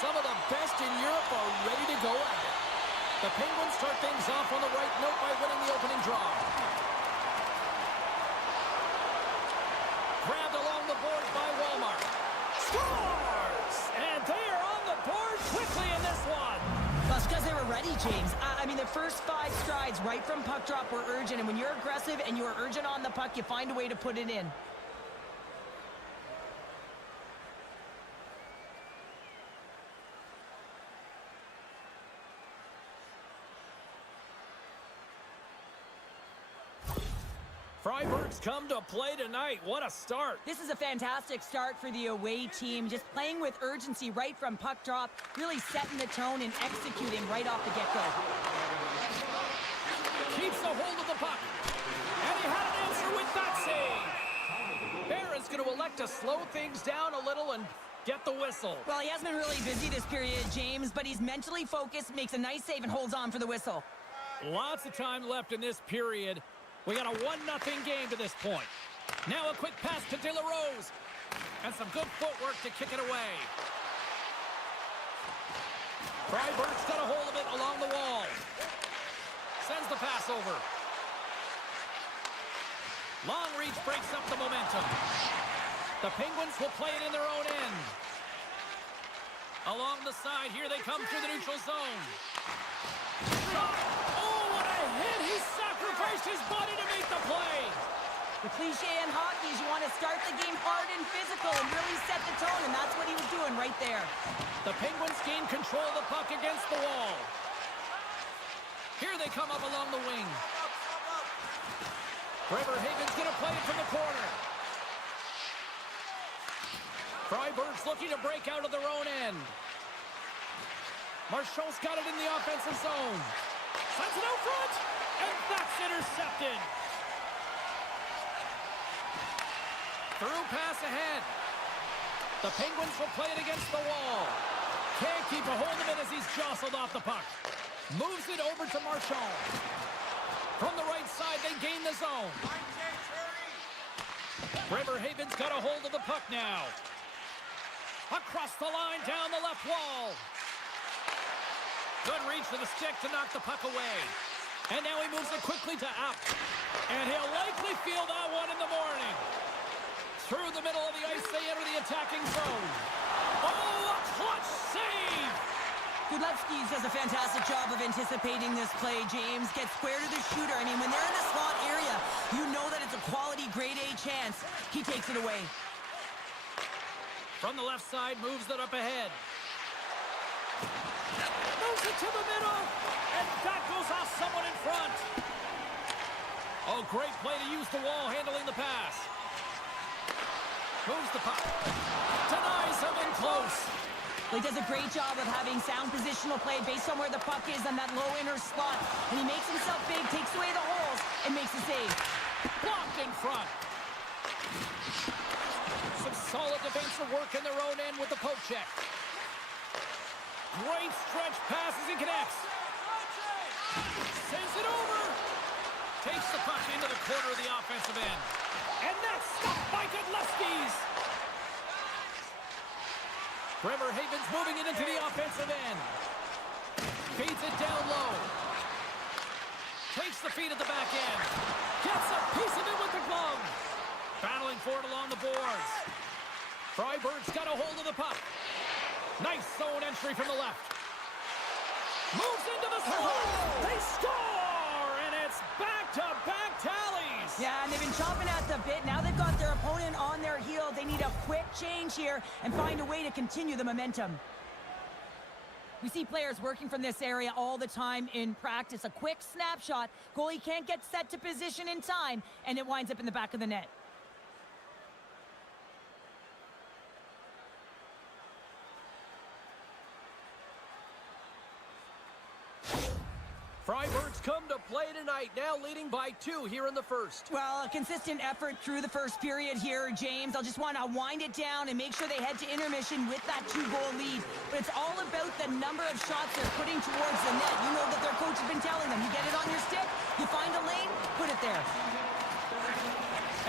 Some of the best in Europe are ready to go at it. The Penguins start things off on the right note by winning the opening draw. Grabbed along the boards by Walmart. Scores! And they are on the board quickly in this one. That's because they were ready, James. I mean, the first 5 strides right from puck drop were urgent, and when you're aggressive and you're urgent on the puck, you find a way to put it in. Freiburg's come to play tonight. What a start. This is a fantastic start for the away team. Just playing with urgency right from puck drop, really setting the tone and executing right off the get-go. Keeps a hold of the puck. And he had an answer with that save. Barron's going to elect to slow things down a little and get the whistle. Well, he has been really busy this period, James, but he's mentally focused, makes a nice save, and holds on for the whistle. Lots of time left in this period. We got a 1-0 game to this point. Now a quick pass to De La Rose. And some good footwork to kick it away. Freiburg's got a hold of it along the wall. Sends the pass over. Long reach breaks up the momentum. The Penguins will play it in their own end. Along the side, here they come through the neutral zone. Shot! Oh, what a hit! He sacrificed his body to make the play. The cliche in hockey is you want to start the game hard and physical and really set the tone, and that's what he was doing right there. The Penguins gain control of the puck against the wall. Here they come up along the wing. Haven's going to play it from the corner. Freiburg's looking to break out of their own end. Marchand's got it in the offensive zone. Sends it out front, and that's intercepted. Through pass ahead. The Penguins will play it against the wall. Can't keep a hold of it as he's jostled off the puck. Moves it over to Marchand. From the right side, they gain the zone. Haven's got a hold of the puck now. Across the line, down the left wall. Good reach for the stick to knock the puck away. And now he moves it quickly to Apt. And he'll likely feel that one in the morning. Through the middle of the ice, they enter the attacking zone. Oh, a clutch save! Gudlewski does a fantastic job of anticipating this play, James. Gets square to the shooter. I mean, when they're in the slot area, you know that it's a quality grade A chance. He takes it away. From the left side, moves it up ahead. Moves it to the middle, and that goes off someone in front. Oh, great play to use the wall handling the pass. Moves the puck. Denies him in close. He does a great job of having sound positional play based on where the puck is on that low inner slot. And he makes himself big, takes away the holes, and makes a save. Blocked in front. Some solid defensive work in their own end with the poke check. Great stretch pass as he connects. Sends it over. Takes the puck into the corner of the offensive end. And that's stopped by Gudlewski's. Haven's moving it into the offensive end. Feeds it down low. Takes the feed at the back end. Gets a piece of it with the glove. Battling for it along the boards. Freiburg's got a hold of the puck. Nice zone entry from the left. Moves into the slot. They score! And it's back-to-back tallies. Yeah, and they've been chopping at the bit. Now they've got their opponent on their heel. They need a quick change here and find a way to continue the momentum. We see players working from this area all the time in practice. A quick snapshot. Goalie can't get set to position in time, and it winds up in the back of the net. Freiburg's come to play tonight, now leading by 2 here in the first. Well, a consistent effort through the first period here, James. I'll just want to wind it down and make sure they head to intermission with that 2-goal lead. But it's all about the number of shots they're putting towards the net. You know that their coach has been telling them, you get it on your stick, you find a lane, put it there.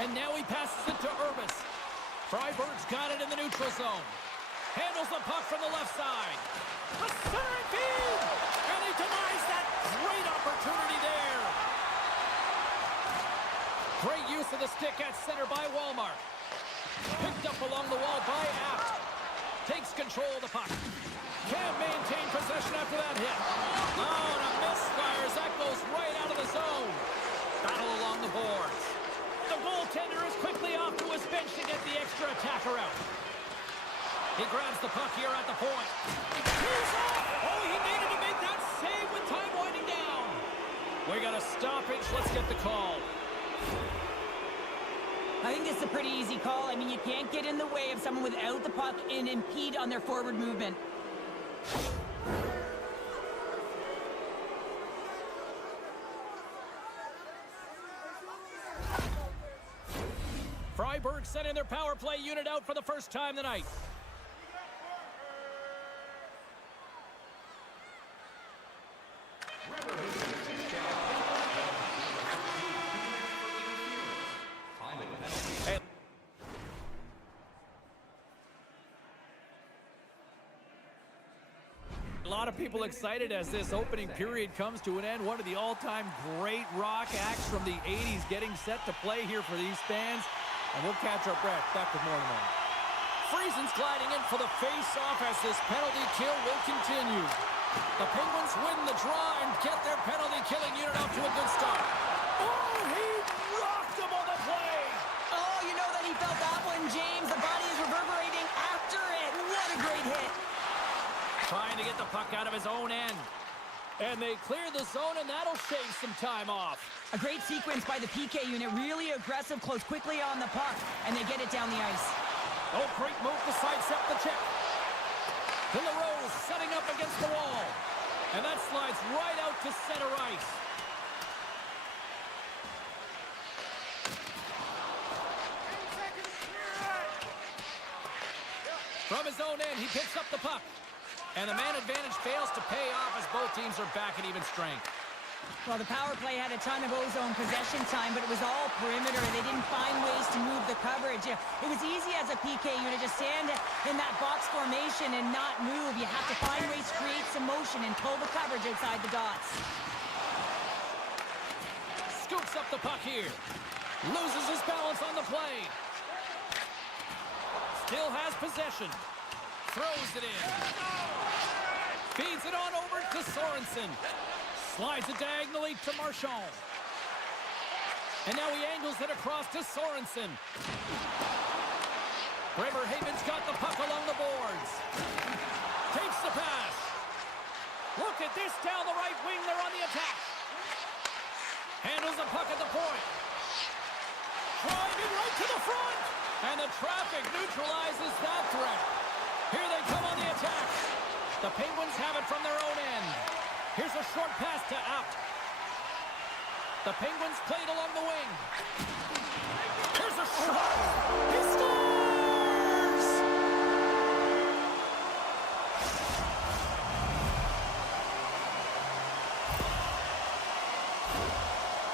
And now he passes it to Urbis. Freiburg's got it in the neutral zone. Handles the puck from the left side. at center by Walmart. Picked up along the wall by Abt. Takes control of the puck. Can't maintain possession after that hit. Oh, and a misfire as that goes right out of the zone. Battle along the boards. The goaltender is quickly off to his bench to get the extra attacker out. He grabs the puck here at the point. He's off! Oh, he needed to make that save with time winding down. We got a stoppage. Let's get the call. I think this is a pretty easy call. I mean, you can't get in the way of someone without the puck and impede on their forward movement. Freiburg sending their power play unit out for the first time tonight. A lot of people excited as this opening period comes to an end. One of the all-time great rock acts from the 80s getting set to play here for these fans. And we'll catch our breath. Back with more in a moment. Friesen's gliding in for the face-off as this penalty kill will continue. The Penguins win the draw and get their penalty-killing unit off to a good start. Oh, he rocked him on the play! Oh, you know that he felt that one, James. The body is reverberating after it. What a great hit. Trying to get the puck out of his own end. And they clear the zone, and that'll shave some time off. A great sequence by the PK unit. Really aggressive, close quickly on the puck, and they get it down the ice. Oh, great move to sidestep the check. Villarose setting up against the wall. And that slides right out to center ice. From his own end, he picks up the puck. And the man advantage fails to pay off as both teams are back at even strength. Well, the power play had a ton of ozone possession time, but it was all perimeter. They didn't find ways to move the coverage. It was easy as a PK unit to stand in that box formation and not move. You have to find ways to create some motion and pull the coverage outside the dots. Scoops up the puck here. Loses his balance on the play. Still has possession. Throws it in. Feeds it on over to Sorensen. Slides it diagonally to Marchand. And now he angles it across to Sorensen. Bremerhaven's got the puck along the boards. Takes the pass. Look at this down the right wing. They're on the attack. Handles the puck at the point. Driving right to the front. And the traffic neutralizes that threat. Here they come on the attack. The Penguins have it from their own end. Here's a short pass to Abt. The Penguins played along the wing. Here's a shot. He scores!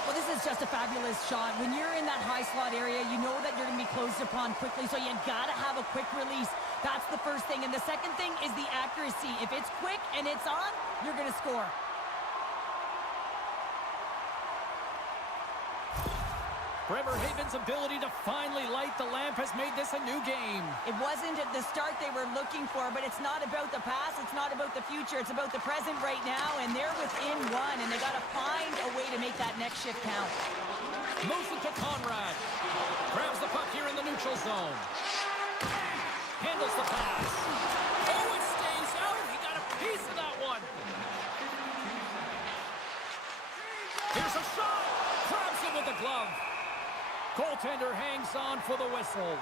Well, this is just a fabulous shot. When you're in that high slot area, you know that you're going to be closed upon quickly, so you got to have a quick release. That's the first thing. And the second thing is the accuracy. If it's quick and it's on, you're going to score. Bremerhaven's ability to finally light the lamp has made this a new game. It wasn't at the start they were looking for, but it's not about the past. It's not about the future. It's about the present right now, and they're within one, and they got to find a way to make that next shift count. Moves it to Conrad. Grabs the puck here in the neutral zone. Handles the pass. Oh, it stays out. He got a piece of that one. Here's a shot. Grabs it with the glove. Goaltender hangs on for the whistle.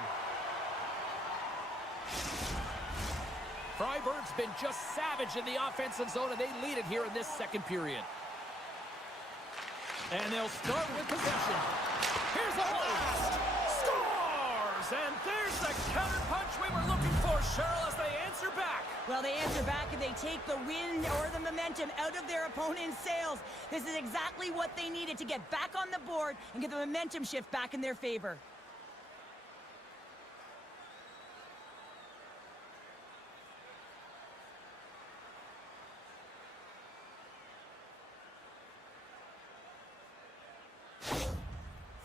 Freiburg's been just savage in the offensive zone, and they lead it here in this second period. And they'll start with possession. Here's a blast. Scores! And there's the counterpunch we were looking for, Cheryl, as they answer back. Well, they answer back and they take the wind or the momentum out of their opponent's sails. This is exactly what they needed to get back on the board and get the momentum shift back in their favor.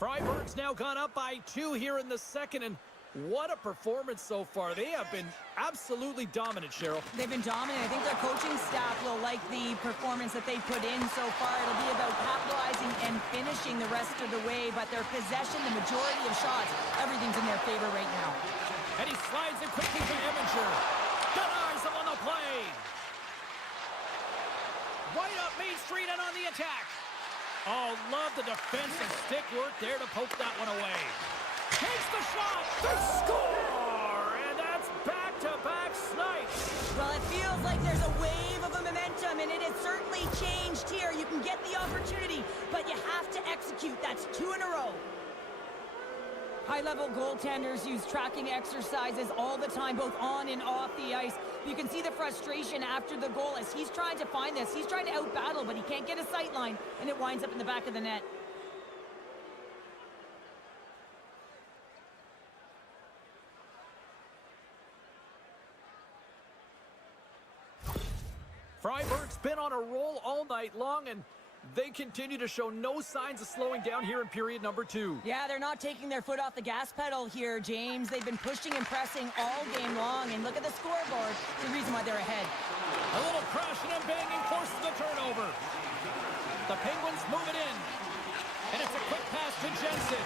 Freiburg's now gone up by 2 here in the second, and what a performance so far. They have been absolutely dominant, Cheryl. They've been dominant. I think their coaching staff will like the performance that they put in so far. It'll be about capitalizing and finishing the rest of the way, but their possession, the majority of shots, everything's in their favor right now. And he slides it quickly to Eminger. Denies him on the play. Right up Main Street and on the attack. Oh, love the defensive stick work there to poke that one away. Takes the shot. They score! And that's back-to-back snipes. Well, it feels like there's a wave of a momentum, and it has certainly changed here. You can get the opportunity, but you have to execute. That's 2 in a row. High-level goaltenders use tracking exercises all the time, both on and off the ice. You can see the frustration after the goal as he's trying to find this. He's trying to out-battle, but he can't get a sight line, and it winds up in the back of the net. Freiburg's been on a roll all night long, and they continue to show no signs of slowing down here in period number 2. Yeah, they're not taking their foot off the gas pedal here, James. They've been pushing and pressing all game long, and look at the scoreboard. The reason why they're ahead. A little crashing and banging forces the turnover. The Penguins move it in, and it's a quick pass to Jensen.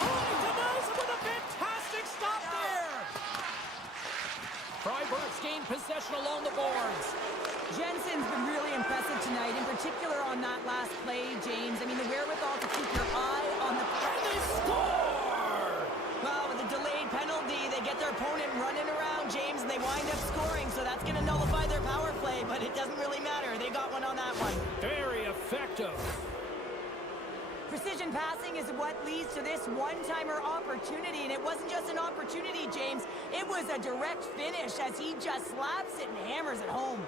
Oh, he denies him with a fantastic stop there. Freiburg's gained possession along the boards. Jensen's been really impressive tonight, in particular on that last play, James. I mean, the wherewithal to keep your eye on the... And they score! Well, with a delayed penalty, they get their opponent running around, James, and they wind up scoring, so that's going to nullify their power play, but it doesn't really matter. They got one on that one. Very effective. Precision passing is what leads to this one-timer opportunity, and it wasn't just an opportunity, James. It was a direct finish as he just slaps it and hammers it home.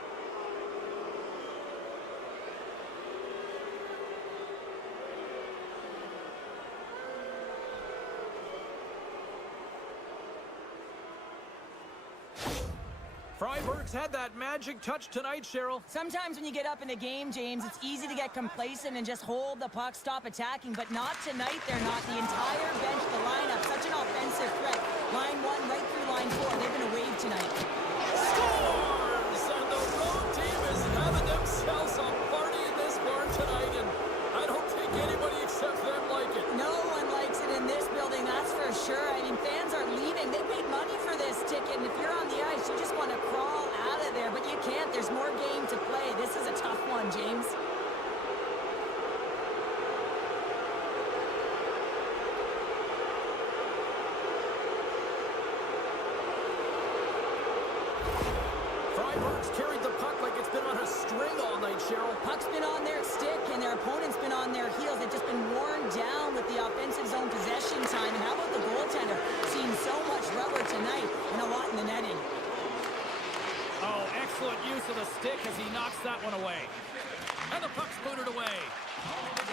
Freiburg's had that magic touch tonight, Cheryl. Sometimes when you get up in a game, James, it's easy to get complacent and just hold the puck, stop attacking, but not tonight. They're not. The entire bench, the lineup, such an offensive threat. Line 1 right through line 4. They've been a wave tonight. Scores! And the road team is having themselves a party in this barn tonight, and I don't think anybody except them like it. No one likes it in this building, that's for sure. I mean, fans are leaving. They paid money for this ticket, and if you're on the ice, you just want to crawl out of there, but you can't. There's more game to play. This is a tough one, James. Freiburg's carried the puck like it's been on a string all night, Cheryl. Puck's been on their stick, and their opponent's been on their heels. They've just been worn down with the offensive zone possession time. And how about the goaltender? Seeing so much rubber tonight and a lot in the netting. Oh, excellent use of the stick as he knocks that one away. And the puck's booted away.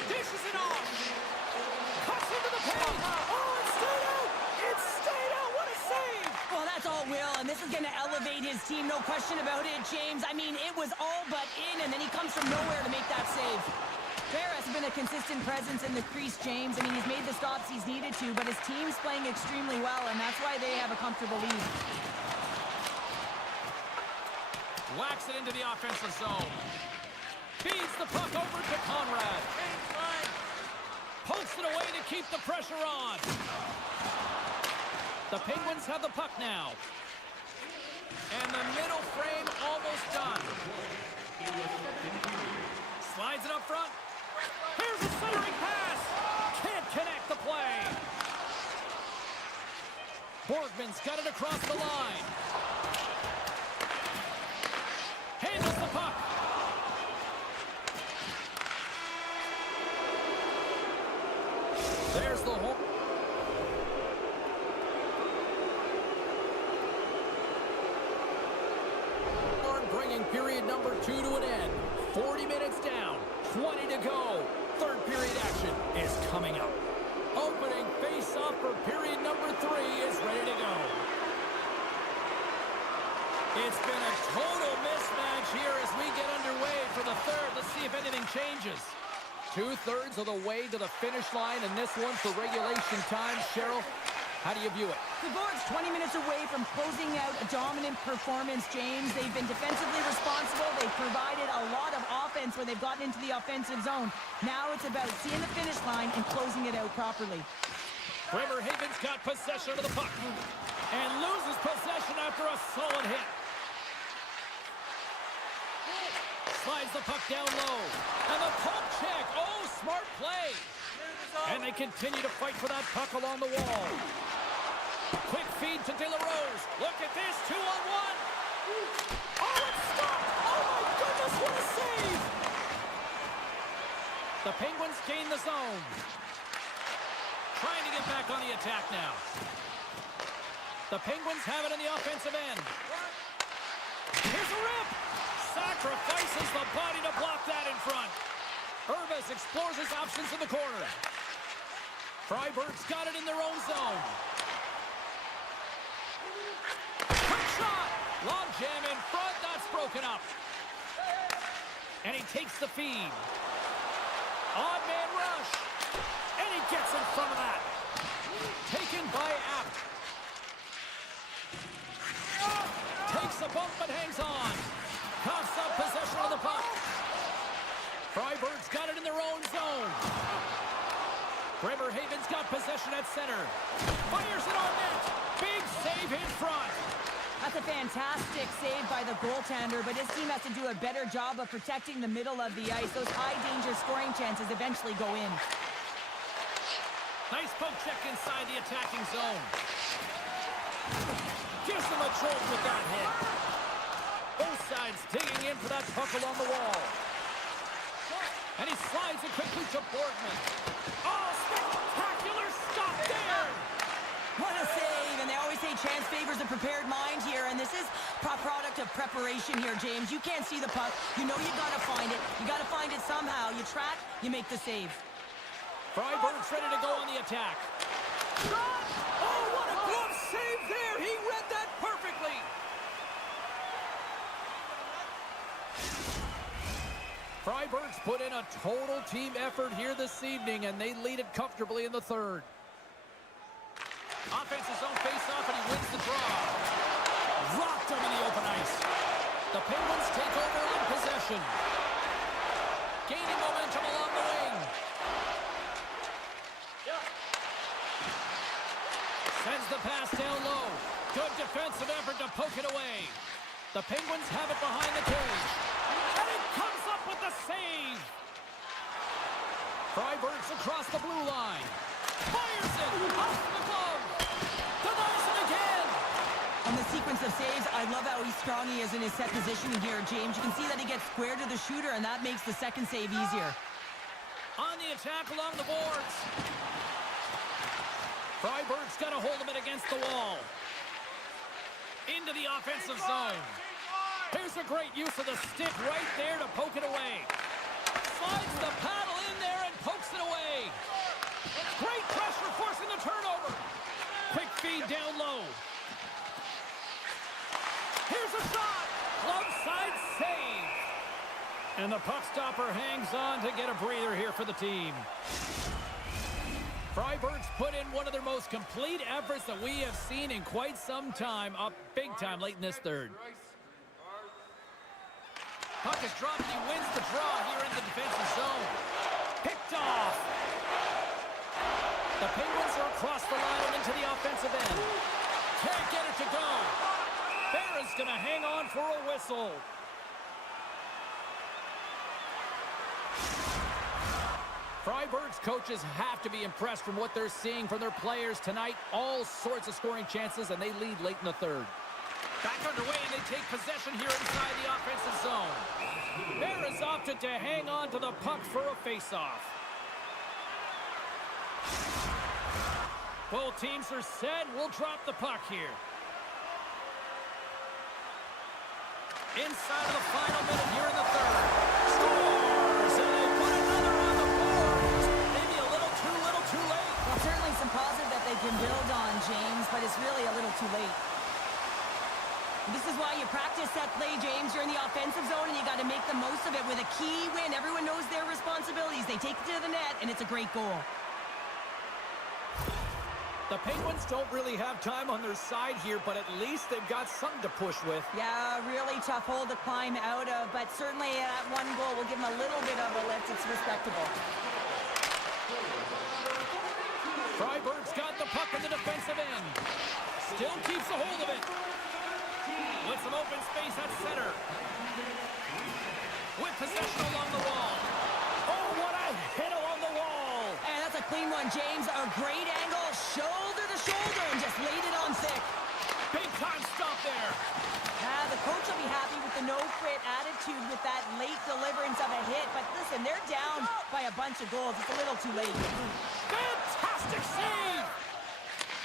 Dishes it off. Cuts into the paint. Oh, it stayed out. It stayed out. What a save. Well, that's all Will, and this is going to elevate his team, no question about it, James. I mean, it was all but in, and then he comes from nowhere to make that save. Ferris has been a consistent presence in the crease, James. I mean, he's made the stops he's needed to, but his team's playing extremely well, and that's why they have a comfortable lead. Whacks it into the offensive zone. Feeds the puck over to Conrad. Pokes it away to keep the pressure on. The Penguins have the puck now. And the middle frame almost done. Slides it up front. Here's a centering pass. Can't connect the play. Borgman's got it across the line. Handles the puck. There's the home. Bringing period number 2 to an end. 40 minutes down, 20 to go. Third period action is coming up. Opening face-off for period number 3 is ready to go. It's been a total mismatch here as we get underway for the third. Let's see if anything changes. 2/3 of the way to the finish line, and this one for regulation time. Cheryl, how do you view it? Fribourg's 20 minutes away from closing out a dominant performance, James. They've been defensively responsible. They've provided a lot of offense where they've gotten into the offensive zone. Now it's about seeing the finish line and closing it out properly. Bremerhaven's got possession of the puck and loses possession after a solid hit. Slides the puck down low. And the poke check. Oh, smart play. And they continue to fight for that puck along the wall. Quick feed to De La Rose. Look at this, 2-on-1. Oh, it's stopped. Oh, my goodness, what a save. The Penguins gain the zone. Trying to get back on the attack now. The Penguins have it in the offensive end. Here's a rip. Sacrifices the body to block that in front. Urbas explores his options in the corner. Freiburg's got it in their own zone. Quick shot. Long jam in front. That's broken up. And he takes the feed. Odd man rush. And he gets in front of that. Taken by Apt. Takes a bump but hangs on. Coughs up possession of the puck. Freiburg's got it in their own zone. Bremerhaven's got possession at center. Fires it on net. Big save in front. That's a fantastic save by the goaltender, but his team has to do a better job of protecting the middle of the ice. Those high-danger scoring chances eventually go in. Nice poke check inside the attacking zone. Gives them a jolt with that hit. Both sides digging in for that puck along the wall. And he slides it quickly to Borgman. Oh, spectacular stop there! What a save! And they always say chance favors a prepared mind here, and this is a product of preparation here, James. You can't see the puck. You know you gotta find it. You gotta find it somehow. You track, you make the save. Freiburg's ready to go on the attack. Oh, what a glove save there! He read that perfectly! Freiburg's put in a total team effort here this evening, and they lead it comfortably in the third. Offensive zone face-off, and he wins the draw. Rocked him in the open ice. The Penguins take over on possession. Gaining momentum along the wing. Sends the pass down low. Good defensive effort to poke it away. The Penguins have it behind the cage. And it comes up with the save. Freiburg's across the blue line. Fires it off the glove. Denies it again. On the sequence of saves, I love how strong he is in his set positioning here, James. You can see that he gets square to the shooter, and that makes the second save easier. On the attack along the boards. Freiburg's got a hold of it against the wall. Into the offensive zone. Here's a great use of the stick right there to poke it away. Slides the paddle in there and pokes it away. Great pressure forcing the turnover. Quick feed down low. Here's a shot. Glove side save. And the puck stopper hangs on to get a breather here for the team. Freiburg's put in one of their most complete efforts that we have seen in quite some time, up big time late in this third. Puck is dropped, and he wins the draw here in the defensive zone. Picked off. The Penguins are across the line and into the offensive end. Can't get it to go. Barron's going to hang on for a whistle. Freiburg's coaches have to be impressed from what they're seeing from their players tonight. All sorts of scoring chances, and they lead late in the third. Back underway, and they take possession here inside the offensive zone. Barron's opted to hang on to the puck for a face-off. Both teams are set. We'll drop the puck here. Inside of the final minute here in the third. Scores! And they put another on the board. Maybe a little too late. Well, certainly some positive that they can build on, James, but it's really a little too late. This is why you practice that play, James. You're in the offensive zone, and you got to make the most of it with a key win. Everyone knows their responsibilities. They take it to the net, and it's a great goal. The Penguins don't really have time on their side here, but at least they've got something to push with. Yeah, really tough hole to climb out of, but certainly that one goal will give them a little bit of a lift. It's respectable. Freiburg's got the puck in the defensive end. Still keeps a hold of it. With some open space at center. With possession along the wall. Oh, what a hit along the wall. And that's a clean one, James. A great angle, shoulder to shoulder, and just laid it on thick. Big time stop there. The coach will be happy with the no-quit attitude with that late deliverance of a hit. But listen, they're down by a bunch of goals. It's a little too late. Fantastic save!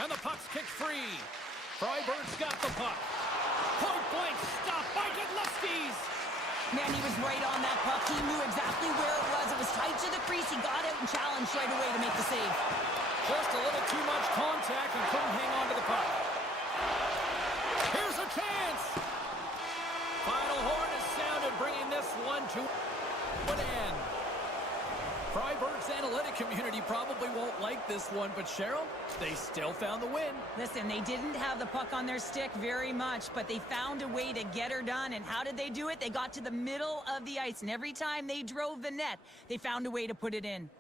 And the puck's kicked free. Freiburg's got the puck. Point blank stop by Godlewski's. Man, he was right on that puck. He knew exactly where it was. It was tight to the crease. He got out and challenged right away to make the save. Just a little too much contact and couldn't hang on to the puck. Here's a chance. Final horn is sounded, bringing this one to an end. Freiburg's analytic community probably won't like this one, but Cheryl, they still found the win. Listen, they didn't have the puck on their stick very much, but they found a way to get her done. And how did they do it? They got to the middle of the ice, and every time they drove the net, they found a way to put it in.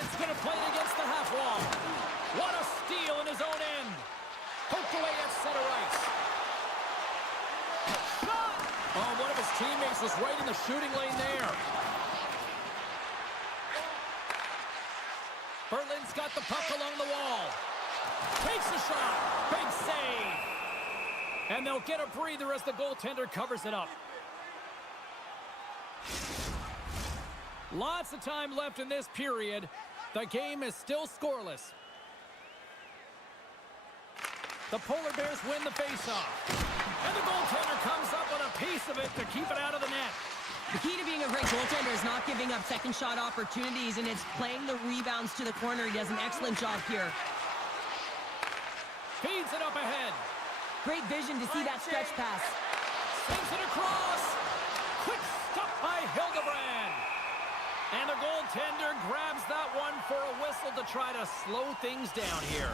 Haven's going to play it against the half wall. What a steal in his own end. Poked away at center ice. Shot! Oh, one of his teammates was right in the shooting lane there. Berlin's got the puck along the wall. Takes the shot. Big save. And they'll get a breather as the goaltender covers it up. Lots of time left in this period. The game is still scoreless. The Polar Bears win the faceoff. And the goaltender comes up with a piece of it to keep it out of the net. The key to being a great goaltender is not giving up second shot opportunities, and it's playing the rebounds to the corner. He does an excellent job here. Feeds it up ahead. Great vision to see that stretch pass. Sends it across. Quick stop by Hildebrand. And the goaltender grabs that one for a whistle to try to slow things down here.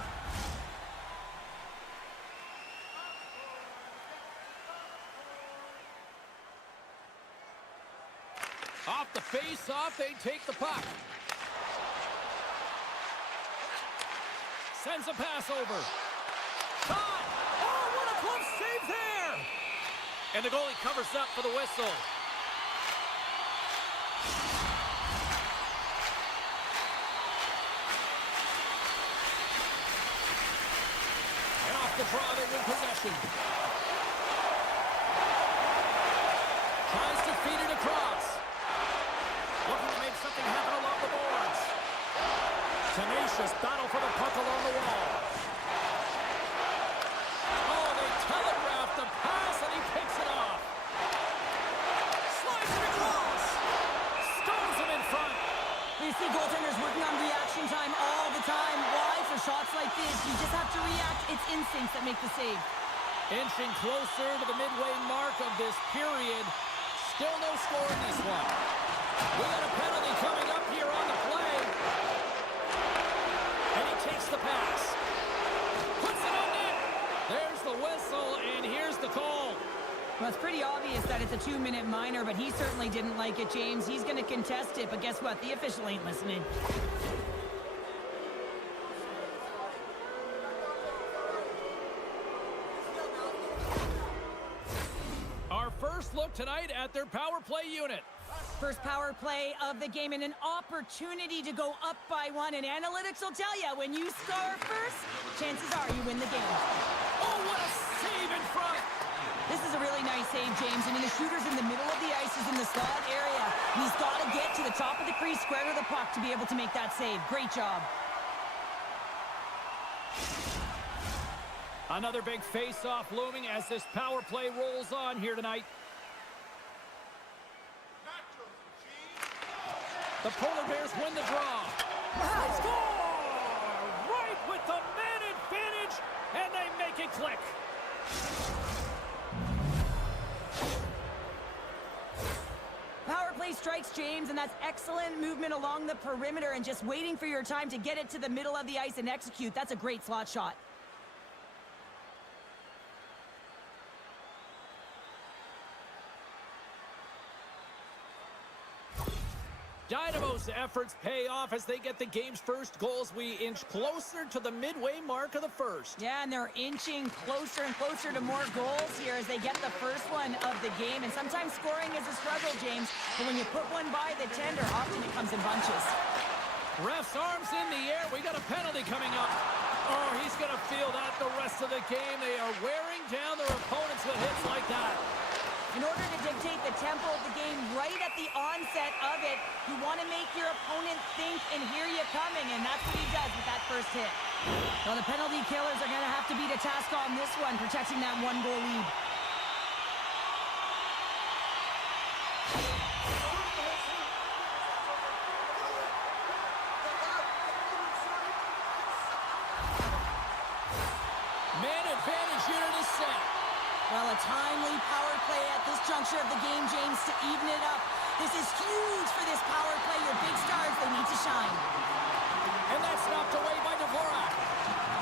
Off the face-off, they take the puck. Sends a pass over. Shot! Oh, what a close save there! And the goalie covers up for the whistle. And off the draw, they win possession. Tries to feed it across. Looking to make something happen along the boards. Tenacious battle for the puck along the wall. Oh, they telegraph the pass, and he picks it off. Slides it across. Stones him in front. You see goaltenders working on reaction time all the time. Why? For shots like this, you just have to react. It's instincts that make the save. Inching closer to the midway mark of this period. Still no score in this one. We got a penalty coming up here on the play. And he takes the pass. Puts it on net. There's the whistle, and here's the call. Well, it's pretty obvious that it's a 2-minute minor, but he certainly didn't like it, James. He's going to contest it, but guess what? The official ain't listening. Our first look tonight at their power play unit. First power play of the game and an opportunity to go up by one. And analytics will tell you, when you score first, chances are you win the game. Oh, what a save in front. This is a really nice save, James. I mean, the shooter's in the middle of the ice. He's in the slot area. He's got to get to the top of the crease, square to the puck to be able to make that save. Great job. Another big face-off looming as this power play rolls on here tonight. The Polar Bears win the draw. They score! Right with the man advantage, and they make it click. Power play strikes, James, and that's excellent movement along the perimeter and just waiting for your time to get it to the middle of the ice and execute. That's a great slot shot. Dynamo's efforts pay off as they get the game's first goals. We inch closer to the midway mark of the first. Yeah, and they're inching closer and closer to more goals here as they get the first one of the game. And sometimes scoring is a struggle, James. But when you put one by the tender, often it comes in bunches. Ref's arms in the air. We got a penalty coming up. Oh, he's going to feel that the rest of the game. They are wearing down their opponents with hits like that. In order to dictate the tempo of the game right at the onset of it, you want to make your opponent think and hear you coming, and that's what he does with that first hit. Well, the penalty killers are going to have to beat a task on this one, protecting that one-goal lead. Man advantage unit is set. Well, a timely power play at this juncture of the game, James, to even it up. This is huge for this power play. Your big stars, they need to shine. And that's knocked away by Dvorak.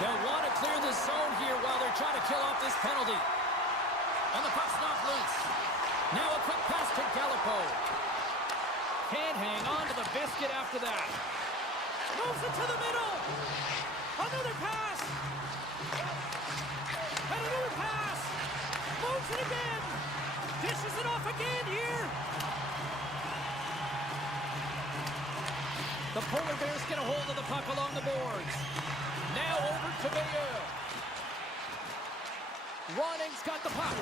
They'll want to clear the zone here while they're trying to kill off this penalty. And the puck's knocked loose. Now a quick pass to Gallipo. Can't hang on to the biscuit after that. Moves it to the middle. Another pass. And another pass. Moves it again. Dishes it off again here. The Polar Bears get a hold of the puck along the boards. Now over to Bayeux. Ronning's got the puck.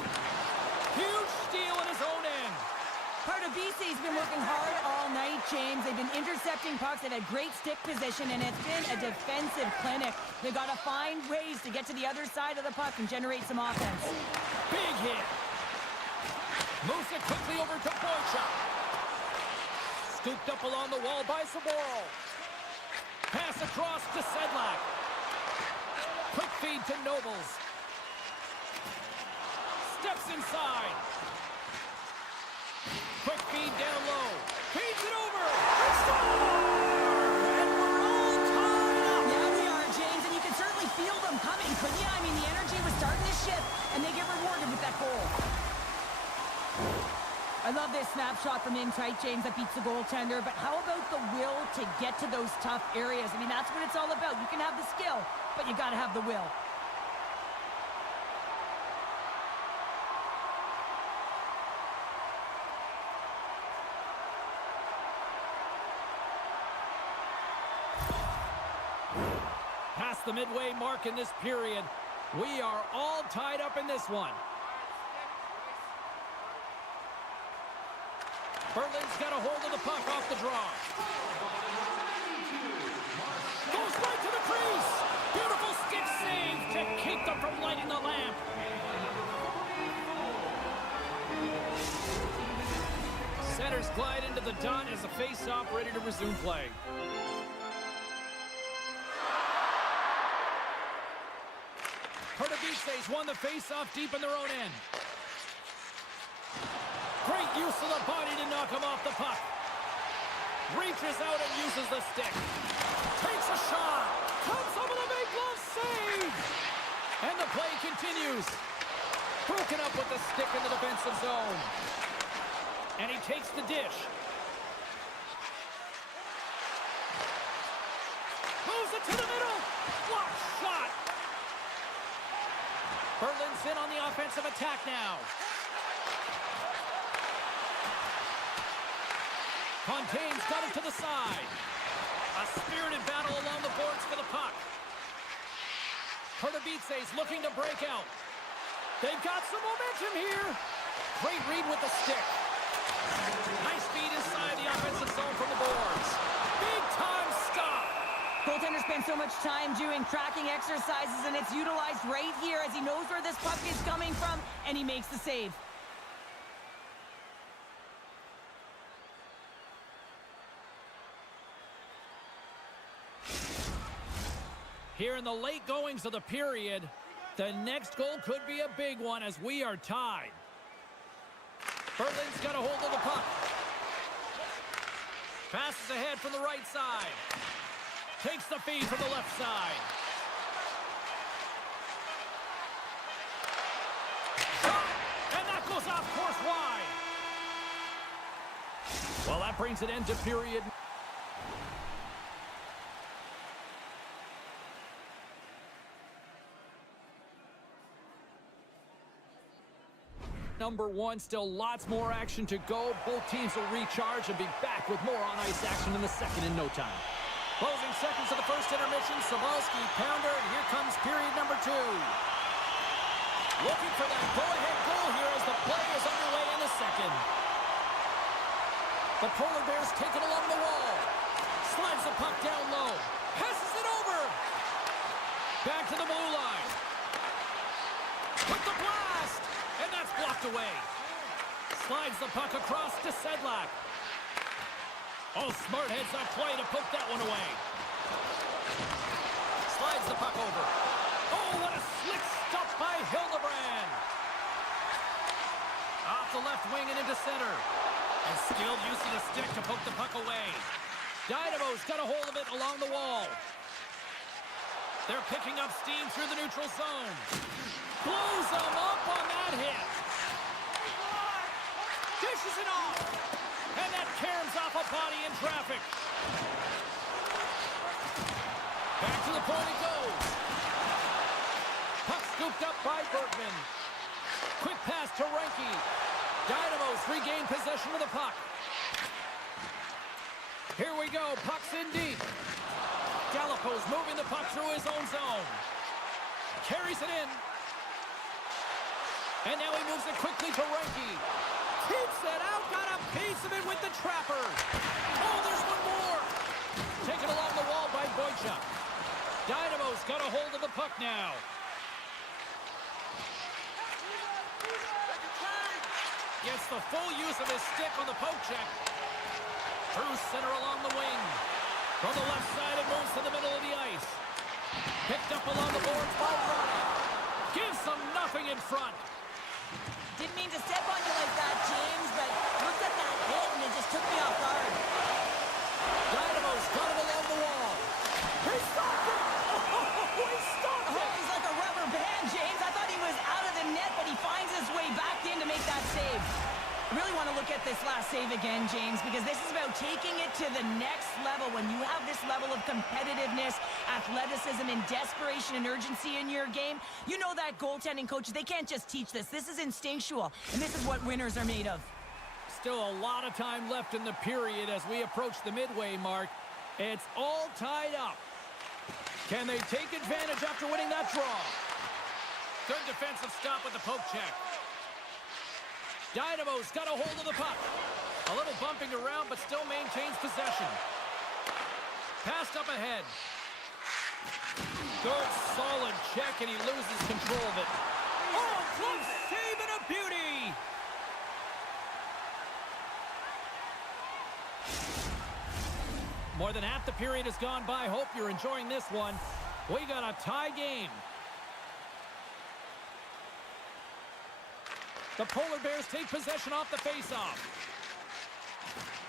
Huge steal in his own end. Pardubice's been working hard all night, James. They've been intercepting pucks. They've had great stick position, and it's been a defensive clinic. They've got to find ways to get to the other side of the puck and generate some offense. Big hit. Moves it quickly over to Boychuk. Scooped up along the wall by Saboro. Pass across to Sedlak. Quick feed to Nobles. Steps inside. Quick feed down low. Feeds it over. And we're all tied up. Yeah, we are, James, and you can certainly feel them coming, couldn't you? I mean, the energy was starting to shift, and they get rewarded with that goal. I love this snapshot from in tight, James, that beats the goaltender, but how about the will to get to those tough areas? I mean, that's what it's all about. You can have the skill, but you got to have the will. Past the midway mark in this period, we are all tied up in this one. Berlin's got a hold of the puck off the draw. Goes right to the crease. Beautiful stick save to keep them from lighting the lamp. Centers glide into the dot as the face-off ready to resume play. Pardubice's won the face-off deep in their own end. Great use of the body to knock him off the puck. Reaches out and uses the stick. Takes a shot. Comes up with a big glove save. And the play continues. Broken up with the stick in the defensive zone. And he takes the dish. Moves it to the middle. Block shot. Berlin's in on the offensive attack now. Fontaine's got it to the side. A spirited battle along the boards for the puck. Pardubice's looking to break out. They've got some momentum here. Great read with the stick. Nice feed inside the offensive zone from the boards. Big time stop. Goaltender spends so much time doing tracking exercises, and it's utilized right here as he knows where this puck is coming from, and he makes the save. Here in the late goings of the period, the next goal could be a big one as we are tied. Berlin's got a hold of the puck. Passes ahead from the right side. Takes the feed from the left side. Shot! And that goes off course wide. Well, that brings an end to period. Number one, still lots more action to go. Both teams will recharge and be back with more on-ice action in the second in no time. Closing seconds of the first intermission, Savalski, pounder, and here comes period number 2. Looking for that go-ahead goal here as the play is underway in the second. The Polar Bears take it along the wall. Slides the puck down low. Passes it over. Back to the blue line. With the blast. And that's blocked away. Slides the puck across to Sedlak. Oh, smart heads up play to poke that one away. Slides the puck over. Oh, what a slick stop by Hildebrand. Off the left wing and into center. And skilled use of the stick to poke the puck away. Dynamo's got a hold of it along the wall. They're picking up steam through the neutral zone. Blows them up on that hit. Dishes it off. And that caroms off a body in traffic. Back to the point it goes. Puck scooped up by Bergman. Quick pass to Renke. Dynamos regain possession of the puck. Here we go. Puck's in deep. Galapo's moving the puck through his own zone. Carries it in. And now he moves it quickly to Renke. Keeps it out. Got a piece of it with the trapper. Oh, there's one more. Taken along the wall by Boychuk. Dynamo's got a hold of the puck now. Gets the full use of his stick on the poke check. Through center along the wing. From the left side, it moves to the middle of the ice. Picked up along the boards by Ronnie. Gives them nothing in front. Didn't mean to step on you like that, James, but looked at that hit and it just took me off guard. Dynamo's got it along the wall. He stopped it! Oh, he stopped it! He's like a rubber band, James. I thought he was out of the net, but he finds his way back in to make that save. I really want to look at this last save again, James, because this is about taking it to the next level. When you have this level of competitiveness, athleticism, and desperation and urgency in your game, you know that goaltending coaches, they can't just teach this. This is instinctual, and this is what winners are made of. Still a lot of time left in the period as we approach the midway mark. It's all tied up. Can they take advantage after winning that draw? Good defensive stop with the poke check. Dynamo's got a hold of the puck. A little bumping around, but still maintains possession. Passed up ahead. Good, solid check, and he loses control of it. Oh, close save and a beauty! More than half the period has gone by. Hope you're enjoying this one. We got a tie game. The Polar Bears take possession off the faceoff.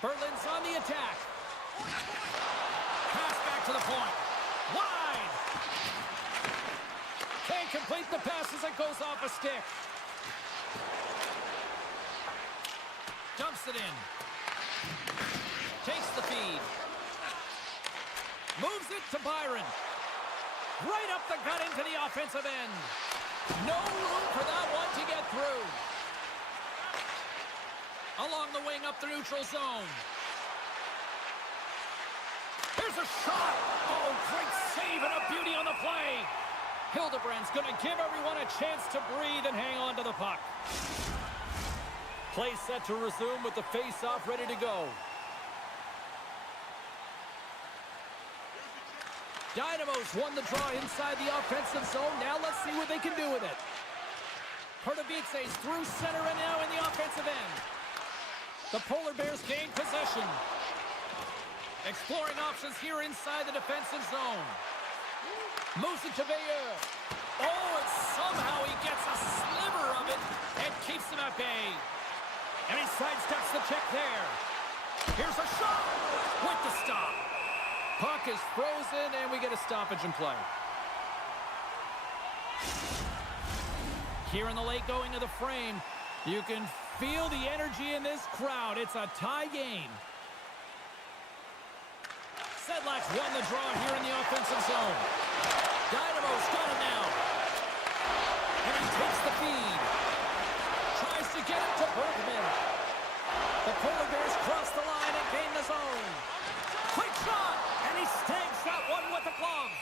Berlin's on the attack. Pass back to the point. Wide! Can't complete the pass as it goes off a stick. Dumps it in. Takes the feed. Moves it to Byron. Right up the gut into the offensive end. No room for that one to get through. Along the wing up the neutral zone. There's a shot. Oh, great save and a beauty on the play. Hildebrand's going to give everyone a chance to breathe and hang on to the puck. Play set to resume with the face-off ready to go. Dynamo's won the draw inside the offensive zone. Now let's see what they can do with it. Pardubice's through center and now in the offensive end. The Polar Bears gain possession. Exploring options here inside the defensive zone. Moves it to Veilleux. Oh, and somehow he gets a sliver of it and keeps him at bay. And he sidesteps the check there. Here's a shot with the stop. Puck is frozen, and we get a stoppage in play. Here in the late going of the frame, you can feel the energy in this crowd. It's a tie game. Sedlak's won the draw here in the offensive zone. Dynamo's got it now. And he takes the feed. Tries to get it to Bergman. The Polar Bears cross the line and gain the zone. Quick shot, and he snags that one with the glove.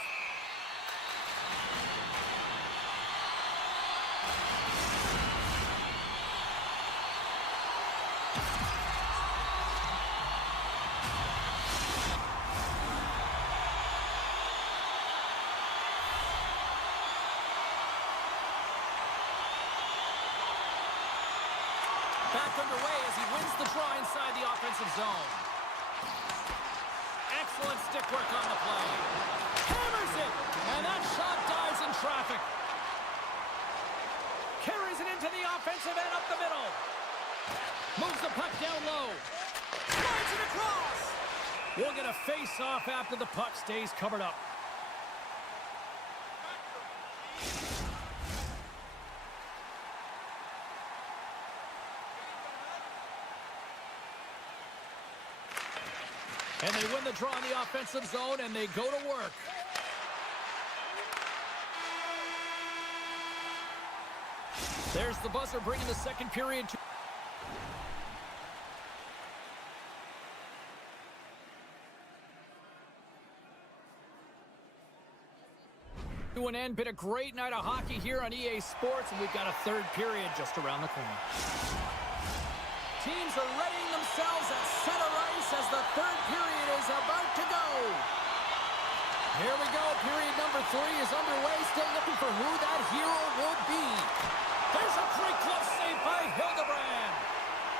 Back underway as he wins the draw inside the offensive zone. Excellent stick work on the play. Hammers it, and that shot dives in traffic. Carries it into the offensive end up the middle. Moves the puck down low. Slides it across. We'll get a face-off after the puck stays covered up. And they win the draw in the offensive zone, and they go to work. There's the buzzer bringing the second period to an end. Been a great night of hockey here on EA Sports, and we've got a third period just around the corner. Teams are readying themselves at center ice as the third period is about to go. Here we go. Period number 3 is underway. Still looking for who that hero will be. There's a great glove save by Hildebrand.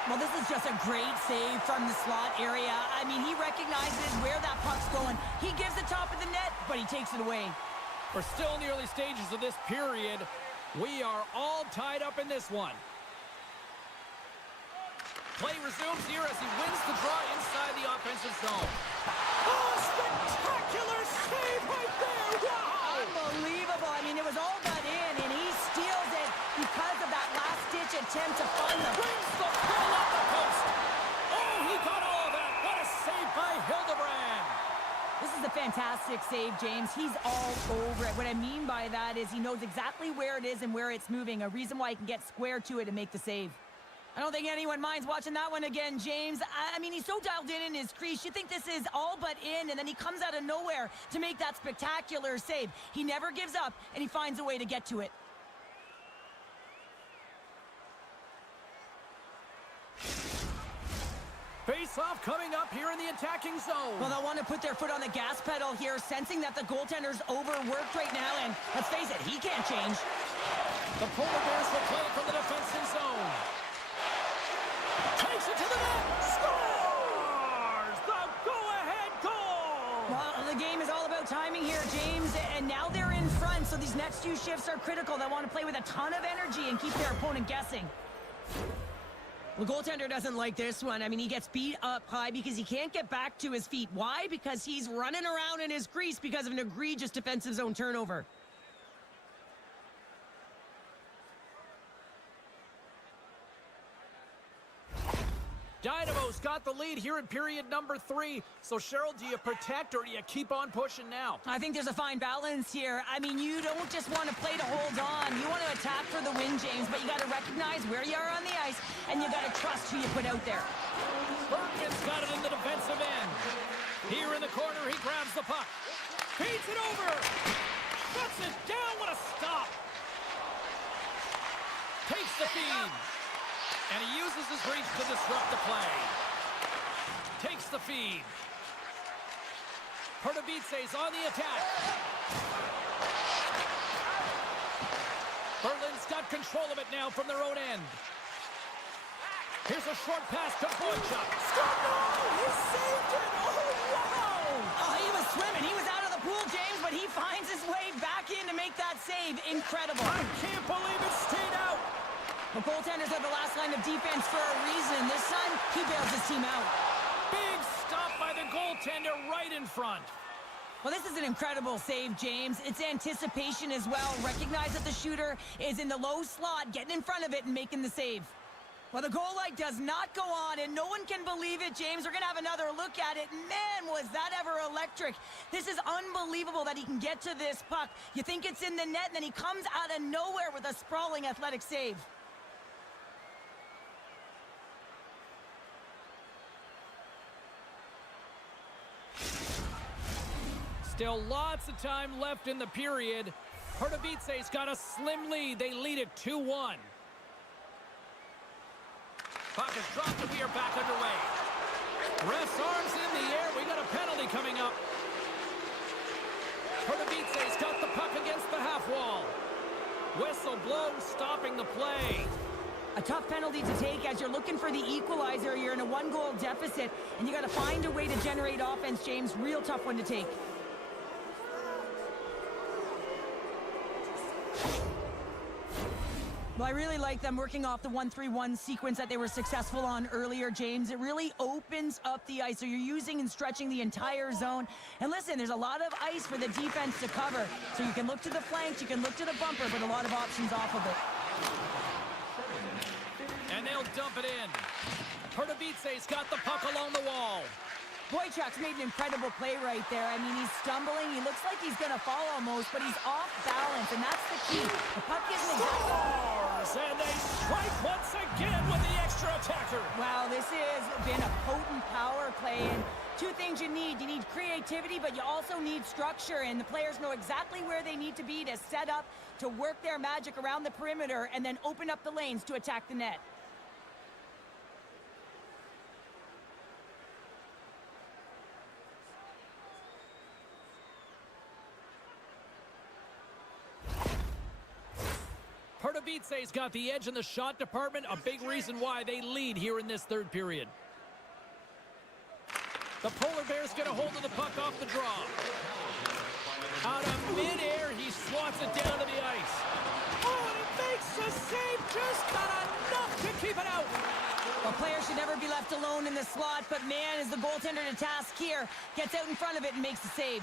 Well, this is just a great save from the slot area. I mean, he recognizes where that puck's going. He gives the top of the net, but he takes it away. We're still in the early stages of this period. We are all tied up in this one. Play resumes here as he wins the draw inside the offensive zone. Oh, spectacular save right there! Wow! Unbelievable. I mean, it was all but in, and he steals it because of that last-ditch attempt to find the... Brings the pull up the post. Oh, he got all of that. What a save by Hildebrand. This is a fantastic save, James. He's all over it. What I mean by that is he knows exactly where it is and where it's moving, a reason why he can get square to it and make the save. I don't think anyone minds watching that one again, James. I mean, he's so dialed in his crease. You think this is all but in, and then he comes out of nowhere to make that spectacular save. He never gives up, and he finds a way to get to it. Face-off coming up here in the attacking zone. Well, they'll want to put their foot on the gas pedal here, sensing that the goaltender's overworked right now, and let's face it, he can't change. The Polar Bears will play it from the defensive zone. Takes it to the net. Scores! The go-ahead goal! Well, the game is all about timing here, James, and now they're in front, so these next few shifts are critical. They want to play with a ton of energy and keep their opponent guessing. The goaltender doesn't like this one. I mean, he gets beat up high because he can't get back to his feet. Why? Because he's running around in his crease because of an egregious defensive zone turnover. Dynamo's got the lead here in period number 3. So, Cheryl, do you protect or do you keep on pushing now? I think there's a fine balance here. I mean, you don't just want to play to hold on. You want to attack for the win, James, but you got to recognize where you are on the ice, and you got to trust who you put out there. Bergman's got it in the defensive end. Here in the corner, he grabs the puck. Feeds it over. Shuts it down. What a stop. Takes the feed. And he uses his reach to disrupt the play. Takes the feed. Pardubice's on the attack. Berlin's got control of it now from their own end. Here's a short pass to Boychuk. He saved it! Oh, wow! Oh, he was swimming. He was out of the pool, James, but he finds his way back in to make that save. Incredible. I can't believe it stayed out. The goaltenders are the last line of defense for a reason. This time, he bails his team out. Big stop by the goaltender right in front. Well, this is an incredible save, James. It's anticipation as well. Recognize that the shooter is in the low slot, getting in front of it and making the save. Well, the goal light does not go on, and no one can believe it, James. We're going to have another look at it. Man, was that ever electric. This is unbelievable that he can get to this puck. You think it's in the net, and then he comes out of nowhere with a sprawling athletic save. Still lots of time left in the period. Pardubice's got a slim lead. They lead it 2-1. Puck is dropped and we are back underway. Ref's arms in the air. We got a penalty coming up. Pardubice's got the puck against the half wall. Whistle blows, stopping the play. A tough penalty to take as you're looking for the equalizer. You're in a one-goal deficit, and you got to find a way to generate offense, James. Real tough one to take. Well, I really like them working off the 1-3-1 sequence that they were successful on earlier, James. It really opens up the ice, so you're using and stretching the entire zone. And listen, there's a lot of ice for the defense to cover, so you can look to the flanks, you can look to the bumper, but a lot of options off of it. And they'll dump it in. Pardubice's got the puck along the wall. Boychuk's made an incredible play right there. I mean, he's stumbling. He looks like he's going to fall almost, but he's off balance, and that's the key. The puck isn't exactly... And they strike once again with the extra attacker. Wow, this has been a potent power play, and two things you need. You need creativity, but you also need structure, and the players know exactly where they need to be to set up, to work their magic around the perimeter, and then open up the lanes to attack the net. Pardubice's got the edge in the shot department, a big reason why they lead here in this third period. The Polar Bears get a hold of the puck off the draw. Out of midair, he swats it down to the ice. Oh, and he makes the save, just not enough to keep it out. Well, players should never be left alone in the slot, but man, is the goaltender to task here. Gets out in front of it and makes the save.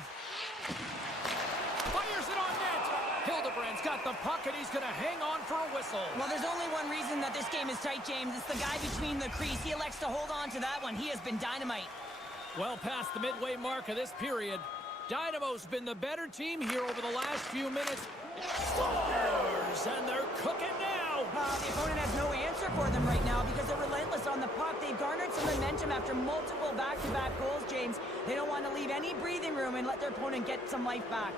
Fires it on net. Hildebrand's got the puck, and he's going to hang on for a whistle. Well, there's only one reason that this game is tight, James. It's the guy between the crease. He elects to hold on to that one. He has been dynamite. Well past the midway mark of this period, Dynamo's been the better team here over the last few minutes. Scores! And they're cooking now! The opponent has no answer for them right now because they're relentless on the puck. They've garnered some momentum after multiple back-to-back goals, James. They don't want to leave any breathing room and let their opponent get some life back.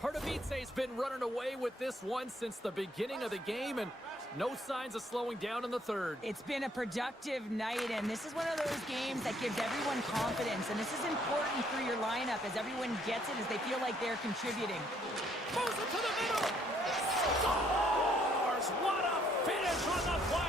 Pardubice's been running away with this one since the beginning of the game, and no signs of slowing down in the third. It's been a productive night, and this is one of those games that gives everyone confidence, and this is important for your lineup as everyone gets it, as they feel like they're contributing. Moves it to the middle! Scores! What a finish on the play!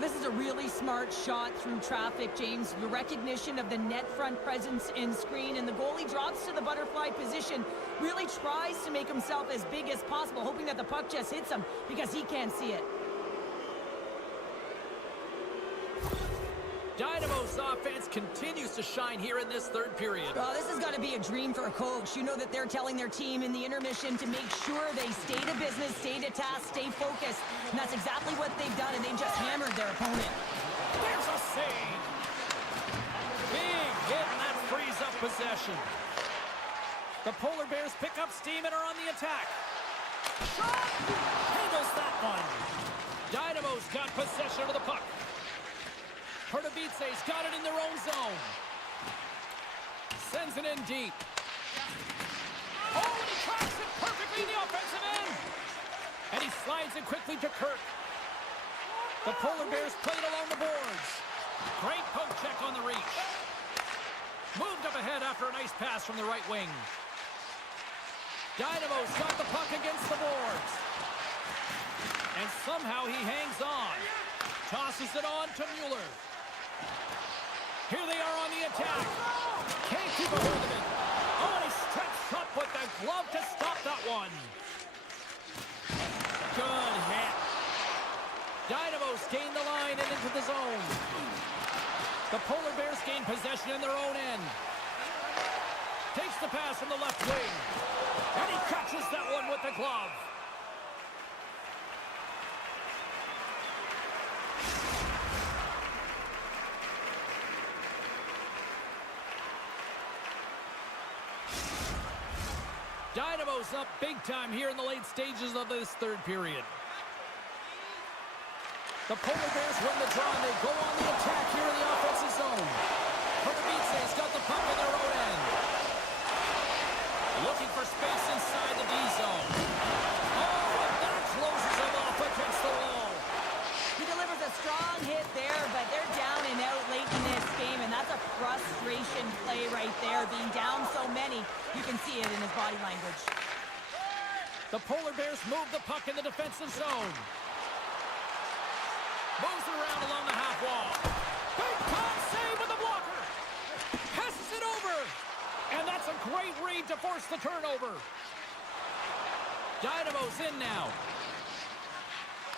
This is a really smart shot through traffic, James. The recognition of the net front presence in screen, and the goalie drops to the butterfly position, really tries to make himself as big as possible, hoping that the puck just hits him because he can't see it. Dynamo's offense continues to shine here in this third period. Well, this has got to be a dream for a coach. You know that they're telling their team in the intermission to make sure they stay to business, stay to task, stay focused. And that's exactly what they've done, and they've just hammered their opponent. There's a save. Big hit, and that frees up possession. The Polar Bears pick up steam and are on the attack. Shot! Handles that one. Dynamo's got possession of the puck. Pardubice's got it in their own zone. Sends it in deep. Oh, and he tracks it perfectly in the offensive end. And he slides it quickly to Kirk. The Polar Bears played along the boards. Great poke check on the reach. Moved up ahead after a nice pass from the right wing. Dynamo's got the puck against the boards. And somehow he hangs on. Tosses it on to Mueller. Here they are on the attack. Can't keep a hold of it. Oh, and he stretched up with the glove to stop that one. Good hit. Dynamo's gain the line and into the zone. The Polar Bears gain possession in their own end. Takes the pass from the left wing. And he catches that one with the glove. Dynamo's up big time here in the late stages of this third period. The Polar Bears win the draw, and they go on the attack here in the offensive zone. Pardubice's got the puck in their own end. Looking for space inside the D zone. Oh, and that closes him off against the wall. He delivers a strong hit there, but they're down and out late in this game, and that's a frustration play right there. Being down so many, you can see it in his body language. The Polar Bears move the puck in the defensive zone. Moves it around along the half wall. Big time save with the blocker. Passes it over. And that's a great read to force the turnover. Dynamo's in now.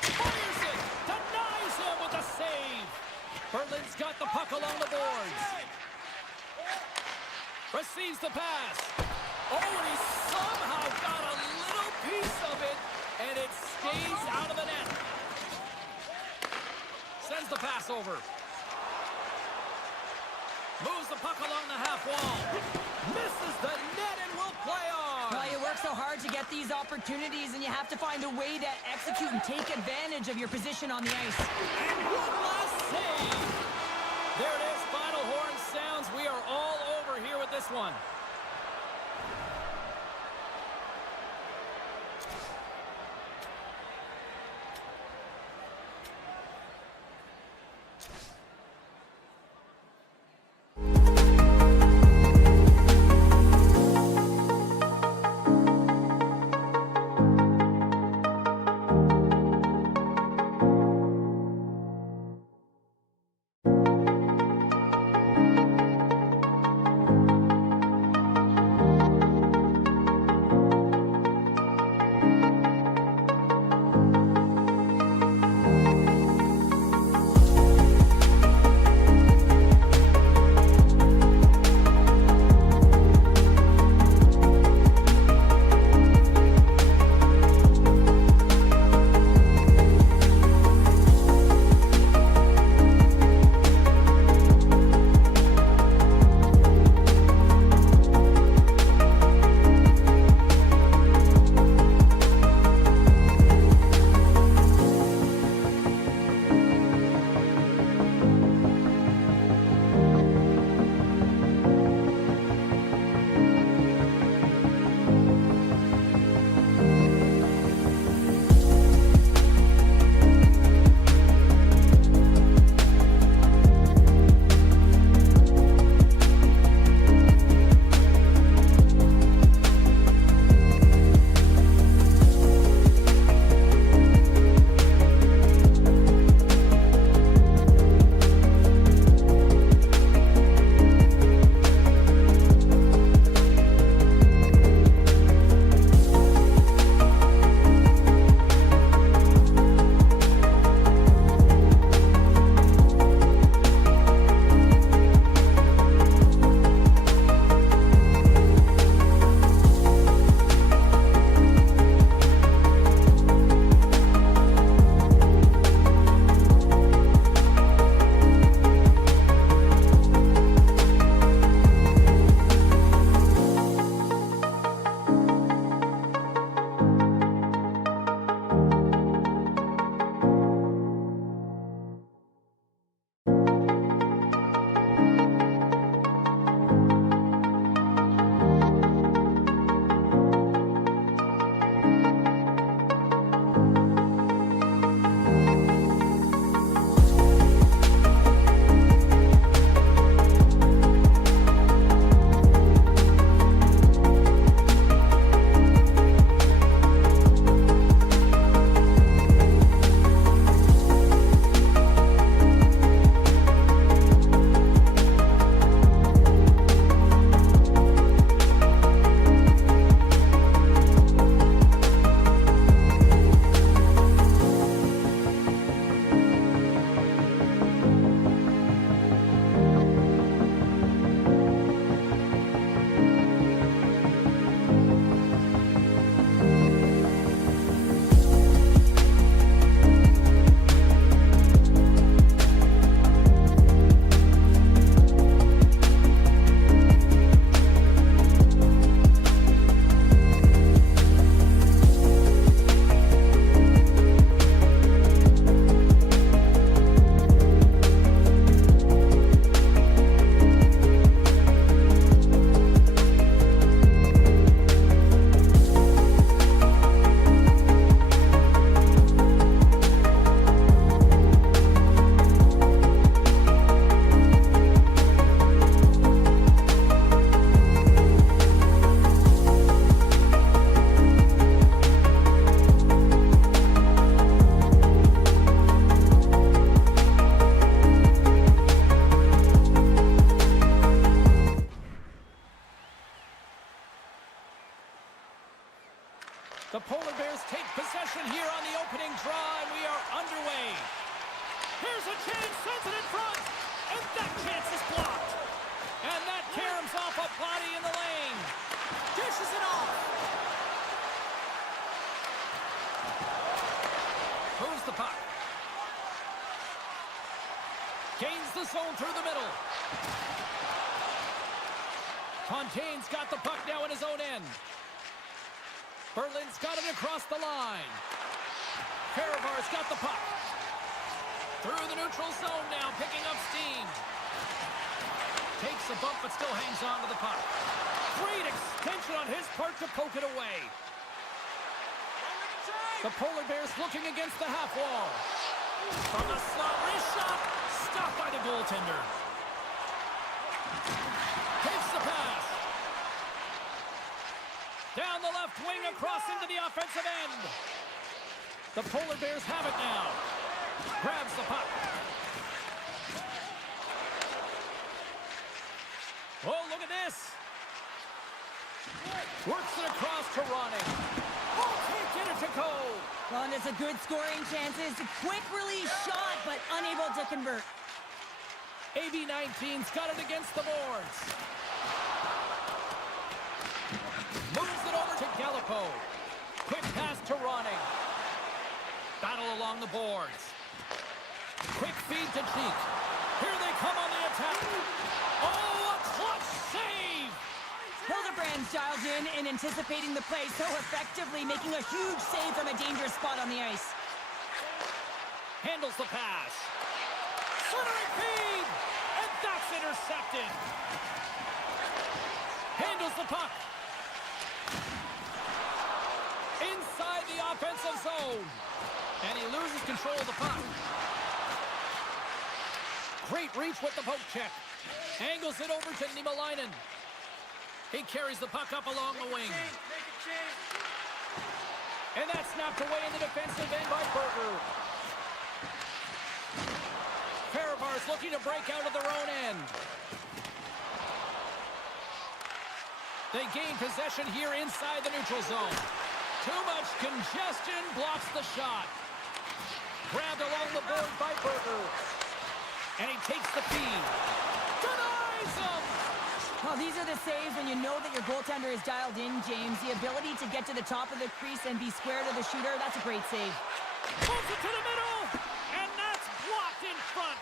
Fires it! Denies him with a save! Berlin's got the puck along the boards. Receives the pass. Oh, and he somehow got a little piece of it, and it stays out of the net. Sends the pass over. Moves the puck along the half wall. Misses the net and will play on. Well, you work so hard to get these opportunities, and you have to find a way to execute and take advantage of your position on the ice. And one last save. There it is. Final horn sounds. We are all over here with this one. Bears take possession here on the opening draw, and we are underway. Here's a chance, sends it in front, and that chance is blocked. And that caroms off a body in the lane. Dishes it off. Moves the puck. Gains the zone through the middle. Fontaine's got the puck now in his own end. Berlin's got it across the line. Fehérvár's got the puck. Through the neutral zone now, picking up steam. Takes a bump, but still hangs on to the puck. Great extension on his part to poke it away. The Polar Bears looking against the half wall. From the slot, wrist shot, stopped by the goaltender. Takes the pass. Down the left wing, across into the offensive end. The Polar Bears have it now. Grabs the puck. Oh, look at this. Works it across to Ronning. Oh, can't get it to go. Well, and it's a good scoring chances. A quick release shot, but unable to convert. AB19's got it against the boards. Moves it over to Gallipo. Quick pass to Ronning. Battle along the boards. Quick feed to Cheek. Here they come on the attack. Oh, a clutch save! Hildebrand's dialed in and anticipating the play so effectively, making a huge save from a dangerous spot on the ice. Handles the pass. Centering feed! And that's intercepted. Handles the puck. Inside the offensive zone. And he loses control of the puck. Great reach with the poke check. Angles it over to Niemelainen. He carries the puck up along the wing. And that's snapped away in the defensive end by Berger. Fehérvár's looking to break out of their own end. They gain possession here inside the neutral zone. Too much congestion blocks the shot. Grabbed along the board by Berger. And he takes the feed. Denies him! Well, these are the saves when you know that your goaltender is dialed in, James. The ability to get to the top of the crease and be square to the shooter, that's a great save. Moves it to the middle, and that's blocked in front.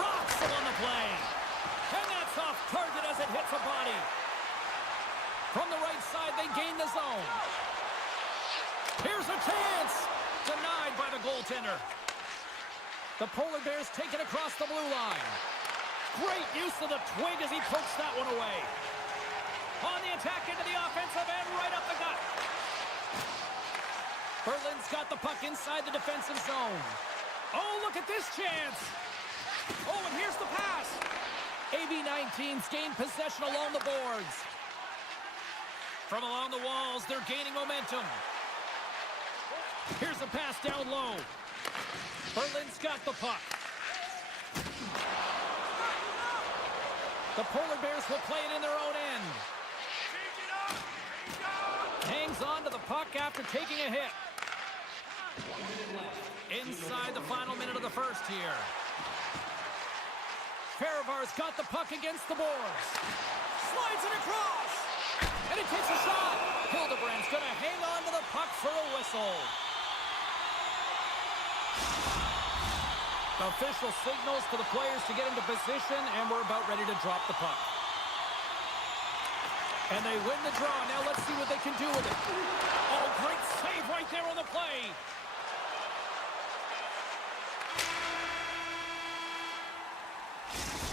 Rocks him on the play. And that's off target as it hits a body. From the right side, they gain the zone. Here's a chance. Denied by the goaltender. The Polar Bears take it across the blue line. Great use of the twig as he pokes that one away. On the attack into the offensive end, right up the gut. Berlin's got the puck inside the defensive zone. Oh, look at this chance. Oh, and here's the pass. AB19's gained possession along the boards. From along the walls, they're gaining momentum. Here's a pass down low. Berlin's got the puck. The Polar Bears will play it in their own end. Hangs on to the puck after taking a hit. Inside the final minute of the first here. Fehérvár's got the puck against the boards. Slides it across. And he takes a shot. Hildebrand's going to hang on to the puck for a whistle. The official signals for the players to get into position, and we're about ready to drop the puck. And they win the draw. Now let's see what they can do with it. Oh, great save right there on the play.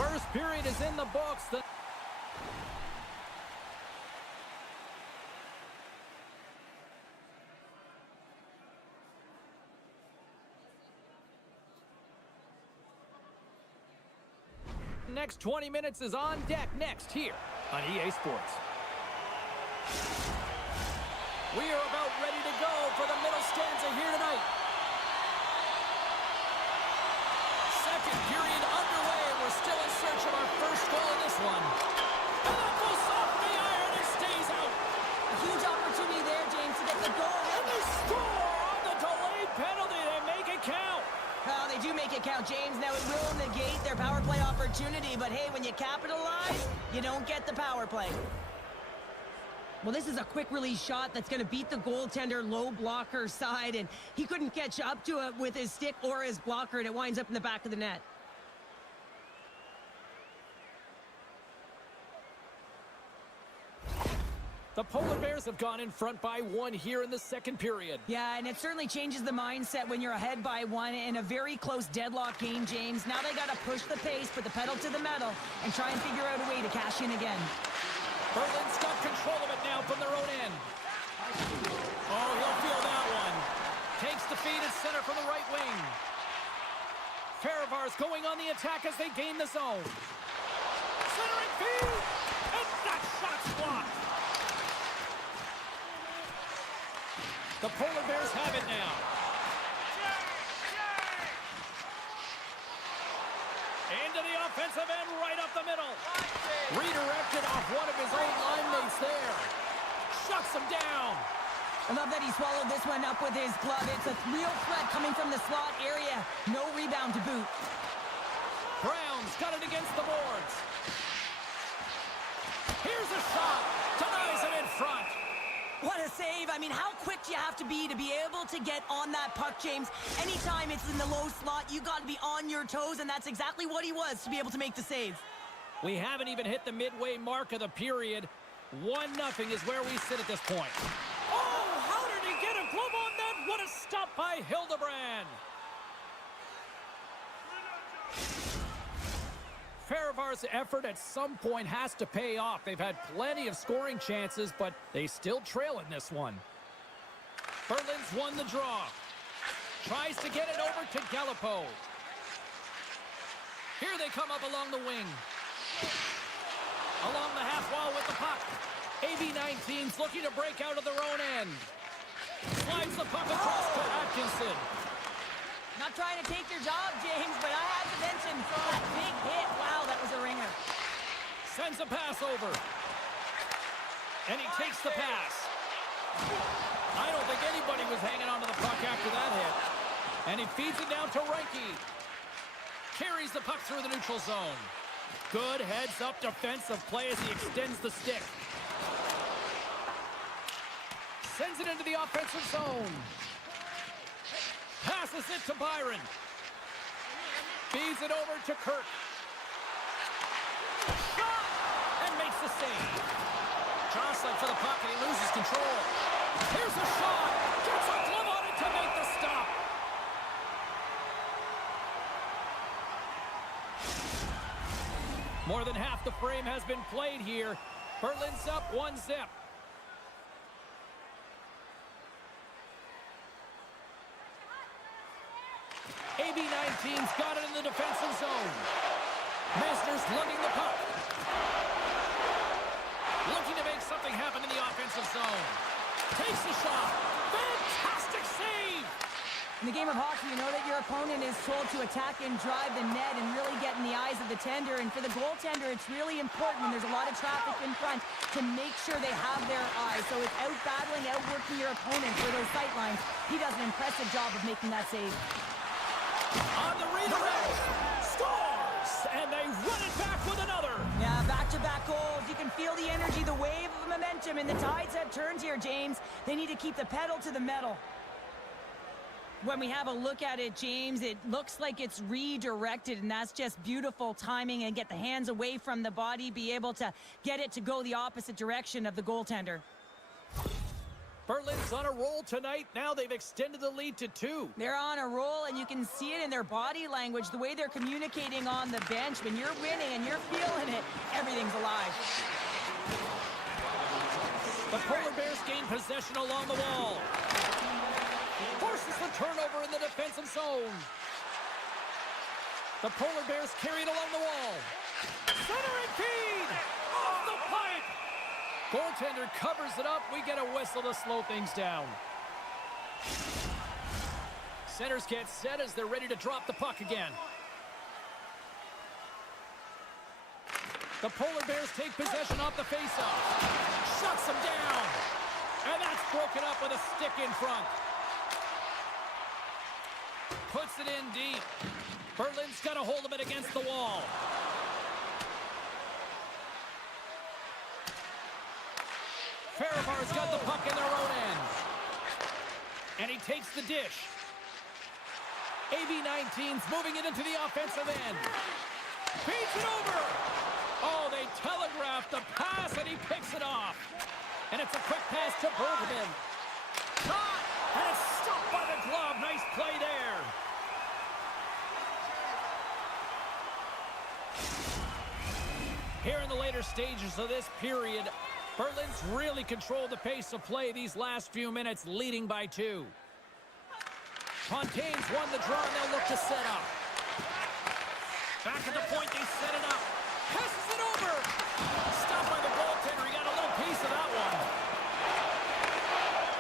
First period is in the books. Next 20 minutes is on deck next here on EA Sports. We are about ready to go for the middle stanza here tonight. Second period underway. We're still in search of our first goal in this one. And that goes off the iron and stays out. A huge opportunity there, James, to get the goal count, James. Now it will negate their power play opportunity, but hey, when you capitalize, you don't get the power play. Well, this is a quick release shot that's going to beat the goaltender low blocker side, and he couldn't catch up to it with his stick or his blocker, and it winds up in the back of the net. The Polar Bears have gone in front by 1 here in the second period. Yeah, and it certainly changes the mindset when you're ahead by 1 in a very close deadlock game, James. Now they got to push the pace, put the pedal to the metal, and try and figure out a way to cash in again. Berlin's got control of it now from their own end. Oh, he'll feel that one. Takes the feed at center from the right wing. Fehérvár's going on the attack as they gain the zone. Centering feed! And that shot's blocked! The Polar Bears have it now. Into the offensive end, right up the middle. Redirected off one of his own line mates there. Shuts him down. I love that he swallowed this one up with his glove. It's a real threat coming from the slot area. No rebound to boot. Brown's got it against the boards. Here's a shot. Denies it in front. What a save. I mean, how quick do you have to be able to get on that puck, James? Anytime it's in the low slot, you got to be on your toes, and that's exactly what he was to be able to make the save. We haven't even hit the midway mark of the period. 1-0 is where we sit at this point. Oh, how did he get a glove on that? What a stop by Hildebrand. Fehérvár's effort at some point has to pay off. They've had plenty of scoring chances, but they still trail in this one. Berlin's won the draw. Tries to get it over to Gallipo. Here they come up along the wing. Along the half wall with the puck. AB-19's looking to break out of their own end. Slides the puck across to Atkinson. Not trying to take your job, James, but I have to mention that big hit. Wow, that was a ringer. Sends a pass over. And he takes the pass. I don't think anybody was hanging onto the puck after that hit. And he feeds it down to Reinke. Carries the puck through the neutral zone. Good heads-up defensive play as he extends the stick. Sends it into the offensive zone. Passes it to Byron. Feeds it over to Kirk. Shot! And makes the save. Johnson for the puck and he loses control. Here's a shot. Gets a glove on it to make the stop. More than half the frame has been played here. Berlin's up 1-0. AB-19's got it in the defensive zone. Masters lugging the puck. Looking to make something happen in the offensive zone. Takes the shot. Fantastic save! In the game of hockey, you know that your opponent is told to attack and drive the net and really get in the eyes of the tender. And for the goaltender, it's really important when there's a lot of traffic in front to make sure they have their eyes. So it's out-battling, outworking your opponent for those sight lines. He does an impressive job of making that save. On the redirect, scores, and they run it back with another. Yeah, back-to-back goals. You can feel the energy, the wave of momentum, and the tides have turned here, James. They need to keep the pedal to the metal. When we have a look at it, James, it looks like it's redirected, and that's just beautiful timing and get the hands away from the body, be able to get it to go the opposite direction of the goaltender. Berlin's on a roll tonight. Now they've extended the lead to 2. They're on a roll, and you can see it in their body language, the way they're communicating on the bench. When you're winning and you're feeling it, everything's alive. The Polar Bears gain possession along the wall. Forces the turnover in the defensive zone. The Polar Bears carry it along the wall. Centering feed! Off the pipe! Goaltender covers it up. We get a whistle to slow things down. Centers get set as they're ready to drop the puck again. The Polar Bears take possession off the faceoff. Shuts them down. And that's broken up with a stick in front. puts it in deep. Berlin's got a hold of it against the wall. Fehérvár's got the puck in their own end. And he takes the dish. AB-19's moving it into the offensive end. Feeds it over. Oh, they telegraphed the pass, and he picks it off. And it's a quick pass to Bergman. Shot! And it's stopped by the glove. Nice play there. Here in the later stages of this period, Berlin's really controlled the pace of play these last few minutes, leading by 2. Fontaine's won the draw, and they'll look to set up. Back at the point, they set it up. Passes it over. Stopped by the goaltender. He got a little piece of that one.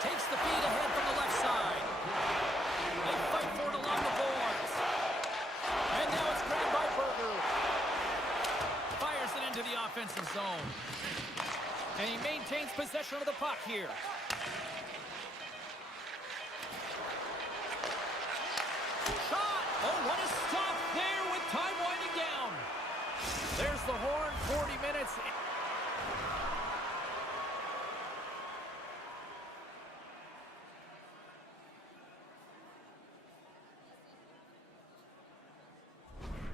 Takes the feed ahead from the left side. They fight for it along the boards. And now it's grabbed by Berger. Fires it into the offensive zone. And he maintains possession of the puck here. Shot! Oh, what a stop there with time winding down. There's the horn, 40 minutes.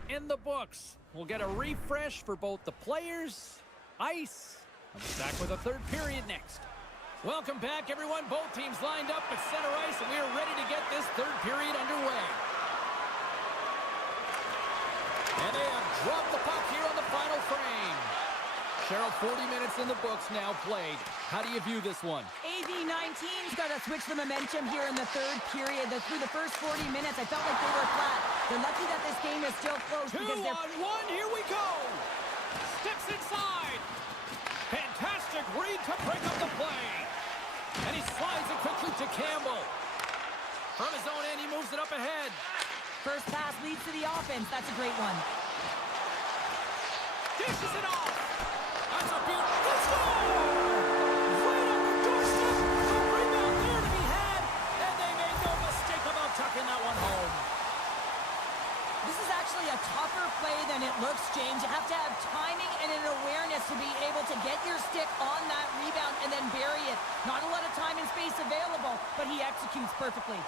In the books, we'll get a refresh for both the players, ice. I'll be back with a third period next. Welcome back, everyone. Both teams lined up at center ice, and we are ready to get this third period underway. And they have dropped the puck here on the final frame. Cheryl, 40 minutes in the books now played. How do you view this one? AB-19's got to switch the momentum here in the third period. Through the first 40 minutes, I felt like they were flat. They're lucky that this game is still close. 2-on-1, here we go. Steps inside. Fantastic read to break up the play. And he slides it quickly to Campbell. From his own end, he moves it up ahead. First pass leads to the offense. That's a great one. Dishes it off. That's a beautiful score! Right on the doorstep. A rebound there to be had. And they made no mistake about tucking that one home. This is actually a tougher play than it looks, James. You have to have timing and an awareness to be able to get your stick on that rebound and then bury it. Not a lot of time and space available, but he executes perfectly.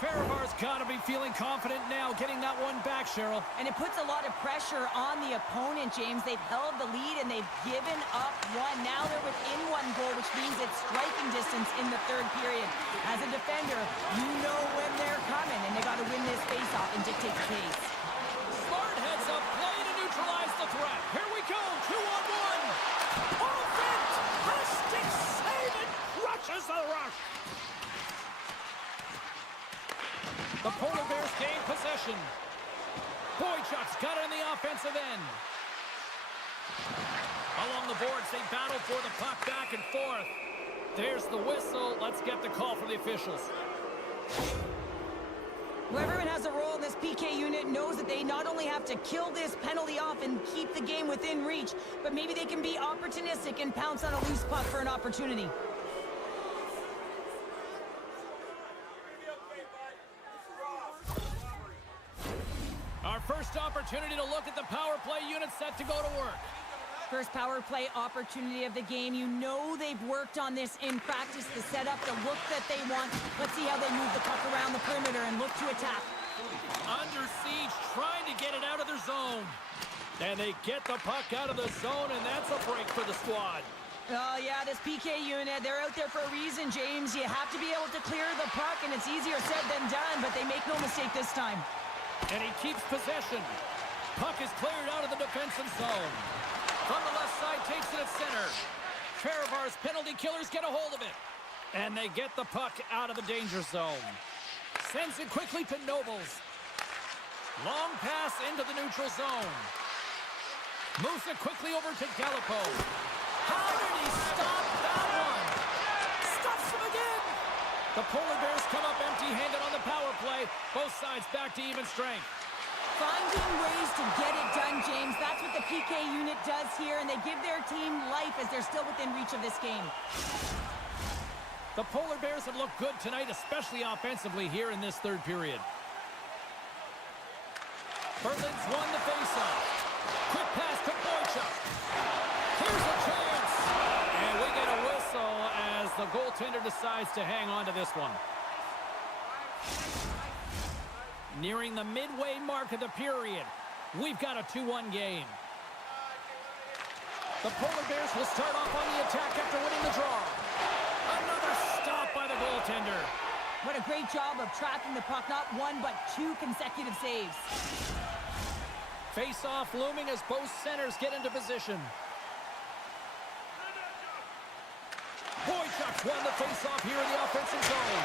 Fehérvár's got to be feeling confident now, getting that one back, Cheryl. And it puts a lot of pressure on the opponent, James. They've held the lead, and they've given up one. Now they're within one goal, which means it's striking distance in the third period. As a defender, you know when they're coming, and they got to win this faceoff and dictate the pace. Smart heads up, play to neutralize the threat. Here we go, 2-on-1. Perfect! A stick save and crushes the rush. The Polar Bears gain possession. Boychuk's got it on the offensive end. Along the boards, they battle for the puck back and forth. There's the whistle. Let's get the call from the officials. Whoever has a role in this PK unit knows that they not only have to kill this penalty off and keep the game within reach, but maybe they can be opportunistic and pounce on a loose puck for an opportunity. Our first opportunity to look at the power play unit set to go to work. First power play opportunity of the game. You know they've worked on this in practice, the setup, the look that they want. Let's see how they move the puck around the perimeter and look to attack. Under siege, trying to get it out of their zone. And they get the puck out of the zone, and that's a break for the squad. Oh, yeah, this PK unit, they're out there for a reason, James. You have to be able to clear the puck, and it's easier said than done, but they make no mistake this time. And he keeps possession. Puck is cleared out of the defensive zone. From the left side, takes it at center. Fehérvár's penalty killers get a hold of it. And they get the puck out of the danger zone. Sends it quickly to Nobles. Long pass into the neutral zone. Moves it quickly over to Gallipo. How did he stop that one? Stops him again. The Polar Bears come up empty-handed on the power play. Both sides back to even strength. Finding ways to get it done, James. That's what the PK unit does here, and they give their team life as they're still within reach of this game. The Polar Bears have looked good tonight, especially offensively here in this third period. Berlin's won the faceoff. Quick pass to Boychuk. Here's a chance. And we get a whistle as the goaltender decides to hang on to this one. Nearing the midway mark of the period, we've got a 2-1 game. The Polar Bears will start off on the attack after winning the draw. Another stop by the goaltender. What a great job of tracking the puck. Not one, but two consecutive saves. Face-off looming as both centers get into position. Boychuk's won the face-off here in the offensive zone.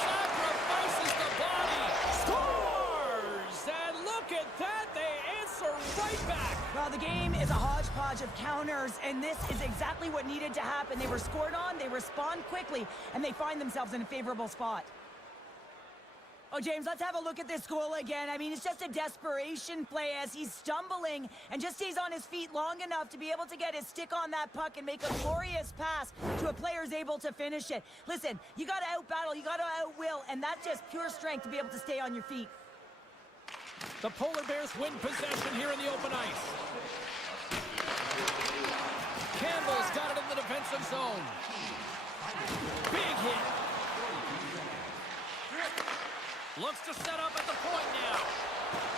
Sacrifices the body. Scores! And look at that. They answer right back. Well, the game is a hodgepodge of counters, and this is exactly what needed to happen. They were scored on, they respond quickly, and they find themselves in a favorable spot. Oh, James, let's have a look at this goal again. I mean, it's just a desperation play as he's stumbling and just stays on his feet long enough to be able to get his stick on that puck and make a glorious pass to a player who's able to finish it. Listen, you got to out-battle, you got to out-will, and that's just pure strength to be able to stay on your feet. The Polar Bears win possession here in the open ice. Campbell's got it in the defensive zone. Big hit. Looks to set up at the point now.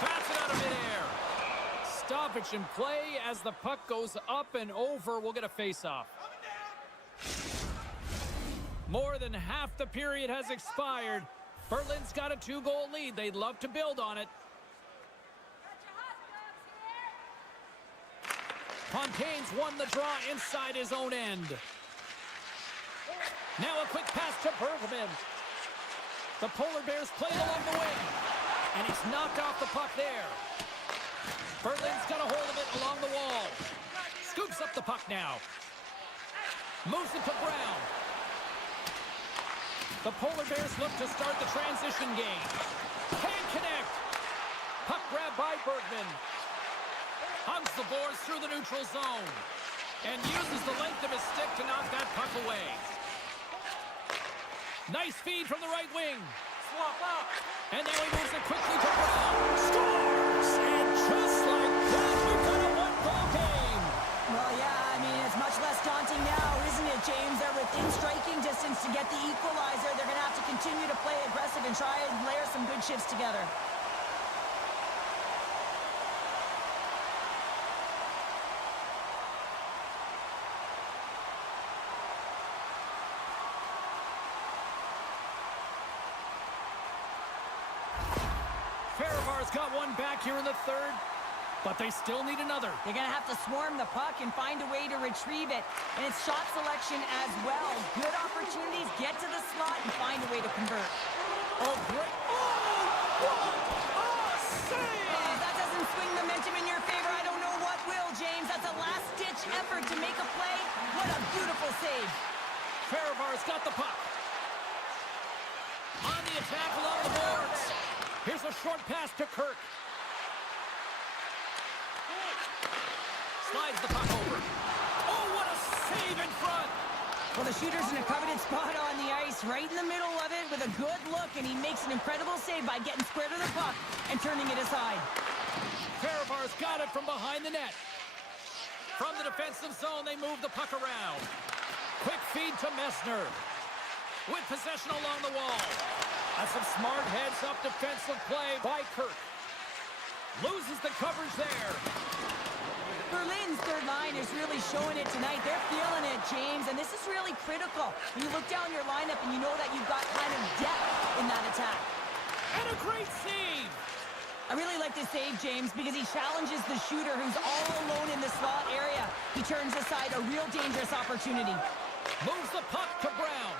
Bats it out of midair. Stoppage in play as the puck goes up and over. We'll get a face-off. More than half the period has expired. Berlin's got a 2-goal lead. They'd love to build on it. Fontaine's won the draw inside his own end. Now a quick pass to Bergman. The Polar Bears play along the wing. And he's knocked off the puck there. Berlin's got a hold of it along the wall. Scoops up the puck now. Moves it to Brown. The Polar Bears look to start the transition game. Can't connect. Puck grab by Bergman. Hugs the boards through the neutral zone. And uses the length of his stick to knock that puck away. Nice feed from the right wing. Swap up. And now he moves it quickly to Brown. Scores! And just like that, we've got a 1-goal game. Well, yeah, I mean, it's much less daunting now, isn't it, James? They're within striking distance to get the equalizer. They're going to have to continue to play aggressive and try and layer some good shifts together. Fehérvár's got one back here in the third, but they still need another. They're going to have to swarm the puck and find a way to retrieve it. And it's shot selection as well. Good opportunities, get to the slot, and find a way to convert. Oh, great. Oh, what a save! Oh, that doesn't swing momentum in your favor. I don't know what will, James. That's a last-ditch effort to make a play. What a beautiful save. Fehérvár's got the puck. On the attack along the boards. Here's a short pass to Kirk. Slides the puck over. Oh, what a save in front! Well, the shooter's in a coveted spot on the ice, right in the middle of it with a good look, and he makes an incredible save by getting square to the puck and turning it aside. Fehérvár's got it from behind the net. From the defensive zone, they move the puck around. Quick feed to Messner. With possession along the wall. That's some smart heads-up defensive play by Kirk. Loses the coverage there. Berlin's third line is really showing it tonight. They're feeling it, James, and this is really critical. When you look down your lineup and you know that you've got kind of depth in that attack. And a great save! I really like this save, James, because he challenges the shooter who's all alone in the slot area. He turns aside a real dangerous opportunity. Moves the puck to Brown.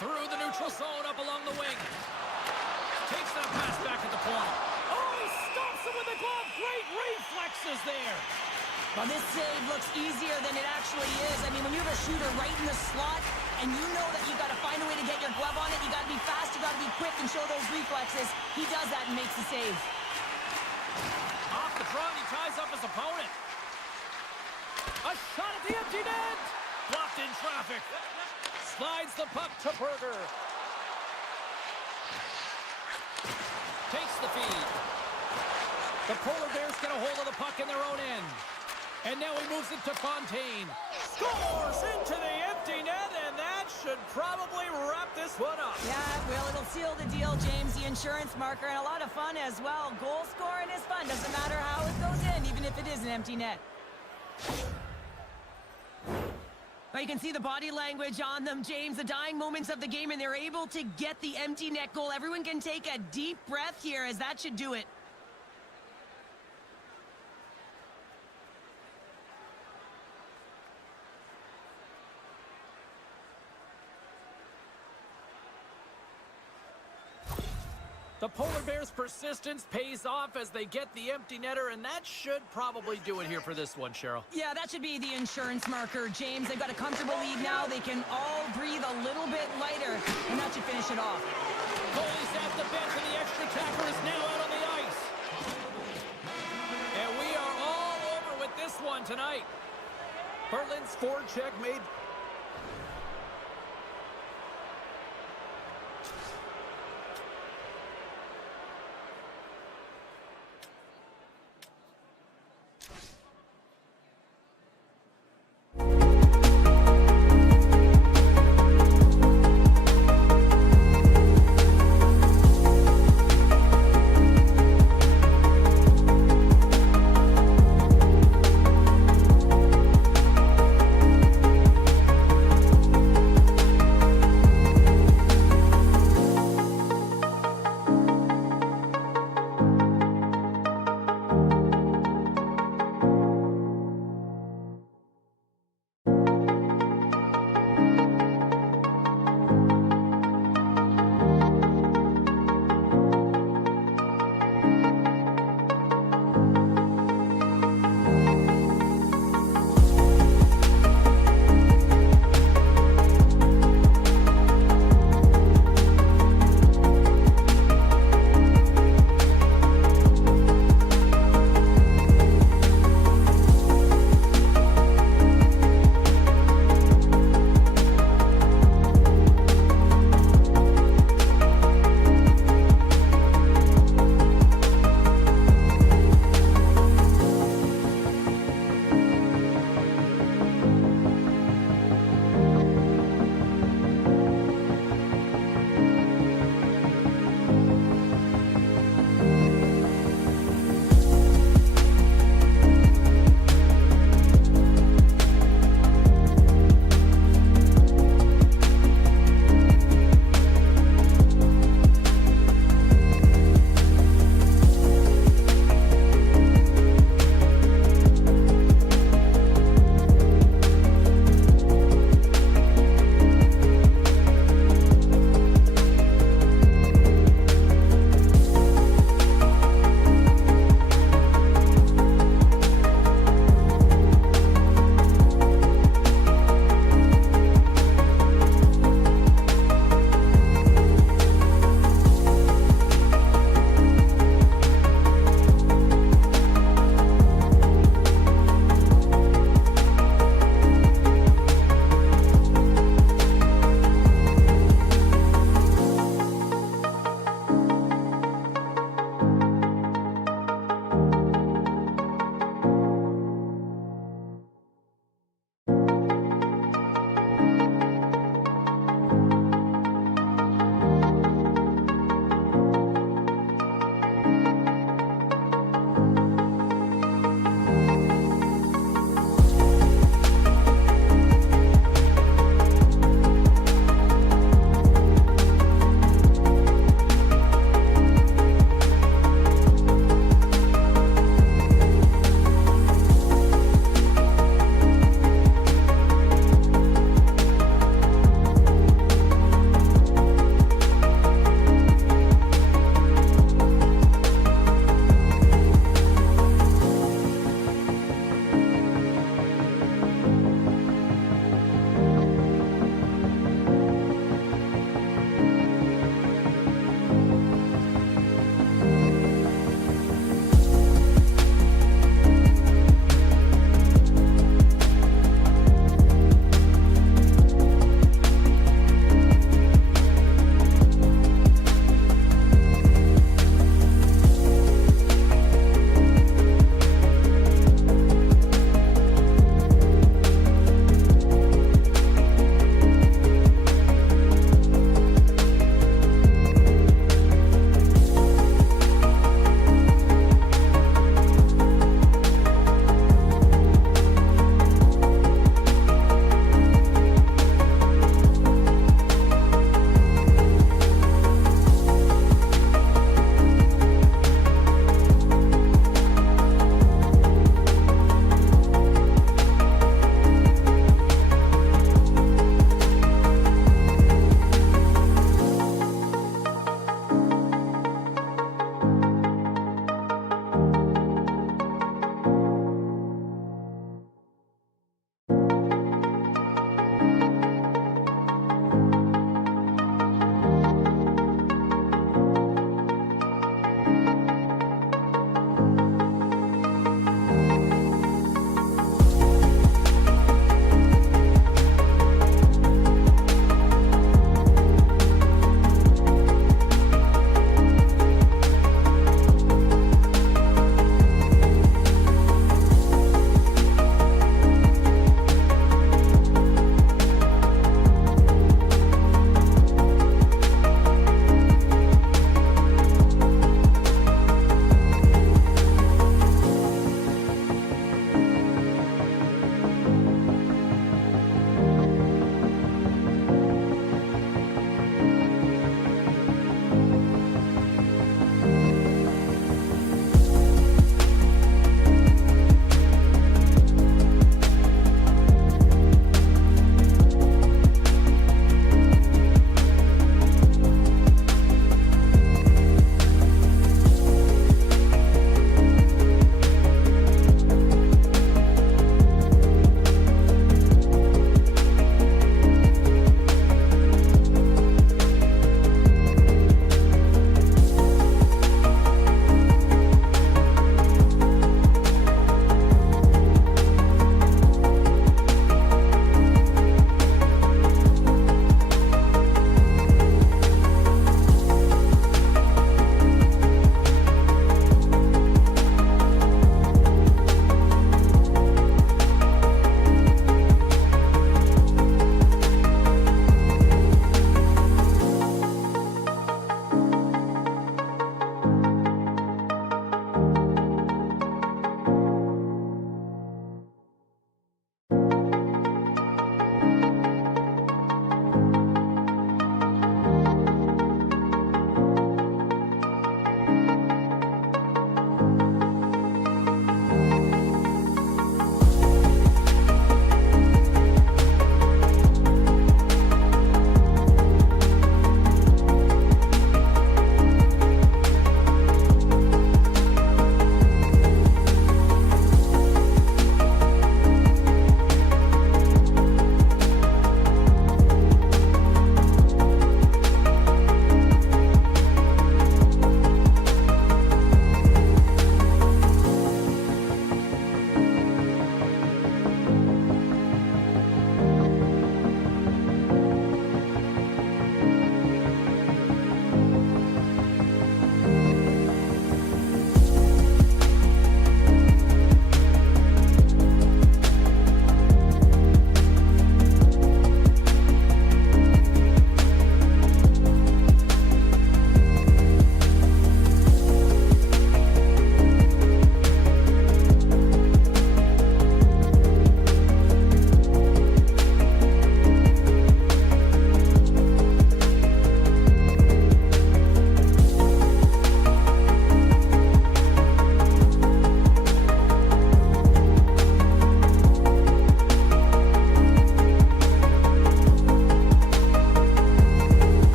Through the neutral zone, up along the wing. Takes that pass back at the point. Oh, he stops him with the glove. Great reflexes there. Well, this save looks easier than it actually is. I mean, when you have a shooter right in the slot, and you know that you got to find a way to get your glove on it, you got to be fast, you got to be quick and show those reflexes. He does that and makes the save. Off the front, he ties up his opponent. A shot at the empty net! Blocked in traffic. Slides the puck to Berger. Takes the feed. The Polar Bears get a hold of the puck in their own end. And now he moves it to Fontaine. Scores into the empty net, and that should probably wrap this one up. Yeah, it will. It'll seal the deal, James. The insurance marker, and a lot of fun as well. Goal scoring is fun. Doesn't matter how it goes in, even if it is an empty net. But you can see the body language on them, James, the dying moments of the game, and they're able to get the empty net goal. Everyone can take a deep breath here, as that should do it. The Polar Bears' persistence pays off as they get the empty netter, and that should probably do it here for this one, Cheryl. Yeah, that should be the insurance marker, James. They've got a comfortable lead now. They can all breathe a little bit lighter, and that should finish it off. Goalie's at the bench, and the extra attacker is now out on the ice. And we are all over with this one tonight. Berlin's forecheck made...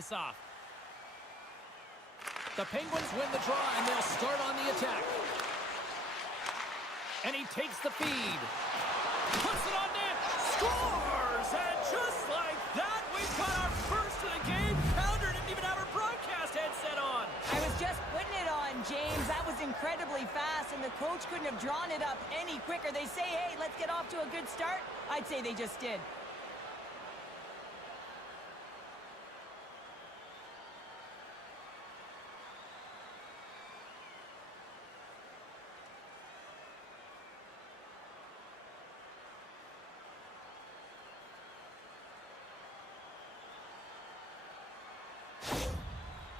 face-off. The Penguins win the draw, and they'll start on the attack. And he takes the feed. Puts it on net. Scores! And just like that, we've got our first of the game. Pounder didn't even have her broadcast headset on. I was just putting it on, James. That was incredibly fast, and the coach couldn't have drawn it up any quicker. They say, hey, let's get off to a good start. I'd say they just did.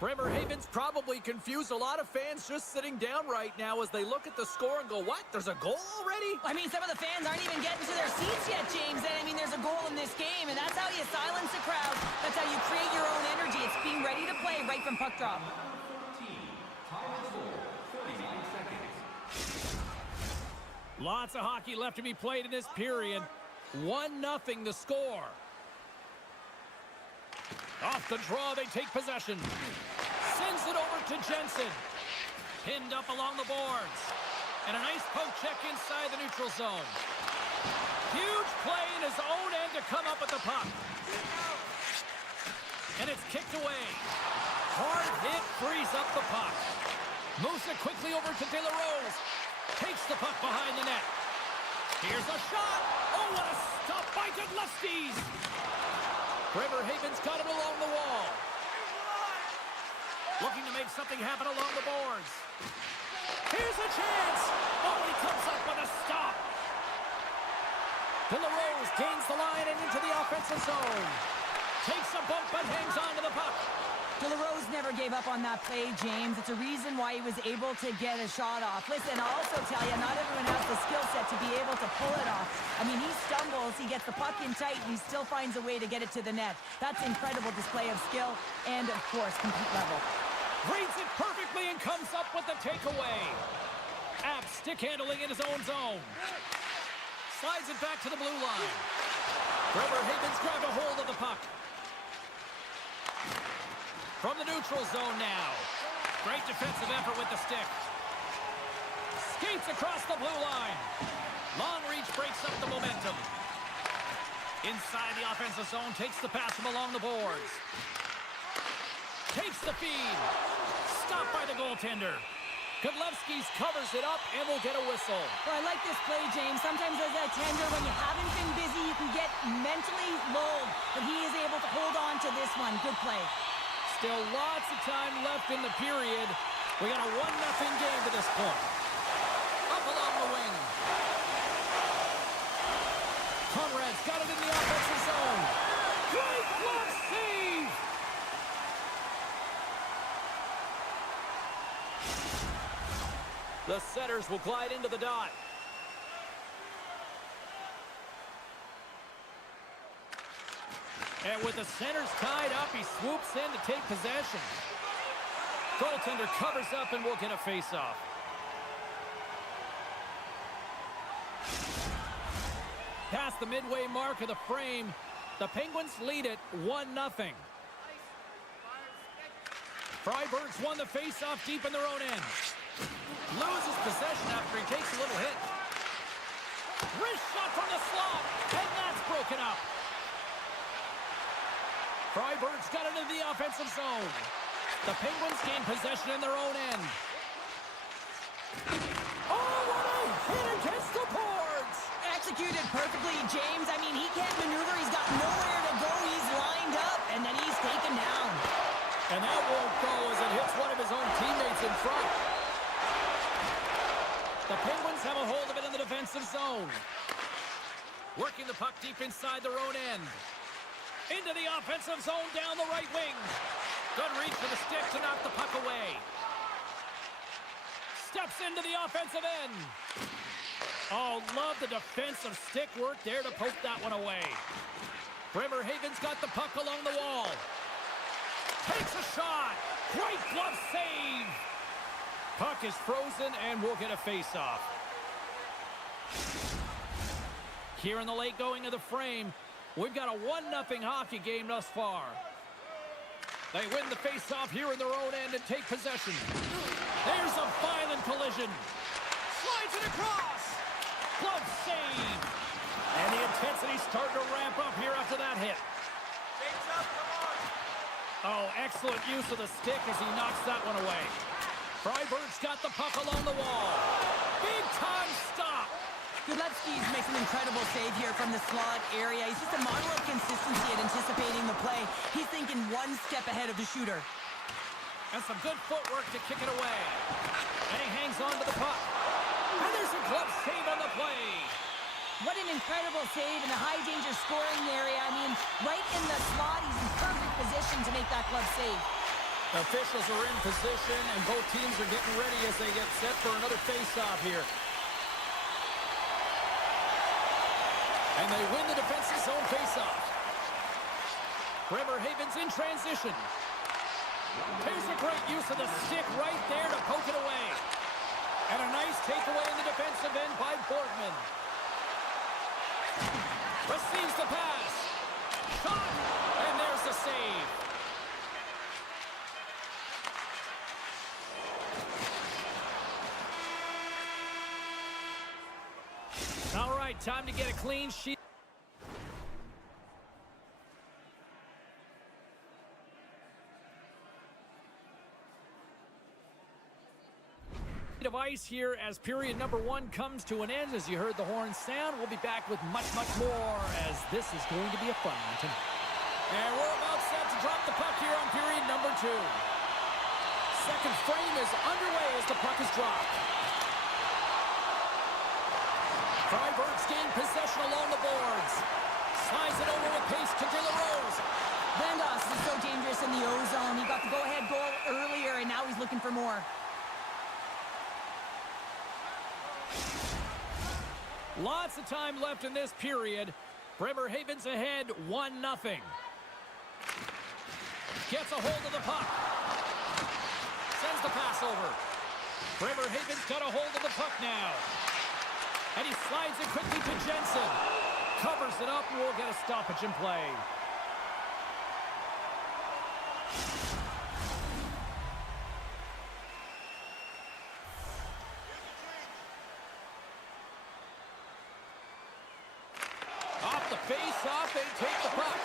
Bremerhaven's probably confused a lot of fans just sitting down right now as they look at the score and go, what? There's a goal already? I mean, some of the fans aren't even getting to their seats yet, James. And I mean, there's a goal in this game, and that's how you silence the crowd. That's how you create your own energy. It's being ready to play right from puck drop. Lots of hockey left to be played in this period. 1-0 the score. Off the draw, they take possession. Sends it over to Jensen. Pinned up along the boards. And a nice poke check inside the neutral zone. Huge play in his own end to come up with the puck. And it's kicked away. Hard hit frees up the puck. Moves it quickly over to De La Rose. Takes the puck behind the net. Here's a shot. Oh, what a stop by Godlewski's. Bremerhaven's got it along the wall. Looking to make something happen along the boards. Here's a chance. Oh, he comes up with a stop. De La Rose gains the line and into the offensive zone. Takes a bump but hangs on to the puck. De La Rose never gave up on that play, James. It's a reason why he was able to get a shot off. Listen, I'll also tell you, not everyone has the skill set to be able to pull it off. I mean, he stumbles, he gets the puck in tight, and he still finds a way to get it to the net. That's incredible display of skill and, of course, complete level. Reads it perfectly and comes up with the takeaway. App stick handling in his own zone. Slides it back to the blue line. Bremerhaven's grabbed a hold of the puck. From the neutral zone now. Great defensive effort with the stick. Skates across the blue line. Long reach breaks up the momentum. Inside the offensive zone, takes the pass from along the boards. Takes the feed. Stopped by the goaltender. Godlewski's covers it up and will get a whistle. Well, I like this play, James. Sometimes as a tender, when you haven't been busy, you can get mentally lulled. But he is able to hold on to this one. Good play. Still lots of time left in the period. We got a 1-0 game to this point. Up along the wing. Conrad's got it in the offensive zone. Great glove save! The setters will glide into the dot. And with the centers tied up, he swoops in to take possession. Goaltender covers up and will get a face-off. Past the midway mark of the frame, the Penguins lead it 1-0. Freiburg's won the face-off deep in their own end. Loses possession after he takes a little hit. Wrist shot from the slot, and that's broken up. Freiburg's got it in the offensive zone. The Penguins gain possession in their own end. Oh, what a hit against the boards! Executed perfectly, James. I mean, he can't maneuver. He's got nowhere to go. He's lined up, and then he's taken down. And that won't go as it hits one of his own teammates in front. The Penguins have a hold of it in the defensive zone. Working the puck deep inside their own end. Into the offensive zone down the right wing. Good reach for the stick to knock the puck away. Steps into the offensive end. Oh, love the defensive stick work there to poke that one away. Bremerhaven's got the puck along the wall. Takes a shot. Great glove save. Puck is frozen and we'll get a face-off. Here in the late going of the frame, we've got a 1-0 hockey game thus far. They win the face-off here in their own end and take possession. There's a violent collision. Slides it across. Glove save. And the intensity's starting to ramp up here after that hit. Oh, excellent use of the stick as he knocks that one away. Freiburg's got the puck along the wall. Big time stop. Gudlevsky's makes an incredible save here from the slot area. He's just a model of consistency at anticipating the play. He's thinking one step ahead of the shooter. And some good footwork to kick it away. And he hangs on to the puck. And there's a glove save on the play. What an incredible save in the high-danger scoring area. I mean, right in the slot, he's in perfect position to make that glove save. Officials are in position, and both teams are getting ready as they get set for another face-off here. And they win the defensive zone face-off. Bremerhaven's in transition. Here's a great use of the stick right there to poke it away. And a nice takeaway in the defensive end by Borgman. Receives the pass. Shot! And there's the save. All right, time to get a clean sheet of ice here as period number 1 comes to an end. As you heard the horn sound, we'll be back with much, much more as this is going to be a fun one tonight. And we're about set to drop the puck here on period number 2. Second frame is underway as the puck is dropped. Freiburg's gained possession along the boards. Slides it over with pace to De La Rose. Vandos is so dangerous in the O-zone. He got the go-ahead goal earlier, and now he's looking for more. Lots of time left in this period. Bremerhaven's ahead 1-0. Gets a hold of the puck. Sends the pass over. Bremerhaven's got a hold of the puck now. And he slides it quickly to Jensen. Covers it up, and we'll get a stoppage in play. Off the face-off, they take the puck.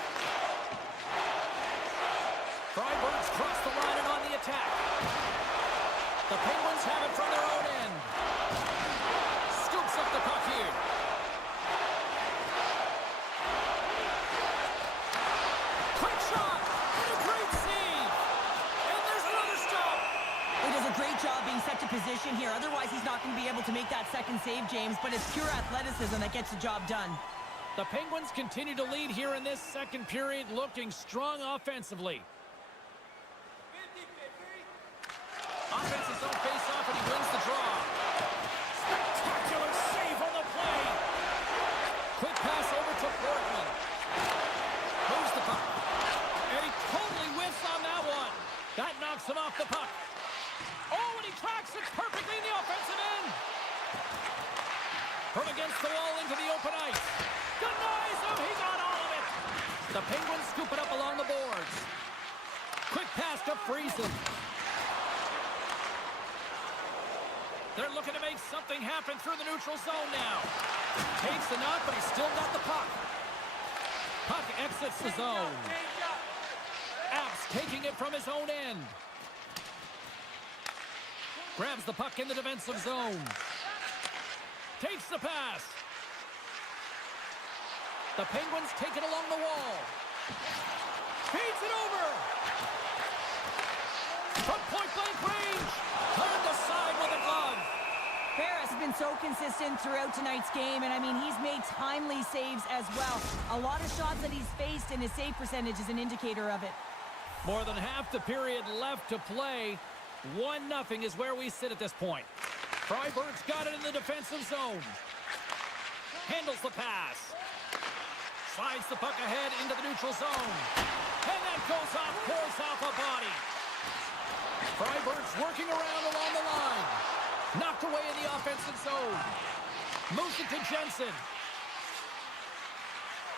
Freiburg's crossed the line and on the attack. The Penguins have it from their own end. Scoops up the puck here. Quick shot! And a great save! And there's another stop! He does a great job being set to position here. Otherwise, he's not going to be able to make that second save, James. But it's pure athleticism that gets the job done. The Penguins continue to lead here in this second period, looking strong offensively. Offense's own face-off, and he wins the draw. Spectacular save on the play. Quick pass over to Borgman. Moves the puck. And he totally whiffs on that one. That knocks him off the puck. Oh, and he tracks it perfectly in the offensive end. From against the wall into the open ice. Denies him. He got all of it. The Penguins scoop it up along the boards. Quick pass to Friesen. They're looking to make something happen through the neutral zone now. Takes the knock, but he's still got the puck. Puck exits the zone. Apps taking it from his own end. Grabs the puck in the defensive zone. Takes the pass. The Penguins take it along the wall. Feeds it over. From point-blank range. Turned aside with a glove. Ferris has been so consistent throughout tonight's game, and I mean, he's made timely saves as well. A lot of shots that he's faced, and his save percentage is an indicator of it. More than half the period left to play. 1-0 is where we sit at this point. Freiburg's got it in the defensive zone. Handles the pass. Slides the puck ahead into the neutral zone. And that goes off, pours off a body. Freiburg's working around along the line. Knocked away in the offensive zone. Moves it to Jensen.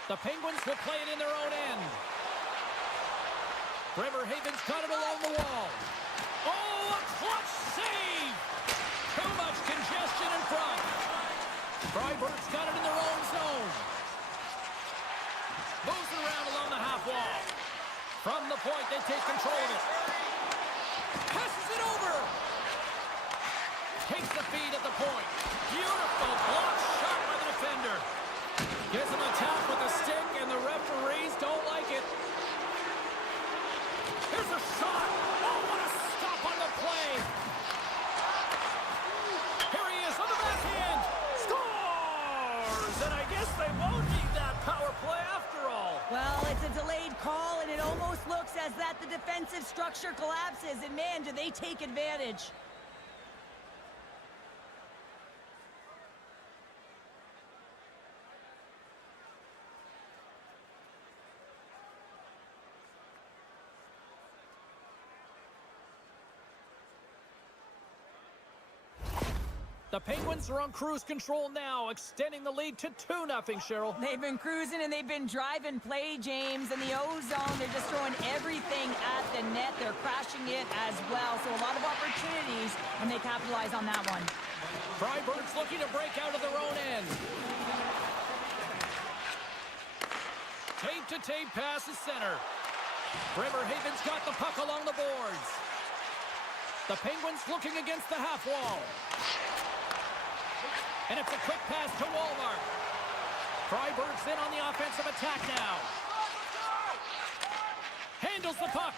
The Penguins will play it in their own end. Bremerhaven's got it along the wall. Oh, a clutch save! Too much congestion in front. Freiburg's got it in their own zone. Moves it around along the half wall. From the point, they take control of it. Passes it over. Takes the feed at the point. Beautiful block shot by the defender. Gives him a tap with the stick, and the referees don't like it. Here's a shot. Oh, what a stop on the play. Here he is on the backhand. Scores! And I guess they won't need that power play after all. Well, it's a delayed call, and it almost looks as that the defensive structure collapses. And man, do they take advantage. The Penguins are on cruise control now, extending the lead to 2-0, Cheryl. They've been cruising and they've been driving play, James. In the O-zone, they're just throwing everything at the net. They're crashing it as well. So a lot of opportunities, and they capitalize on that one. Freiburg's looking to break out of their own end. Tape-to-tape pass is center. Bremerhaven's got the puck along the boards. The Penguins looking against the half wall. And it's a quick pass to Walmart. Freiburg's in on the offensive attack now. Handles the puck.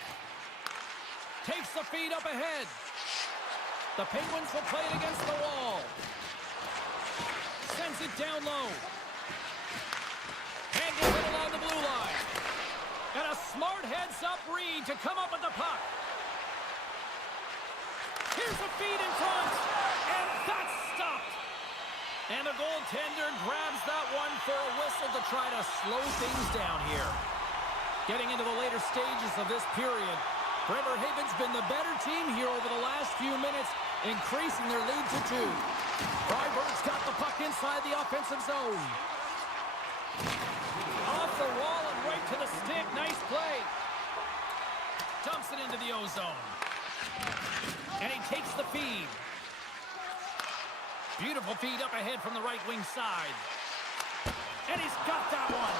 Takes the feed up ahead. The Penguins will play it against the wall. Sends it down low. Handles it along the blue line. And a smart heads-up read to come up with the puck. Here's a feed in front. And that's stopped. And the goaltender grabs that one for a whistle to try to slow things down here. Getting into the later stages of this period, Bremerhaven's been the better team here over the last few minutes, increasing their lead to 2. Freiburg's got the puck inside the offensive zone. Off the wall and right to the stick. Nice play. Dumps it into the O-zone. And he takes the feed. Beautiful feed up ahead from the right wing side. And he's got that one.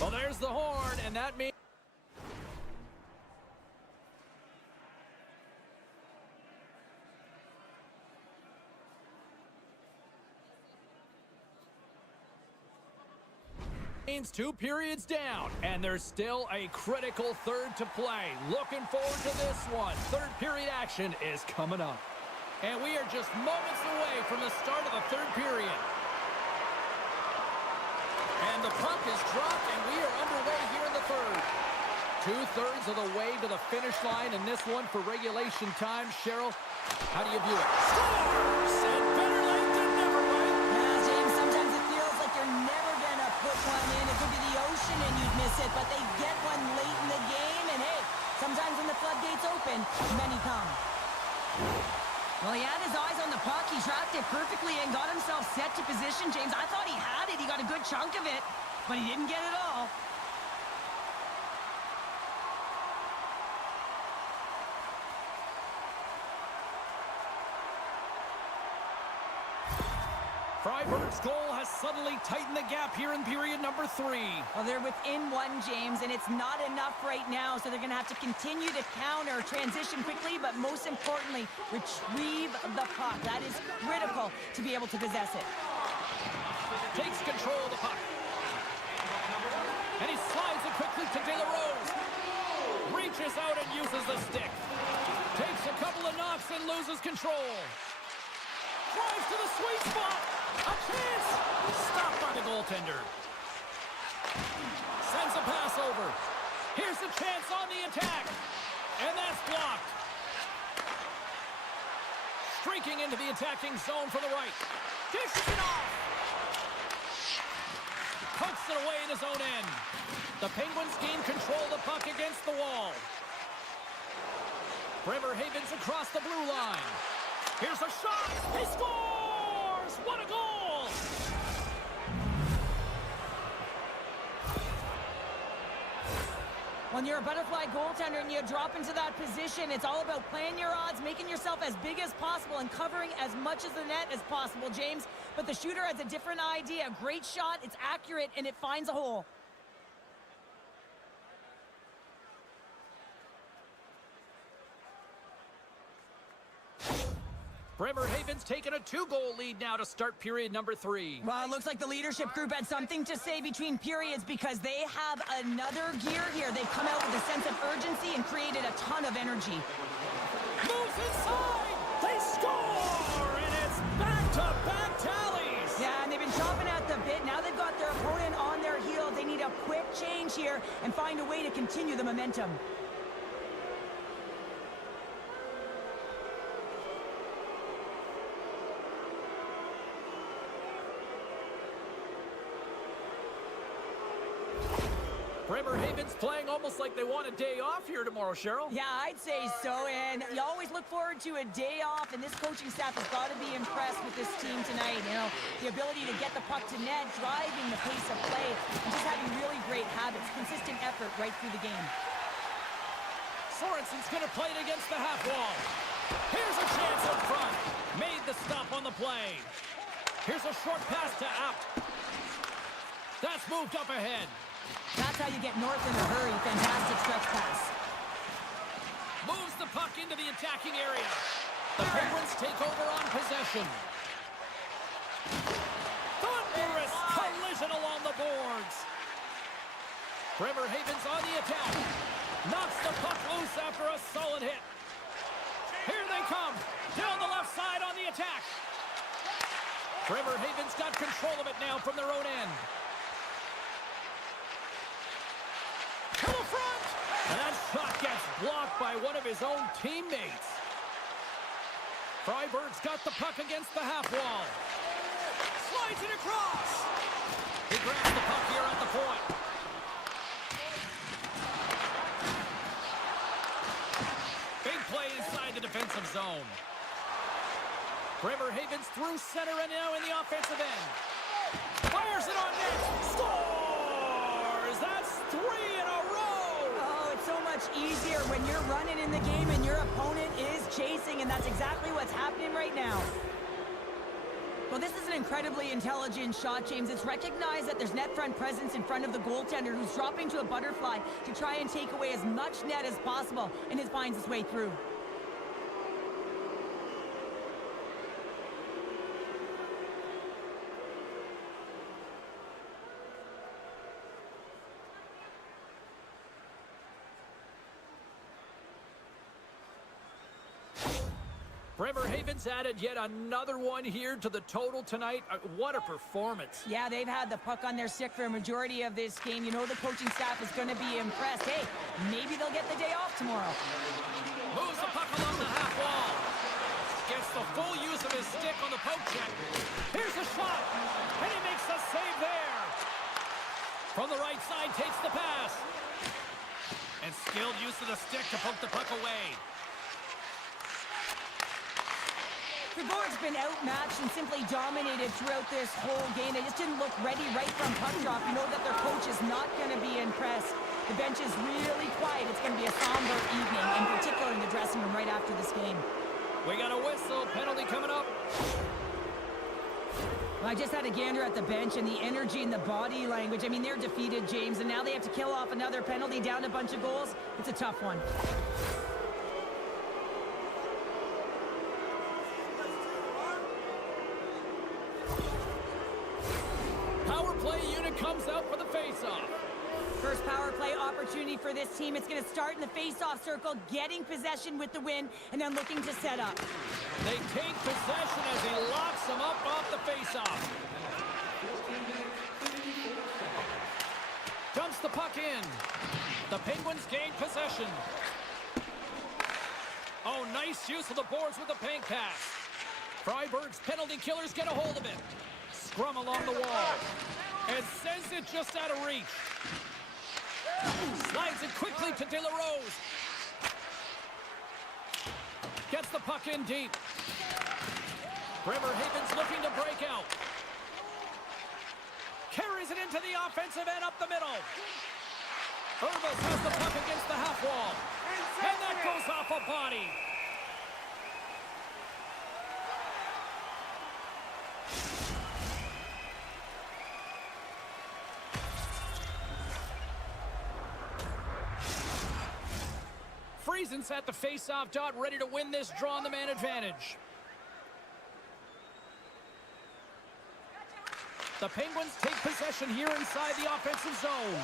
Well, there's the horn, and that means... means 2 periods down, and there's still a critical third to play. Looking forward to this one. Third period action is coming up. And we are just moments away from the start of the third period. And the puck is dropped, and we are underway here in the third. 2/3 of the way to the finish line in this one for regulation time. Cheryl, how do you view it? Scores! And better late than never, right? Yeah, James, sometimes it feels like you're never going to put one in. It could be the ocean and you'd miss it, but they get one late in the game, and hey, sometimes when the floodgates open, many come. Well, he had his eyes on the puck. He tracked it perfectly and got himself set to position, James. I thought he had it. He got a good chunk of it, but he didn't get it all. Freiburg's goal has suddenly tightened the gap here in period number 3. Well, they're within 1, James, and it's not enough right now, so they're going to have to continue to counter, transition quickly, but most importantly, retrieve the puck. That is critical to be able to possess it. Takes control of the puck. And he slides it quickly to De La Rose. Reaches out and uses the stick. Takes a couple of knocks and loses control. Drives to the sweet spot. A chance. Stopped by the goaltender. Sends a pass over. Here's a chance on the attack. And that's blocked. Streaking into the attacking zone for the right. Dishes it off. Pokes it away in his own end. The Penguins gain control of the puck against the wall. Bremerhaven's across the blue line. Here's a shot. He scores! What a goal! When you're a butterfly goaltender and you drop into that position, it's all about playing your odds, making yourself as big as possible, and covering as much of the net as possible, James. But the shooter has a different idea. Great shot, it's accurate, and it finds a hole. Bremerhaven's taken a 2-goal lead now to start period number 3. Well, it looks like the leadership group had something to say between periods because they have another gear here. They've come out with a sense of urgency and created a ton of energy. Moves inside! They score! And it's back-to-back tallies! Yeah, and they've been chomping at the bit. Now they've got their opponent on their heels. They need a quick change here and find a way to continue the momentum. Bremerhaven's playing almost like they want a day off here tomorrow, Cheryl. Yeah, I'd say so, and you always look forward to a day off, and this coaching staff has got to be impressed with this team tonight. You know, the ability to get the puck to net, driving the pace of play, and just having really great habits, consistent effort right through the game. Sorensen's going to play it against the half wall. Here's a chance up front. Made the stop on the play. Here's a short pass to out. That's moved up ahead. That's how you get north in a hurry. Fantastic stretch pass. Moves the puck into the attacking area. The Penguins take over on possession. Thunderous collision along the boards. Bremerhaven's on the attack. Knocks the puck loose after a solid hit. Here they come. Down the left side on the attack. Bremerhaven's got control of it now from their own end. To the front! And that shot gets blocked by one of his own teammates. Freiburg's got the puck against the half wall. Slides it across. He grabs the puck here at the point. Big play inside the defensive zone. Bremerhaven's through center and now in the offensive end. Fires it on net. Scores! That's 3 in a row! Oh, it's so much easier when you're running in the game and your opponent is chasing, and that's exactly what's happening right now. Well, this is an incredibly intelligent shot, James. It's recognized that there's net front presence in front of the goaltender who's dropping to a butterfly to try and take away as much net as possible, and it finds its way through. Bremerhaven's added yet another one here to the total tonight. What a performance. Yeah, they've had the puck on their stick for a majority of this game. You know the coaching staff is going to be impressed. Hey, maybe they'll get the day off tomorrow. Moves the puck along the half wall. Gets the full use of his stick on the poke check. Here's a shot, and he makes the save there. From the right side, takes the pass. And skilled use of the stick to poke the puck away. Fribourg's been outmatched and simply dominated throughout this whole game. They just didn't look ready right from puck drop. You know that their coach is not going to be impressed. The bench is really quiet. It's going to be a somber evening, in particular in the dressing room right after this game. We got a whistle. Penalty coming up. Well, I just had a gander at the bench, and the energy and the body language. I mean, they're defeated, James, and now they have to kill off another penalty, down a bunch of goals. It's a tough one. Power play unit comes out for the face-off. First power play opportunity for this team. It's going to start in the face-off circle, getting possession with the win, and then looking to set up. They take possession as he locks them up off the face-off. Dumps the puck in. The Penguins gain possession. Oh, nice use of the boards with the bank pass. Freiburg's penalty killers get a hold of it. Scrum along the wall. And sends it just out of reach. Slides it quickly to De La Rose. Gets the puck in deep. Bremerhaven's looking to break out. Carries it into the offensive end up the middle. Urbas has the puck against the half wall. And that goes off a body. Friesen's at the face-off dot, ready to win this draw on the man advantage. The Penguins take possession here inside the offensive zone.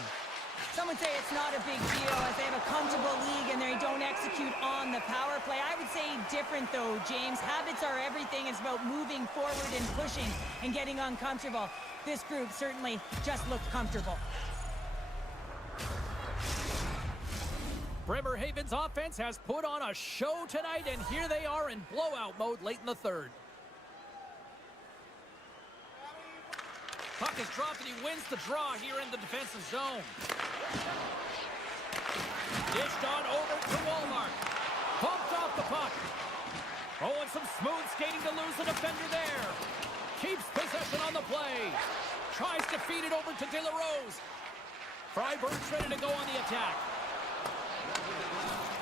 Some would say it's not a big deal as they have a comfortable league and they don't execute on the power play. I would say different though, James. Habits are everything. It's about moving forward and pushing and getting uncomfortable. This group certainly just looked comfortable. Bremerhaven's offense has put on a show tonight, and here they are in blowout mode late in the third. Puck is dropped, and he wins the draw here in the defensive zone. Dished on over to Walmart. Pumped off the puck. Oh, and some smooth skating to lose the defender there. Keeps possession on the play. Tries to feed it over to De La Rose. Freiburg's ready to go on the attack.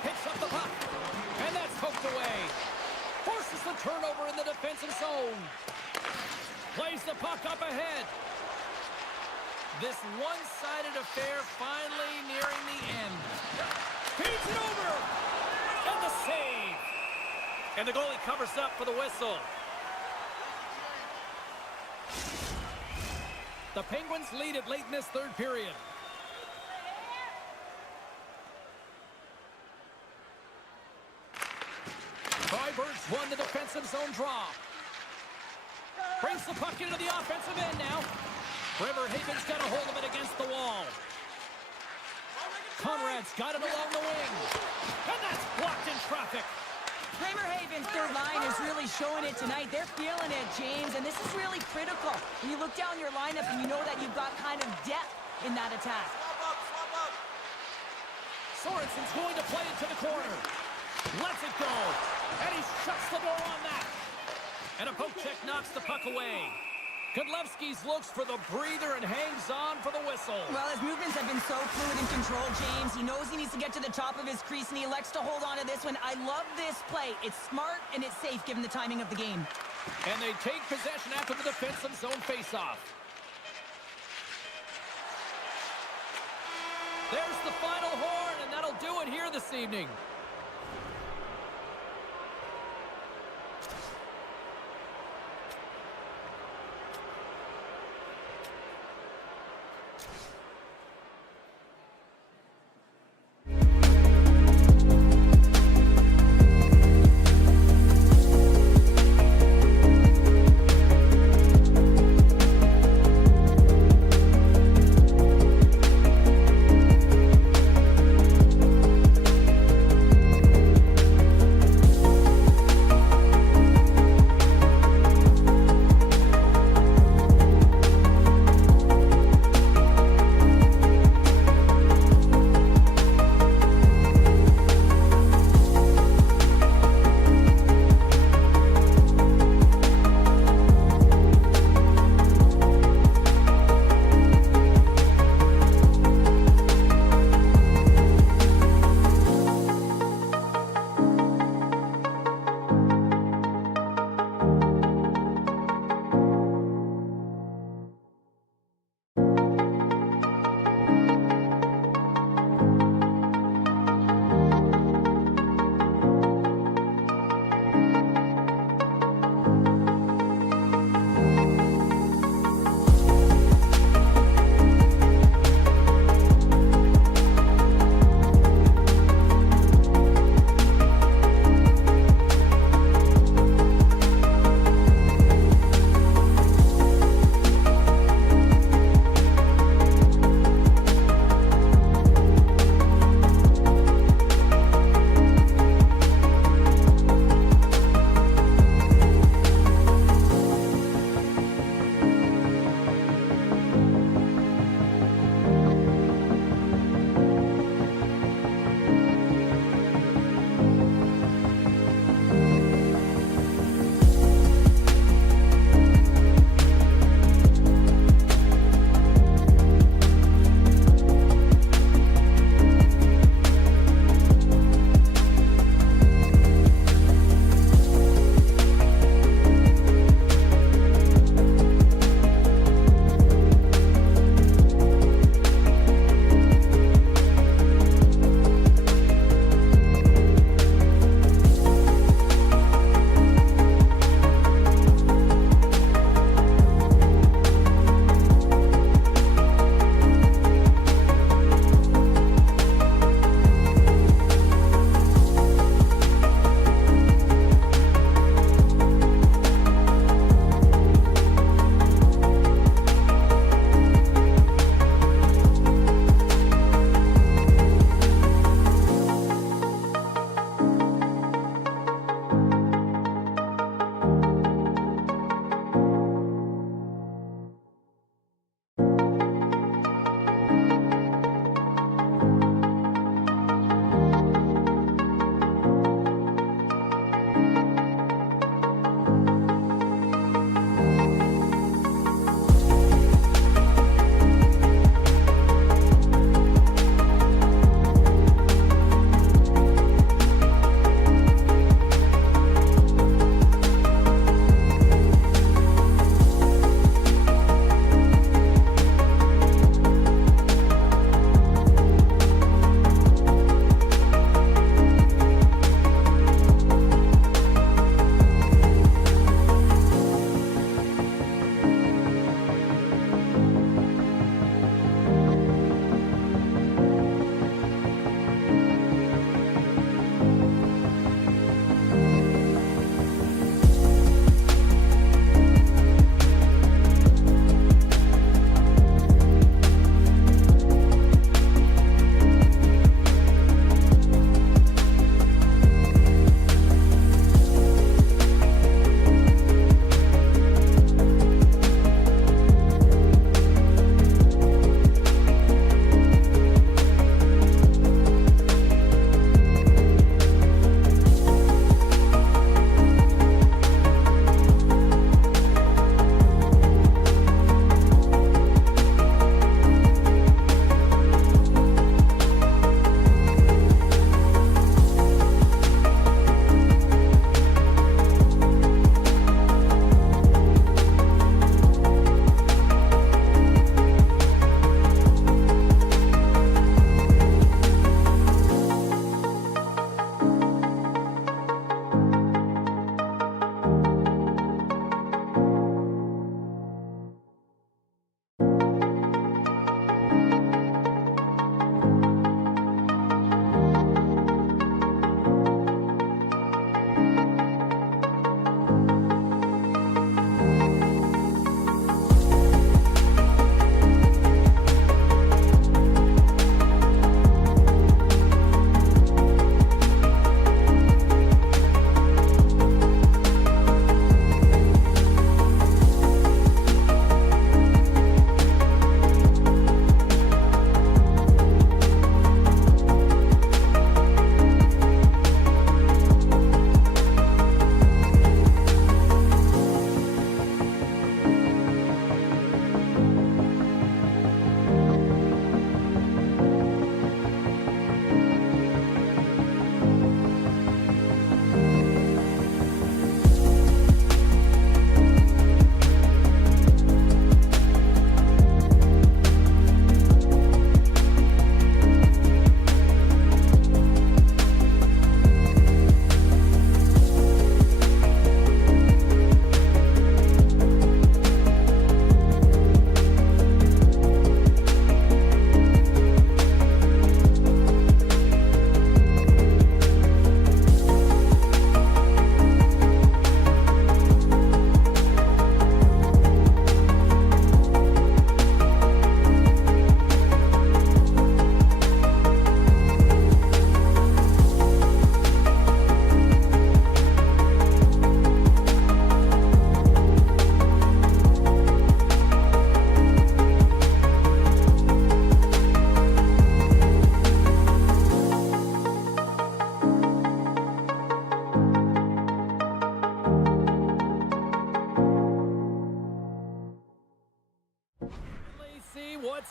Picks up the puck, and that's poked away. Forces the turnover in the defensive zone. Plays the puck up ahead. This one-sided affair finally nearing the end. Feeds it over, and the save. And the goalie covers up for the whistle. The Penguins lead it late in this third period. Freiburg's won the defensive zone draw. Brings the puck into the offensive end now. Bremerhaven's got a hold of it against the wall. Conrad's got it along the wing. And that's blocked in traffic. Bremerhaven's third line is really showing it tonight. They're feeling it, James, and this is really critical. When you look down your lineup and you know that you've got kind of depth in that attack. Sorensen's going to play it to the corner. Lets it go. And he shuts the door on that. And a poke check knocks the puck away. Godlewski's looks for the breather and hangs on for the whistle. Well, his movements have been so fluid and controlled, James. He knows he needs to get to the top of his crease, and he elects to hold on to this one. I love this play. It's smart, and it's safe given the timing of the game. And they take possession after the defensive zone faceoff. There's the final horn, and that'll do it here this evening.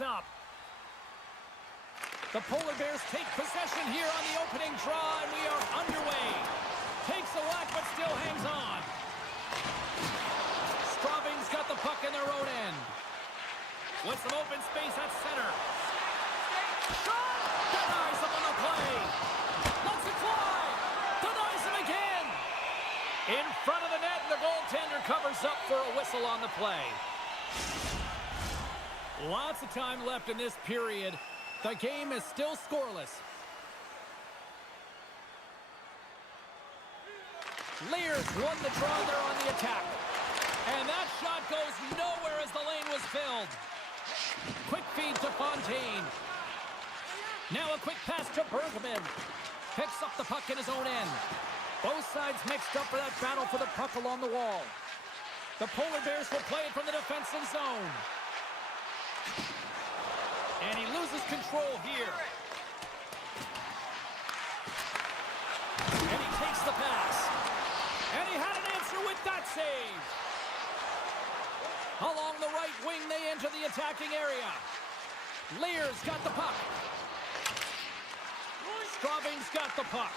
stop. The Polar Bears take possession here on the opening draw, and we are underway. Takes a whack, but still hangs on. Straubing's got the puck in their own end. With some open space at center. Shot! Denies him on the play. Lets it fly. Denies him again. In front of the net, and the goaltender covers up for a whistle on the play. Lots of time left in this period. The game is still scoreless. Lears won the draw there on the attack. And that shot goes nowhere as the lane was filled. Quick feed to Fontaine. Now a quick pass to Bergman. Picks up the puck in his own end. Both sides mixed up for that battle for the puck along the wall. The Polar Bears will play it from the defensive zone. And he loses control here. And he takes the pass. And he had an answer with that save. Along the right wing, they enter the attacking area. Lears got the puck. Straubing's got the puck.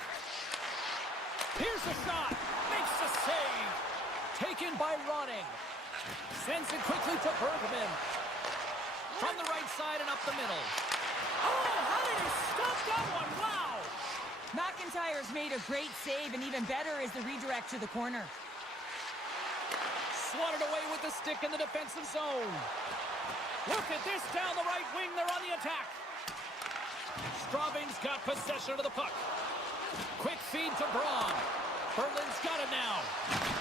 Here's a shot. Makes the save. Taken by Ronning. Sends it quickly to Bergman. From the right side and up the middle. Oh, how did he stop that one? Wow! McIntyre's made a great save, and even better is the redirect to the corner. Swatted away with the stick in the defensive zone. Look at this down the right wing. They're on the attack. Straubing's got possession of the puck. Quick feed to Braun. Berlin's got it now.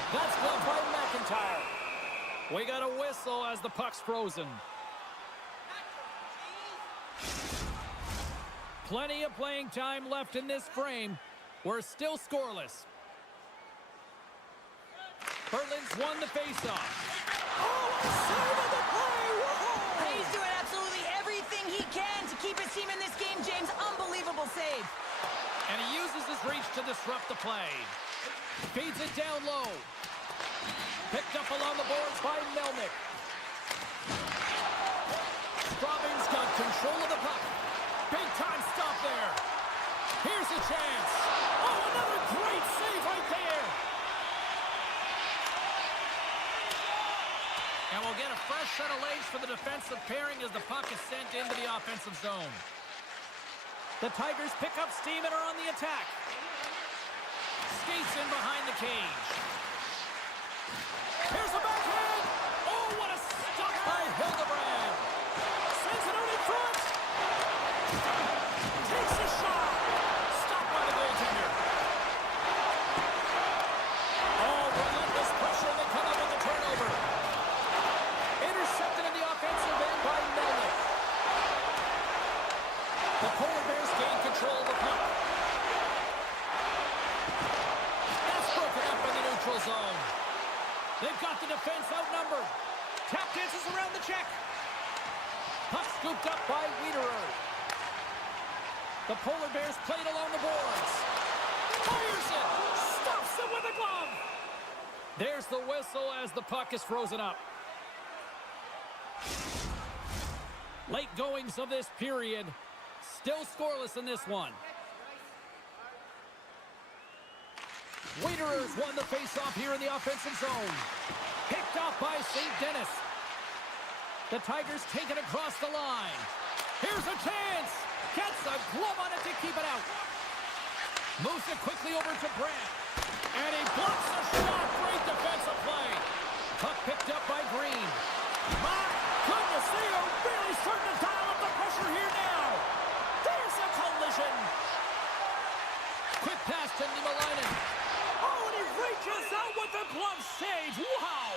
That's gloved by McIntyre. We got a whistle as the puck's frozen. Plenty of playing time left in this frame. We're still scoreless. Berlin's won the faceoff. Oh, save of the play! Whoa! He's doing absolutely everything he can to keep his team in this game, James. Unbelievable save. And he uses his reach to disrupt the play. Feeds it down low. Picked up along the boards by Melnick. Straubing's got control of the puck. Big time stop there. Here's a chance. Oh, another great save right there. And we'll get a fresh set of legs for the defensive pairing as the puck is sent into the offensive zone. The Tigers pick up steam and are on the attack. Skates in behind the cage. Here's a backhand. Oh, what a stop by Hildebrand. Sends it out in front. Takes a shot. Stopped by the goaltender. Oh, relentless pressure. They come up with the turnover. Intercepted in the offensive end by Melnick. The Polar Bears gain control of the puck. That's broken up in the neutral zone. They've got the defense outnumbered. Tap dances around the check. Puck scooped up by Wiederer. The Polar Bears played along the boards. Fires it. Stops it with a glove. There's the whistle as the puck is frozen up. Late goings of this period. Still scoreless in this one. Wiederer's won the faceoff here in the offensive zone. Picked off by St. Denis. The Tigers take it across the line. Here's a chance. Gets a glove on it to keep it out. Moves it quickly over to Brandt. And he blocks the shot. Great defensive play. Puck picked up by Green. My goodness, they are really starting to dial up the pressure here now. There's a collision. Quick pass to Niemelainen. Oh, and he reaches out with the glove save. Wow.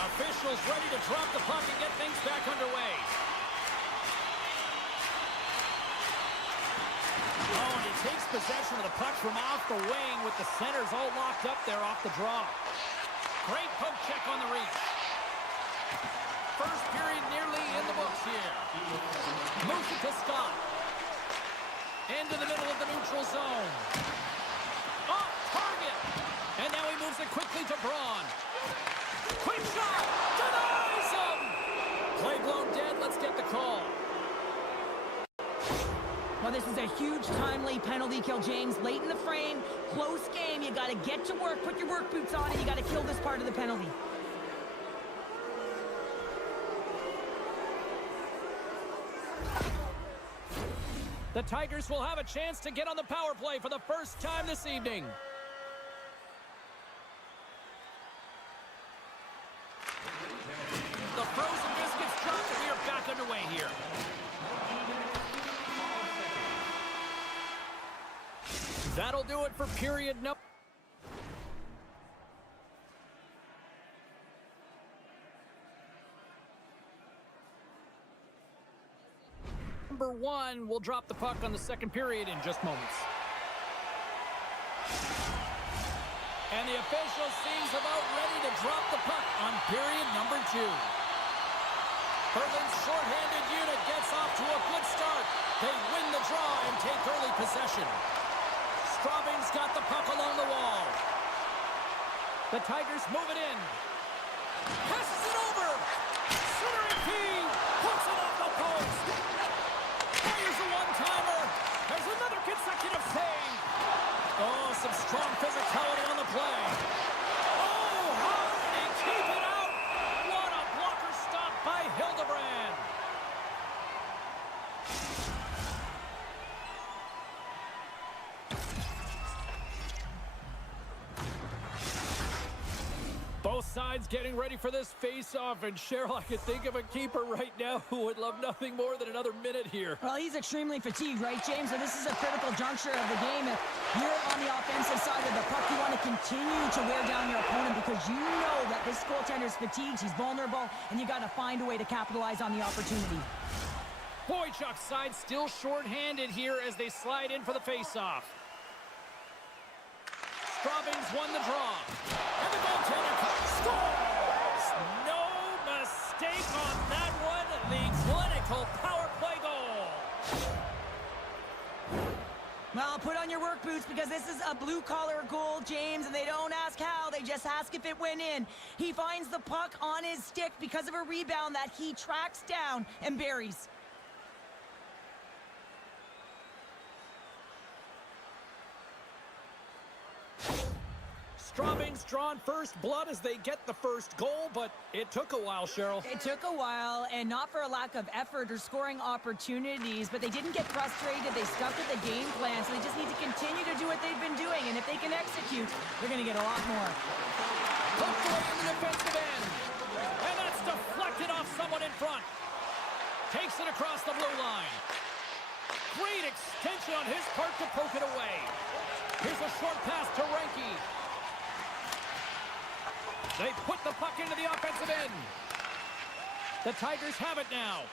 Officials ready to drop the puck and get things back underway. Oh, and he takes possession of the puck from off the wing with the centers all locked up there off the draw. Great poke check on the reach. First period nearly in the books here. Moves it to Scott. Into the middle of the neutral zone. Off target. And now he moves it quickly to Braun. Quick shot! Denies him! Play blown dead. Let's get the call. Well, this is a huge timely penalty kill, James. Late in the frame, close game. You got to get to work, put your work boots on, and you got to kill this part of the penalty. The Tigers will have a chance to get on the power play for the first time this evening. The frozen biscuits dropped, and we are back underway here. That'll do it for period number one. Will drop the puck on the second period in just moments. And the official seems about ready to drop the puck on period number 2. Berlin's shorthanded unit gets off to a good start. They win the draw and take early possession. Straubing's got the puck along the wall. The Tigers move it in. Passes it over. Centering key. Puts it off the post. Fires a one-timer. There's another consecutive save. Oh, some strong physicality on the play. Oh, how did he keep it out? What a blocker stop by Hildebrand. Both sides getting ready for this face-off, and Cheryl, I could think of a keeper right now who would love nothing more than another minute here. Well, he's extremely fatigued, right, James? So this is a critical juncture of the game. If you're on the offensive side of the puck, you want to continue to wear down your opponent because you know that this goaltender's fatigued, he's vulnerable, and you got to find a way to capitalize on the opportunity. Boychuk's side still short-handed here as they slide in for the face-off. Straubing's won the draw. And the goaltender scores! No mistake on that one. The clinical power play goal. Well, put on your work boots because this is a blue-collar goal, James, and they don't ask how, they just ask if it went in. He finds the puck on his stick because of a rebound that he tracks down and buries. Straubing's drawn first blood as they get the first goal, but it took a while, Cheryl. It took a while, and not for a lack of effort or scoring opportunities, but they didn't get frustrated. They stuck with the game plan, so they just need to continue to do what they've been doing, and if they can execute, they're going to get a lot more. Poked away in the defensive end, and that's deflected off someone in front. Takes it across the blue line. Great extension on his part to poke it away. Here's a short pass to Renke. They put the puck into the offensive end. The Tigers have it now.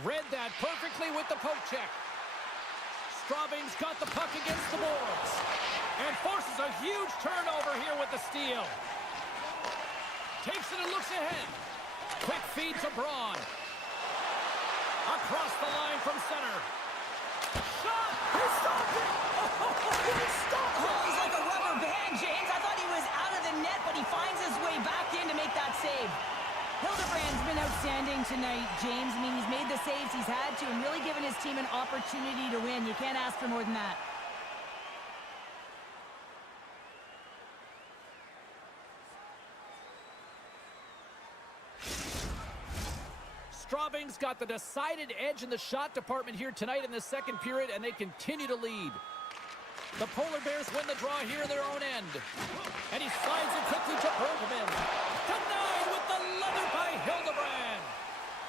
Read that perfectly with the poke check. Straubing's got the puck against the boards and forces a huge turnover here with the steal. Takes it and looks ahead. Quick feed to Braun. Across the line from center. Shot! He stopped it! He stopped it! Oh, he's like a rubber band, James. I thought he was out of the net, but he finds his way back in to make that save. Hildebrand's been outstanding tonight, James. I mean, he's made the saves he's had to and really given his team an opportunity to win. You can't ask for more than that. Straubing's got the decided edge in the shot department here tonight in the second period, and they continue to lead. The Polar Bears win the draw here in their own end. And he slides it quickly to Bergman. Denied with the leather by Hildebrand.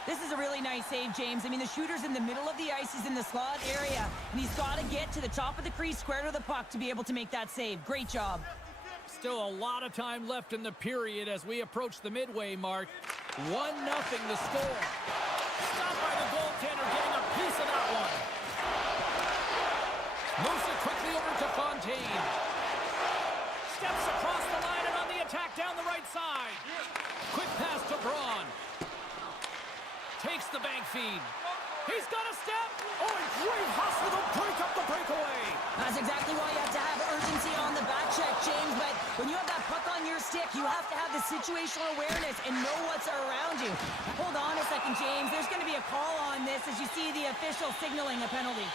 This is a really nice save, James. I mean, the shooter's in the middle of the ice. He's in the slot area, and he's got to get to the top of the crease, square to the puck, to be able to make that save. Great job. Still a lot of time left in the period as we approach the midway mark. 1-0 the score. Stopped by the goaltender, getting a piece of that one. Moves it quickly over to Fontaine. Steps across the line and on the attack down the right side. Quick pass to Braun. Takes the bank feed. He's got a step. Oh, and great hustle to break up the breakaway. That's exactly why you have to have urgency on the back check, James. But when you have that puck on your stick. You have to have the situational awareness and know what's around you. Hold on a second, James. There's going to be a call on this as you see the official signaling a penalty.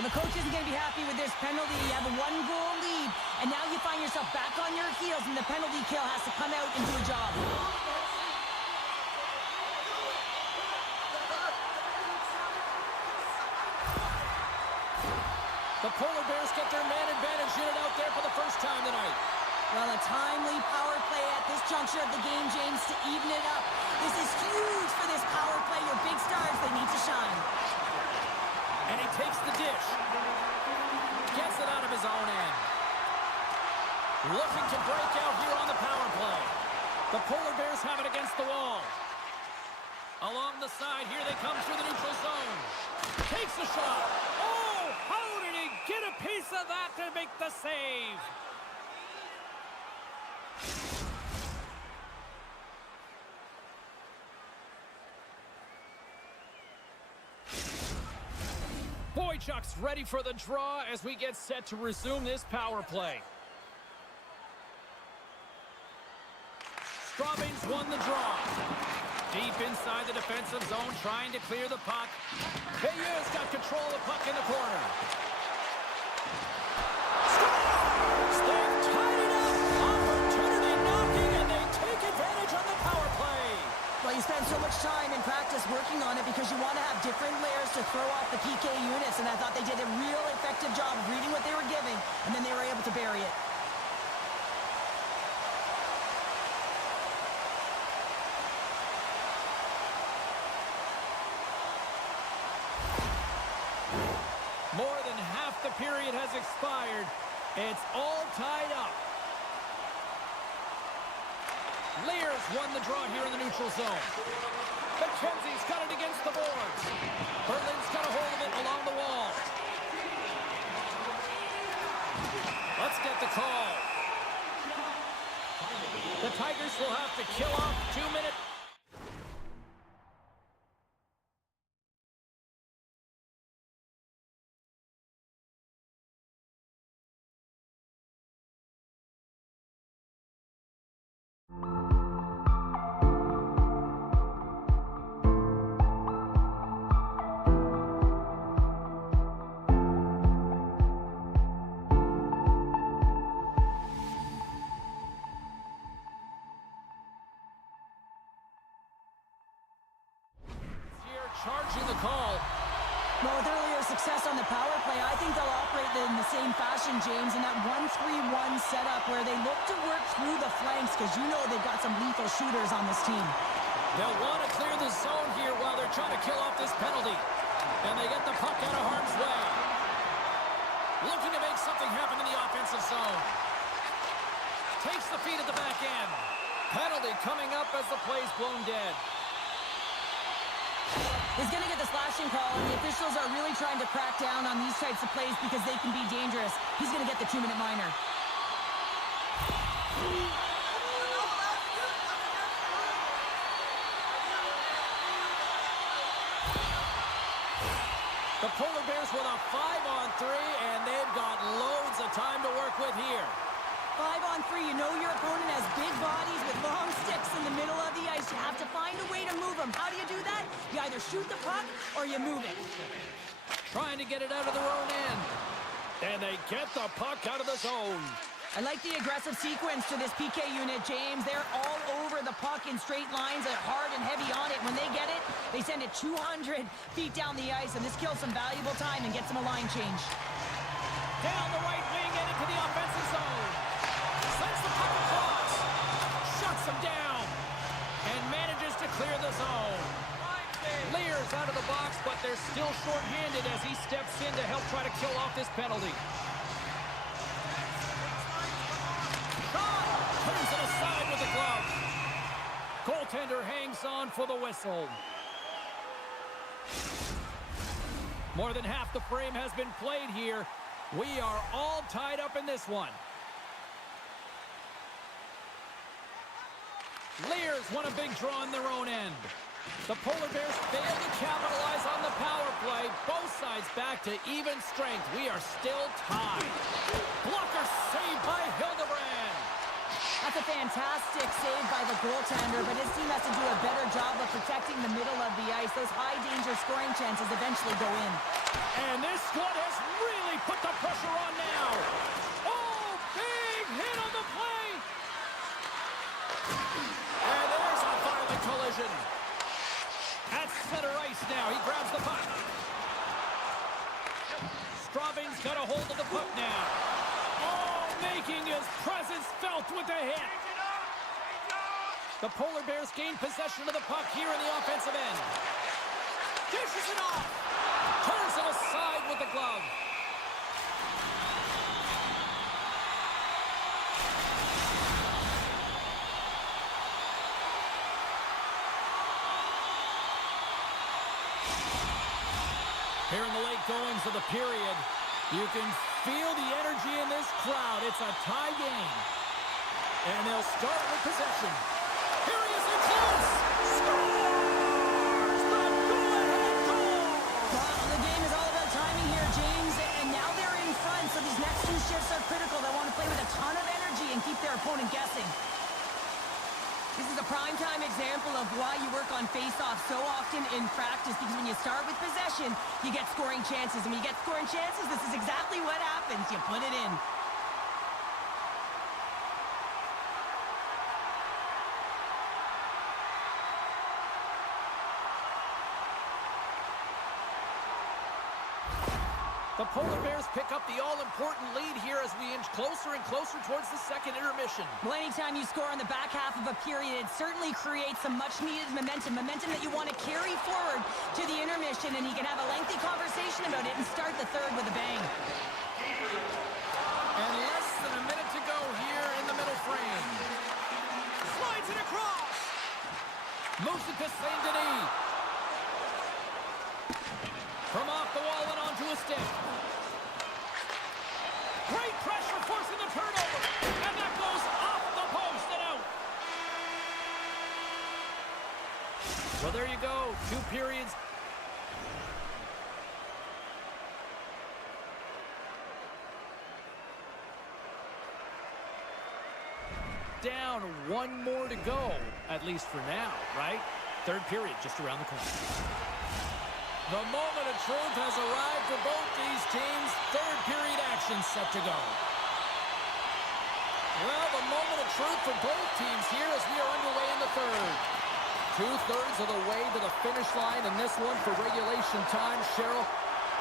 Well, the coach isn't going to be happy with this penalty. You have a one-goal lead, and now you find yourself back on your heels, and the penalty kill has to come out and do a job. The Polar Bears get their man advantage unit out there for the first time tonight. Well, a timely power play at this juncture of the game, James, to even it up. This is huge for this power play. Your big stars, they need to shine. And he takes the dish. Gets it out of his own end. Looking to break out here on the power play. The Polar Bears have it against the wall. Along the side, here they come through the neutral zone. Takes the shot. Oh, how did he get a piece of that to make the save? Boychuk's ready for the draw as we get set to resume this power play. Straubing's won the draw. Deep inside the defensive zone, trying to clear the puck. Fehérvár's got control of the puck in the corner. Scores! They've tied it up. Opportunity knocking, and they take advantage on the power play. Well, you spend so much time in practice working on it because you want to have different layers to throw off the PK units, and I thought they did a real effective job of reading what they were giving, and then they were able to bury it. More than half the period has expired. It's all tied up. Lear's won the draw here in the neutral zone. McKenzie's got it against the boards. Berlin's got a hold of it along the wall. Let's get the call. The Tigers will have to kill off 2 minutes. Charging the call. Well, with earlier success on the power play, I think they'll operate in the same fashion, James, in that 1-3-1 setup where they look to work through the flanks because you know they've got some lethal shooters on this team. They'll want to clear the zone here while they're trying to kill off this penalty. And they get the puck out of harm's way. Looking to make something happen in the offensive zone. Takes the feed at the back end. Penalty coming up as the play's blown dead. He's going to get the slashing call, and the officials are really trying to crack down on these types of plays because they can be dangerous. He's going to get the 2-minute minor. The Polar Bears with a 5-on-3, and they've got loads of time to work with here. 5-on-3, you know your opponent has big bodies with long sticks in the middle of the ice. You have to find a way to move them. How do you do that? You either shoot the puck or you move it. Trying to get it out of their own end. And they get the puck out of the zone. I like the aggressive sequence to this PK unit, James. They're all over the puck in straight lines, hard and heavy on it. When they get it, they send it 200 feet down the ice, and this kills some valuable time and gets them a line change. Down the right wing and into the offensive zone. Sends the puck across. Shuts them down. And manages to clear the zone. Lear's out of the box, but they're still short-handed as he steps in to help try to kill off this penalty. Turns it aside with the glove. Goaltender hangs on for the whistle. More than half the frame has been played here. We are all tied up in this one. Lear's won a big draw in their own end. The Polar Bears failed to capitalize on the power play. Both sides back to even strength. We are still tied. Blocker saved by Hildebrand. That's a fantastic save by the goaltender, but his team has to do a better job of protecting the middle of the ice. Those high-danger scoring chances eventually go in. And this squad has really put the pressure on now. Oh, big hit on the play. And there's a violent collision. At center ice now, he grabs the puck. Straubing's got a hold of the puck now. Oh, making his presence felt with the hit. The Polar Bears gain possession of the puck here in the offensive end. Dishes it off. Turns it aside with the glove. Here in the late goings of the period, you can feel the energy in this crowd. It's a tie game. And they'll start with possession. Here he is in close. Scores! The go-ahead goal! Well, the game is all about timing here, James. And now they're in front, so these next two shifts are critical. They want to play with a ton of energy and keep their opponent guessing. This is a prime-time example of why you work on face-off so often in practice, because when you start with possession, you get scoring chances. And when you get scoring chances, this is exactly what happens. You put it in. The Polar Bears pick up the all-important lead here as we inch closer and closer towards the second intermission. Well, anytime you score in the back half of a period, it certainly creates some much-needed momentum that you want to carry forward to the intermission, and you can have a lengthy conversation about it and start the third with a bang. And less than a minute to go here in the middle frame. Slides it across. Moves it to St. Denis. From off the wall and onto a stick. Great pressure forcing the turnover. And that goes off the post and out. Well, there you go. 2 periods. Down, 1 more to go, at least for now, right? Third period just around the corner. The moment of truth has arrived for both these teams. Third period action set to go. Well, the moment of truth for both teams here as we are underway in the third. 2/3 of the way to the finish line, and this one for regulation time. Cheryl,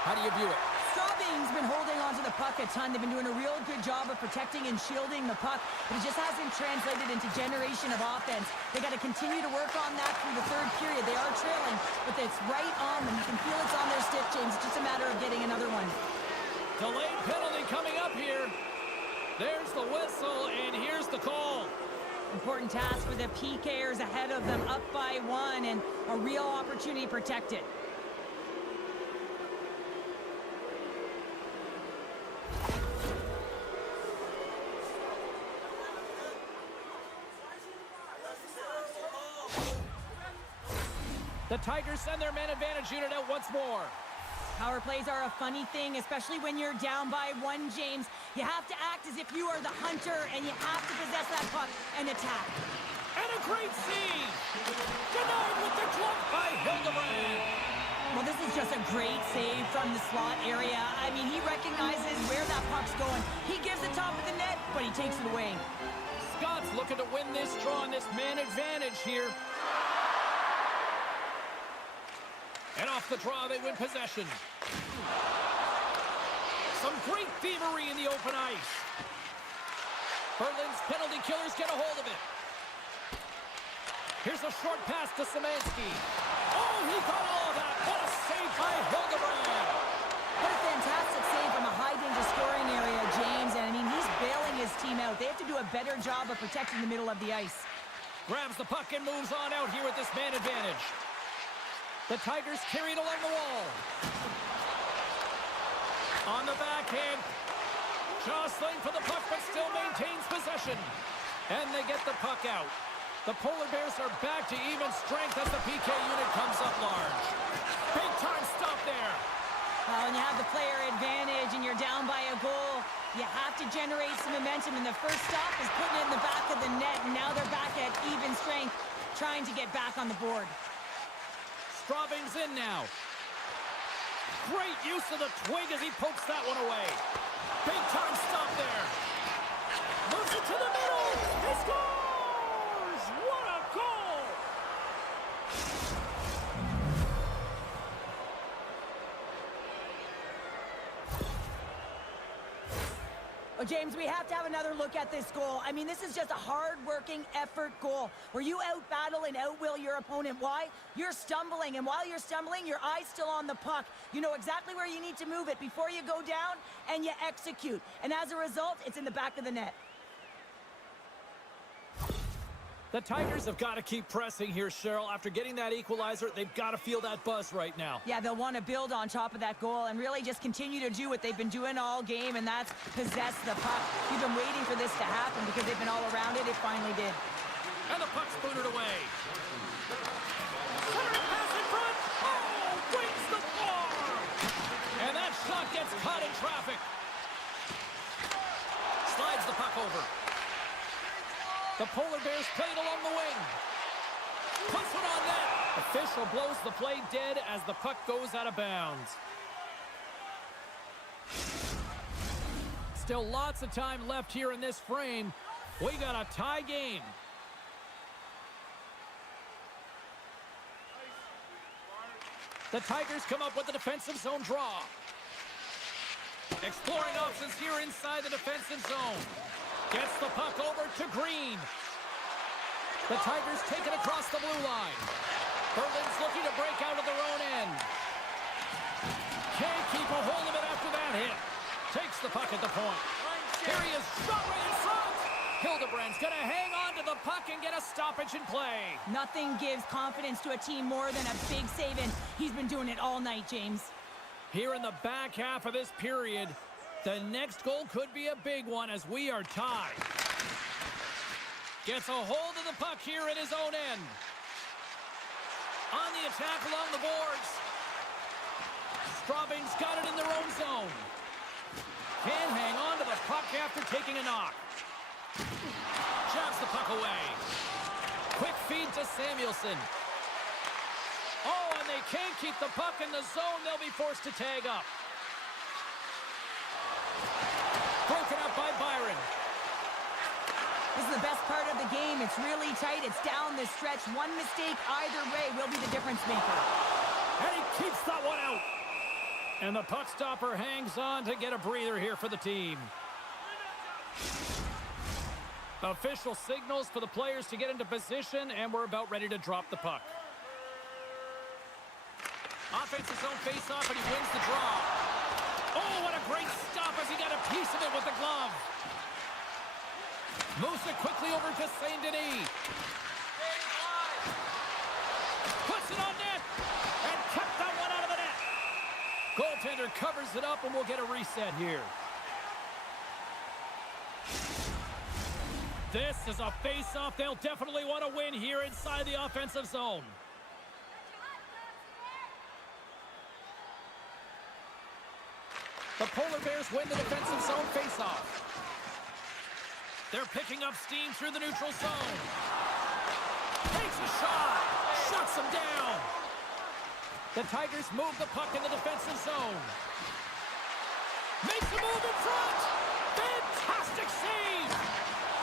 how do you view it? Straubing's been holding onto the puck a ton. They've been doing a real good job of protecting and shielding the puck, but it just hasn't translated into generation of offense. They got to continue to work on that through the third period. They are trailing, but it's right on them. You can feel it's on their stick, James. It's just a matter of getting another one. Delayed penalty coming up here. There's the whistle, and here's the call. Important task for the PKers ahead of them, up by 1, and a real opportunity to protect it. The Tigers send their man advantage unit out once more. Power plays are a funny thing, especially when you're down by 1, James. You have to act as if you are the hunter, and you have to possess that puck and attack. And a great save! Denied with the glove by Fehérvár. Well, this is just a great save from the slot area. I mean, he recognizes where that puck's going. He gives the top of the net, but he takes it away. Scott's looking to win this draw and this man advantage here. And off the draw, they win possession. Some great thievery in the open ice. Berlin's penalty killers get a hold of it. Here's a short pass to Szymanski. Oh, he got all of that. What a save by Fehérvár. What a fantastic save from a high-danger scoring area, James. And, I mean, he's bailing his team out. They have to do a better job of protecting the middle of the ice. Grabs the puck and moves on out here with this man advantage. The Tigers carry it along the wall. On the backhand. Jostling for the puck, but still maintains possession. And they get the puck out. The Polar Bears are back to even strength as the PK unit comes up large. Big time stop there. Well, when you have the player advantage and you're down by a goal, you have to generate some momentum, and the first stop is putting it in the back of the net, and now they're back at even strength, trying to get back on the board. Straubing's in now. Great use of the twig as he pokes that one away. Big time stop there. Moves it to the middle. He scores! What a goal! Well, James, we have to have another look at this goal. I mean, this is just a hard-working effort goal where you out-battle and out-will your opponent. Why? You're stumbling, and while you're stumbling, your eye's still on the puck. You know exactly where you need to move it before you go down, and you execute. And as a result, it's in the back of the net. The Tigers have got to keep pressing here, Cheryl. After getting that equalizer, they've got to feel that buzz right now. Yeah, they'll want to build on top of that goal and really just continue to do what they've been doing all game, and that's possess the puck. We've been waiting for this to happen because they've been all around it. It finally did. And the puck's booted away. Centering pass in front. Oh, wins the bar. And that shot gets caught in traffic. Slides the puck over. The Polar Bears played along the wing. Puts it on net. Official blows the play dead as the puck goes out of bounds. Still lots of time left here in this frame. We got a tie game. The Tigers come up with a defensive zone draw. Exploring options here inside the defensive zone. Gets the puck over to Green. The Tigers take it across the blue line. Berlin's looking to break out of their own end. Can't keep a hold of it after that hit. Takes the puck at the point. Here he is, shot right in front. Hildebrand's going to hang on to the puck and get a stoppage in play. Nothing gives confidence to a team more than a big save, and he's been doing it all night, James. Here in the back half of this period, the next goal could be a big one as we are tied. Gets a hold of the puck here at his own end. On the attack along the boards. Straubing's got it in their own zone. Can hang on to the puck after taking a knock. Jabs the puck away. Quick feed to Samuelson. Oh, and they can't keep the puck in the zone. They'll be forced to tag up. Broken up by Byron. This is the best part of the game. It's really tight. It's down the stretch. One mistake either way will be the difference maker. And he keeps that one out. And the puck stopper hangs on to get a breather here for the team. Official signals for the players to get into position, and we're about ready to drop the puck. Offensive zone face-off, and he wins the draw. Oh, what a great stop as he got a piece of it with the glove. Moves it quickly over to Saint Denis. Puts it on net and kept that one out of the net. Goaltender covers it up, and we'll get a reset here. This is a face-off they'll definitely want to win here inside the offensive zone. The Polar Bears win the defensive zone face-off. They're picking up steam through the neutral zone. Takes a shot. Shuts them down. The Tigers move the puck in the defensive zone. Makes a move in front. Fantastic save.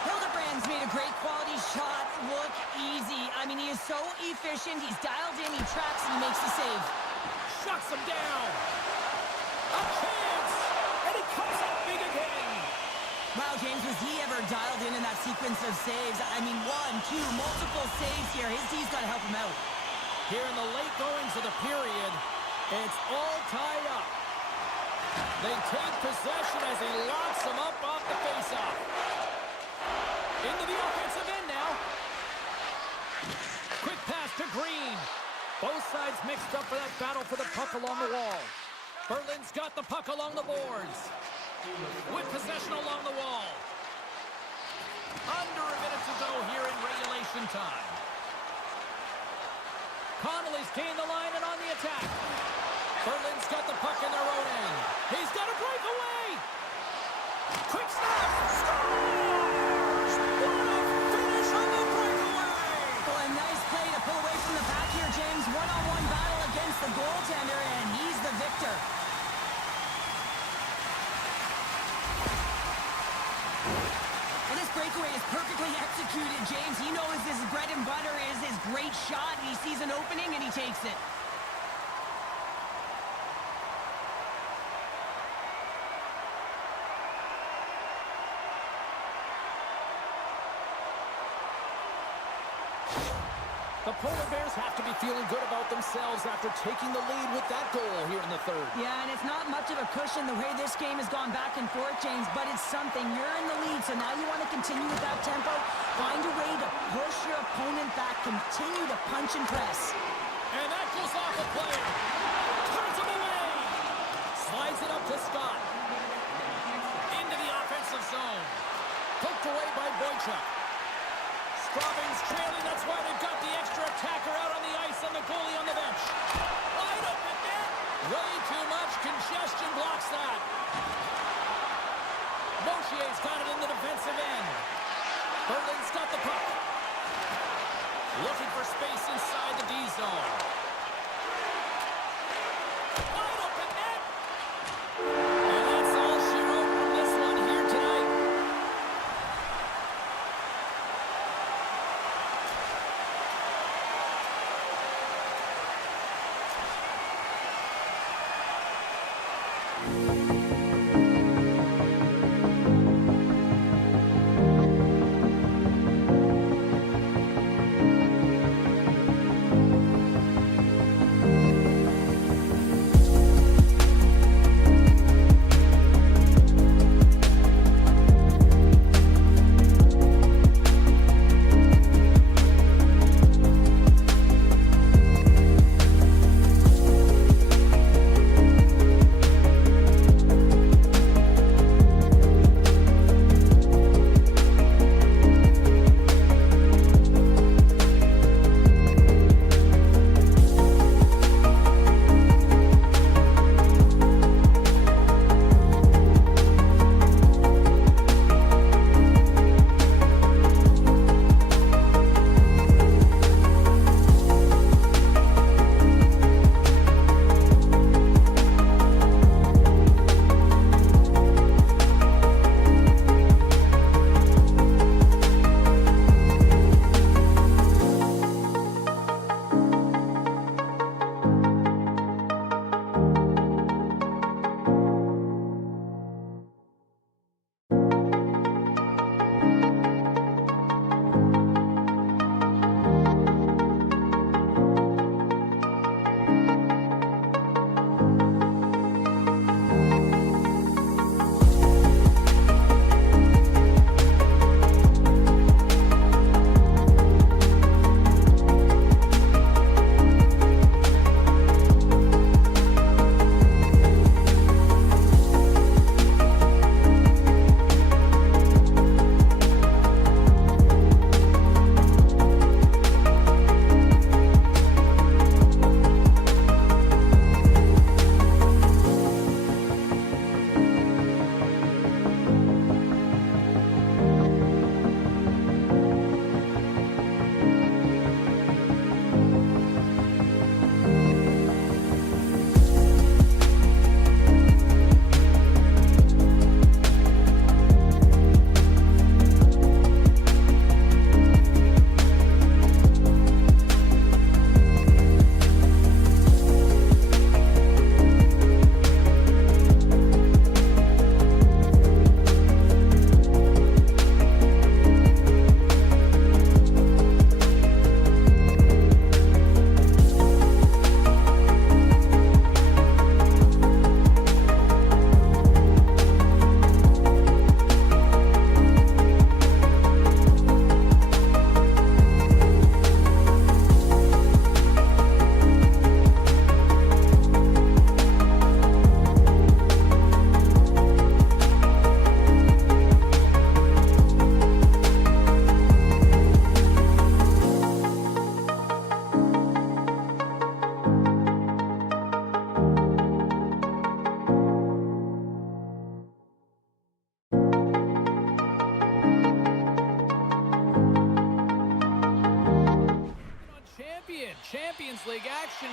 Hildebrand's made a great quality shot look easy. I mean, he is so efficient. He's dialed in, he tracks, and he makes the save. Shuts them down. A chance. And he comes up big again. Wow, James, was he ever dialed in that sequence of saves? I mean, 1, 2, multiple saves here. His D's got to help him out. Here in the late goings of the period, it's all tied up. They take possession as he locks them up off the faceoff. Into the offensive end now. Quick pass to Green. Both sides mixed up for that battle for the puck along the wall. Berlin's got the puck along the boards. With possession along the wall. Under a minute to go here in regulation time. Connolly's gained the line and on the attack. Berlin's got the puck in their own end. He's got a breakaway. Quick snap. Scores! What a finish on the breakaway! Well, a nice play to pull away from the pack here, James. One-on-one battle against the goaltender, and he's the victor. Well, this breakaway is perfectly executed, James. He knows his bread and butter is his great shot. He sees an opening, and he takes it. The Polar Bears have to be feeling good about themselves after taking the lead with that goal here in the third. Yeah, and it's not much of a cushion the way this game has gone back and forth, James, but it's something. You're in the lead, so now you want to continue with that tempo. Find a way to push your opponent back. Continue to punch and press. And that goes off a player. Turns him away. Slides it up to Scott. Into the offensive zone. Poked away by Boychuk. Straubing's trailing, that's why they've got the extra attacker out on the ice and the goalie on the bench. Wide open net. Way too much congestion blocks that. Mosier's got it in the defensive end. Berlin's got the puck. Looking for space inside the D zone. Wide open net. And that's all she wrote from this one here tonight.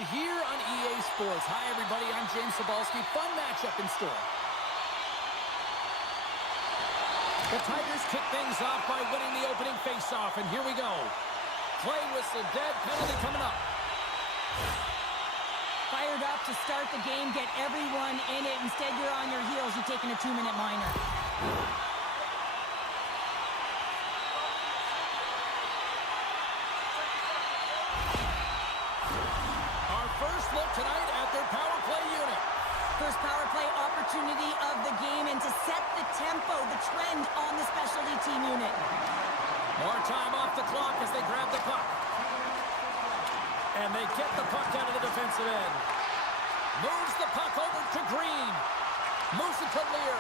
here on EA Sports. Hi, everybody. I'm James Sabalski. Fun matchup in store. The Tigers kick things off by winning the opening faceoff, and here we go. Play whistle dead, penalty coming up. Fired up to start the game, get everyone in it. Instead, you're on your heels. You're taking a 2-minute minor. Our first look tonight at their power play unit. First power play opportunity of the game, and to set the tempo, the trend on the specialty team unit. More time off the clock as they grab the puck. And they get the puck out of the defensive end. Moves the puck over to Green. Moves it to Lear.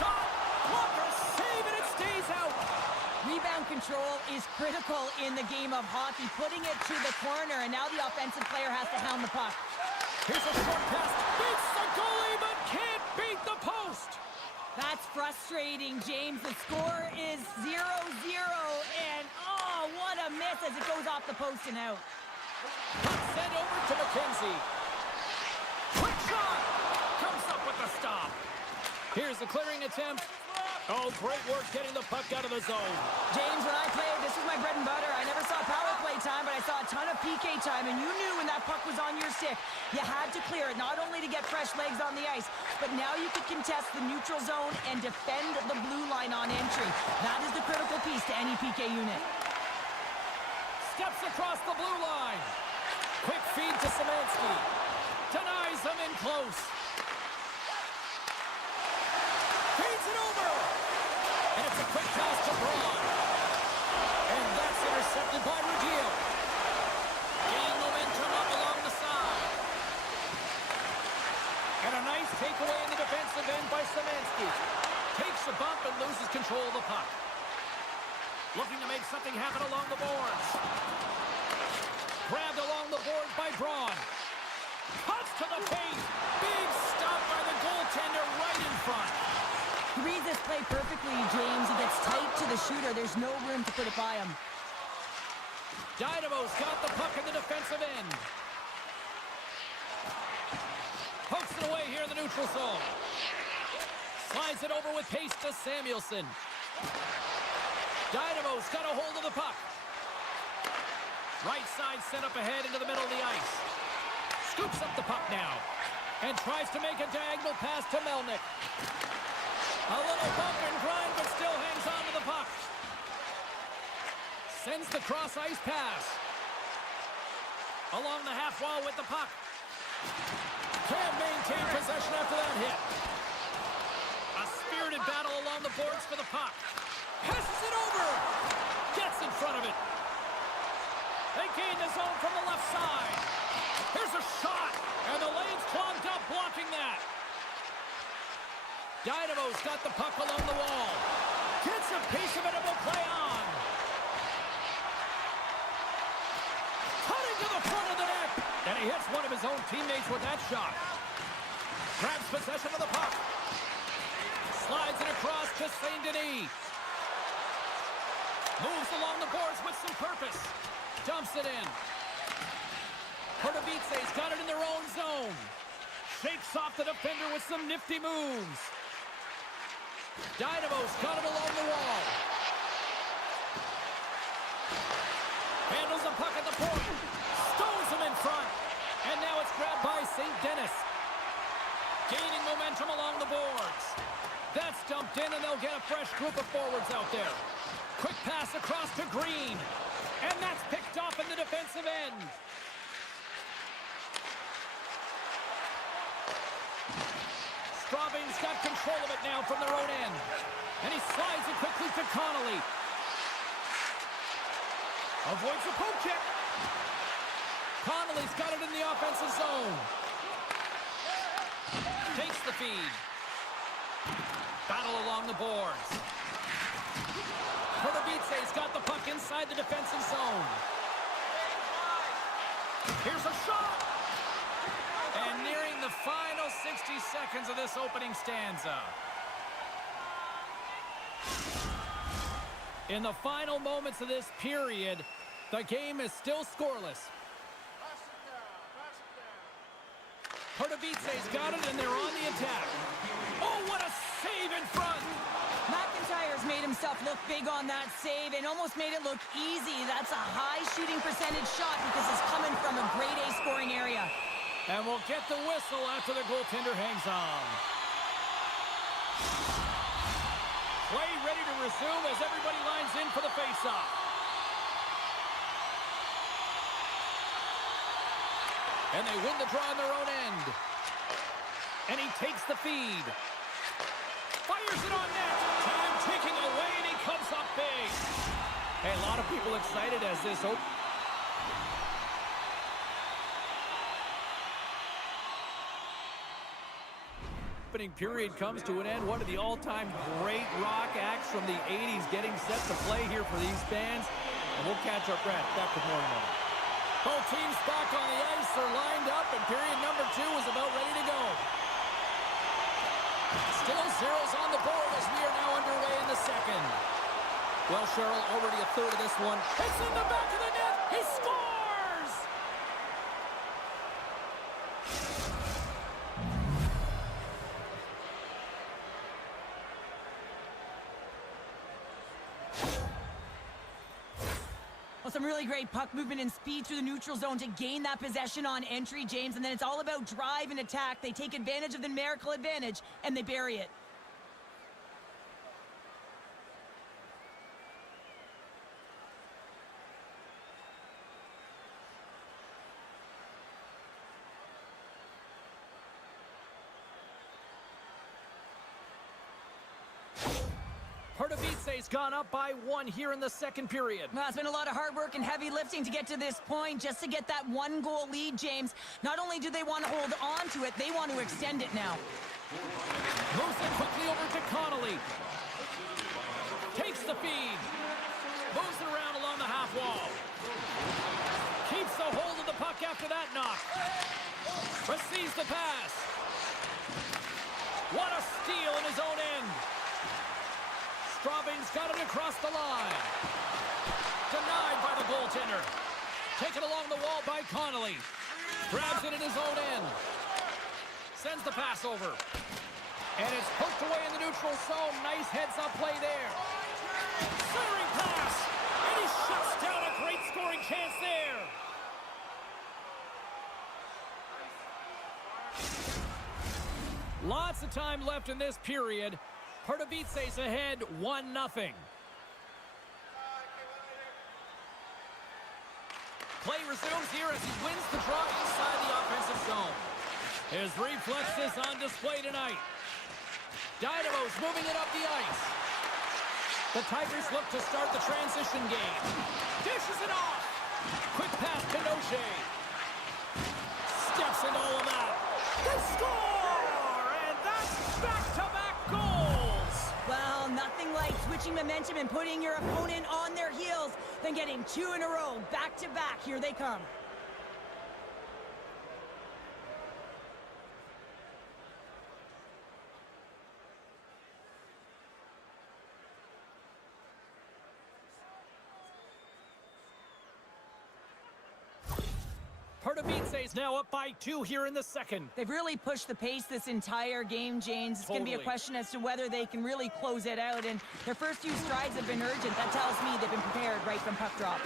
Shot. Blocker. Save, and it stays out. Rebound control is critical in the game of hockey. Putting it to the corner, and now the offensive player has to hound the puck. Here's a short pass. Beats the goalie, but can't beat the post. That's frustrating, James. The score is 0-0, and oh, what a miss as it goes off the post and out. Puck sent over to McKenzie. Quick shot. Comes up with the stop. Here's the clearing attempt. Oh, great work getting the puck out of the zone. James, when I played, this was my bread and butter. I never saw power play time, but I saw a ton of PK time, and you knew when that puck was on your stick, you had to clear it, not only to get fresh legs on the ice, but now you could contest the neutral zone and defend the blue line on entry. That is the critical piece to any PK unit. Steps across the blue line. Quick feed to Szymanski. Denies him in close. Feeds it over. And it's a quick pass to Braun. And that's intercepted by Ruggiero. Gaining momentum up along the side. And a nice takeaway in the defensive end by Szymanski. Takes a bump and loses control of the puck. Looking to make something happen along the boards. Grabbed along the board by Braun. Cuts to the paint. Big stop by the goaltender right in front. He reads this play perfectly, James. He gets tight to the shooter. There's no room to put it by him. Dynamo's got the puck in the defensive end. Pokes it away here in the neutral zone. Slides it over with pace to Samuelson. Dynamo's got a hold of the puck. Right side set up ahead into the middle of the ice. Scoops up the puck now. And tries to make a diagonal pass to Melnick. A little bump and grind, but still hangs on to the puck. Sends the cross-ice pass. Along the half wall with the puck. Can't maintain possession after that hit. A spirited battle along the boards for the puck. Passes it over. Gets in front of it. They gain the zone from the left side. Here's a shot. And the lane's clogged up, blocking that. Dynamo's got the puck along the wall. Gets a piece of it and will play on. Cutting to the front of the net. And he hits one of his own teammates with that shot. Grabs possession of the puck. Slides it across to St. Denis. Moves along the boards with some purpose. Dumps it in. Pardubice's got it in their own zone. Shakes off the defender with some nifty moves. Dynamo's got it along the wall. Handles the puck at the point. Stones him in front. And now it's grabbed by St. Denis. Gaining momentum along the boards. That's dumped in, and they'll get a fresh group of forwards out there. Quick pass across to Green. And that's picked off in the defensive end. Straubing's got control of it now from their own end. And he slides it quickly to Connolly. Avoids the poke check. Connolly's got it in the offensive zone. Takes the feed. Battle along the boards. Pardubice's got the puck inside the defensive zone. Here's a shot. And nearing the final 60 seconds of this opening stanza. In the final moments of this period, the game is still scoreless. Pardubice's got it, and they're on the attack. Oh, what a save in front! McIntyre's made himself look big on that save and almost made it look easy. That's a high shooting percentage shot because it's coming from a grade A scoring area. And we'll get the whistle after the goaltender hangs on. Play ready to resume as everybody lines in for the face-off. And they win the draw on their own end. And he takes the feed. Fires it on net. Time ticking away, and he comes up big. Hey, a lot of people excited as this opening period comes to an end. One of the all-time great rock acts from the 80s getting set to play here for these fans. And we'll catch our breath. Back with more in a moment. Both teams back on the ice. They're lined up, and period number 2 is about ready to go. Still zeros on the board as we are now underway in the second. Well, Cheryl, already a third of this one. It's in the back of the net. He scores! Well, some really great puck movement and speed through the neutral zone to gain that possession on entry, James. And then it's all about drive and attack. They take advantage of the numerical advantage, and they bury it. Pardubice's gone up by 1 here in the second period. Well, it's been a lot of hard work and heavy lifting to get to this point, just to get that 1-goal lead, James. Not only do they want to hold on to it, they want to extend it now. Moves it quickly over to Connolly. Takes the feed. Moves it around along the half wall. Keeps the hold of the puck after that knock. Receives the pass. What a steal in his own end. Straubing's got it across the line. Denied by the goaltender. Taken along the wall by Connolly. Grabs it in his own end. Sends the pass over. And it's poked away in the neutral zone. Nice heads-up play there. Centering pass. And he shuts down a great scoring chance there. Lots of time left in this period. Pardubice's ahead 1-0. Play resumes here as he wins the draw inside the offensive zone. His reflexes on display tonight. Dynamo's moving it up the ice. The Tigers look to start the transition game. Dishes it off. Quick pass to Noche. Steps into all of that. They score! And that's back-to-back goals! Well, nothing like switching momentum and putting your opponent on their heels than getting 2 in a row, back-to-back. Here they come. Pardubice's now up by 2 here in the second. They've really pushed the pace this entire game, James. It's going to be a question as to whether they can really close it out. And their first few strides have been urgent. That tells me they've been prepared right from puck drop.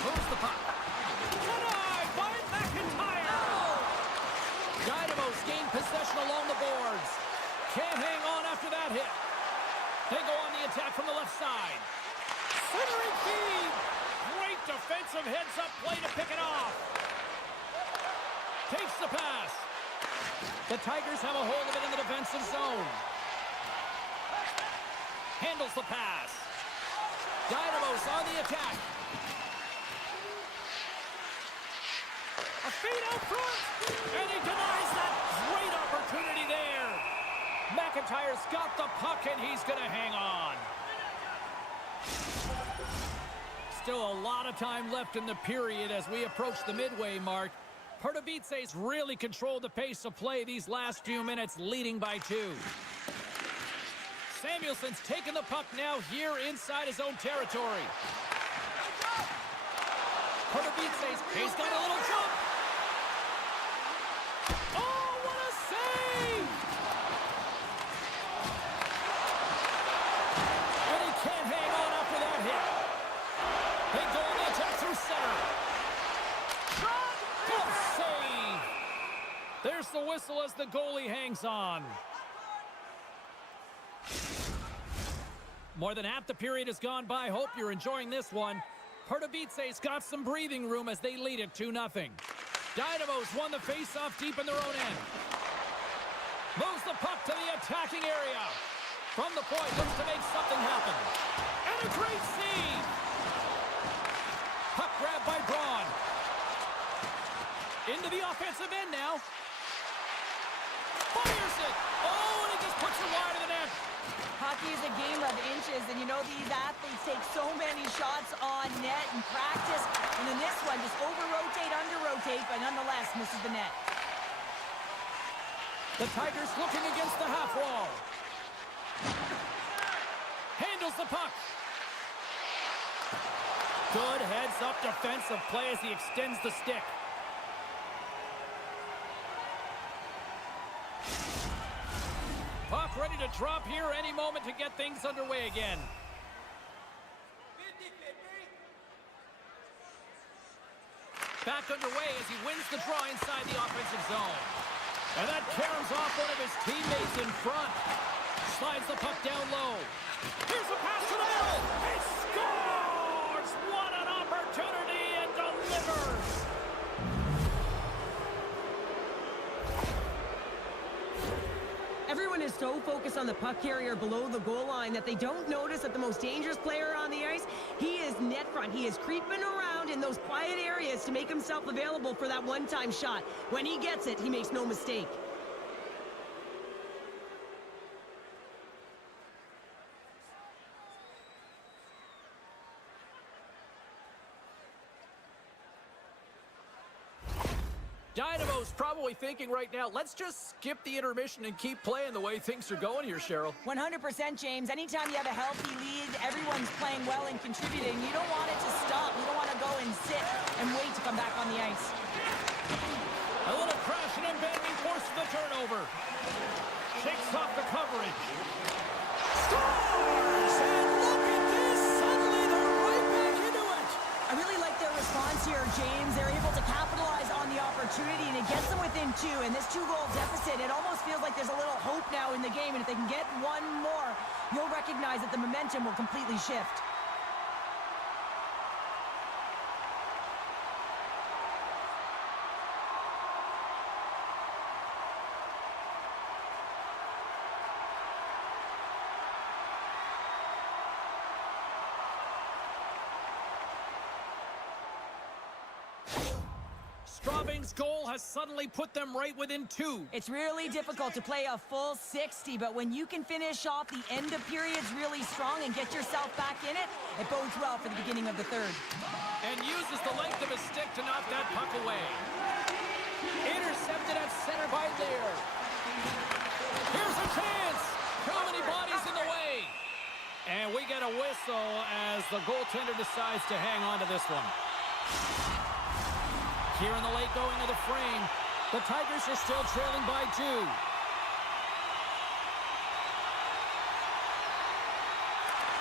Moves the puck. Denied by McIntyre. Oh! Dynamo's gained possession along the boards. Can't hang on after that hit. They go on the attack from the left side. Centering feed. Great defensive heads-up play to pick it off. Takes the pass. The Tigers have a hold of it in the defensive zone. Handles the pass. Dynamo's on the attack. A feed out front. And he denies that great opportunity there. McIntyre's got the puck, and he's going to hang on. Still a lot of time left in the period as we approach the midway mark. Pardubice's really controlled the pace of play these last few minutes, leading by 2. Samuelson's taken the puck now here inside his own territory. Pardubice's, he's got a little jump. the goalie hangs on. More than half the period has gone by. Hope you're enjoying this one. Pardubice's got some breathing room as they lead it 2-0. Dynamo's won the face-off deep in their own end. Moves the puck to the attacking area. From the point, looks to make something happen. And a great save! Puck grab by Braun. Into the offensive end now. Fires it! Oh, and he just puts it wide of the net. Hockey is a game of inches, and you know these athletes take so many shots on net in practice. And in this one, just over-rotate, under-rotate, but nonetheless misses the net. The Tigers looking against the half wall. Handles the puck. Good heads-up defensive play as he extends the stick. Puck ready to drop here any moment to get things underway again. Back underway as he wins the draw inside the offensive zone. And that caroms off one of his teammates in front. Slides the puck down low. Here's a pass to the middle. He scores! What an opportunity, and delivers! Everyone is so focused on the puck carrier below the goal line that they don't notice that the most dangerous player on the ice, he is net front. He is creeping around in those quiet areas to make himself available for that one-time shot. When he gets it, he makes no mistake. Dynamo's probably thinking right now, let's just skip the intermission and keep playing the way things are going here, Cheryl. 100%, James. Anytime you have a healthy lead, everyone's playing well and contributing. You don't want it to stop. You don't want to go and sit and wait to come back on the ice. A little crashing and banging forces the turnover. Shakes off the coverage. Scores! And look at this! Suddenly they're right back into it! I really like their response here, James. They're able to capitalize on the opportunity, and it gets them within two. And this two-goal deficit, it almost feels like there's a little hope now in the game. And if they can get one more, you'll recognize that the momentum will completely shift. Straubing's goal has suddenly put them right within two. It's really difficult to play a full 60, but when you can finish off the end of periods really strong and get yourself back in it, it bodes well for the beginning of the third. And uses the length of his stick to knock that puck away. Intercepted at center by Lear. Here's a chance. Too many bodies in the way. And we get a whistle as the goaltender decides to hang on to this one. Here in the late going of the frame, the Tigers are still trailing by 2.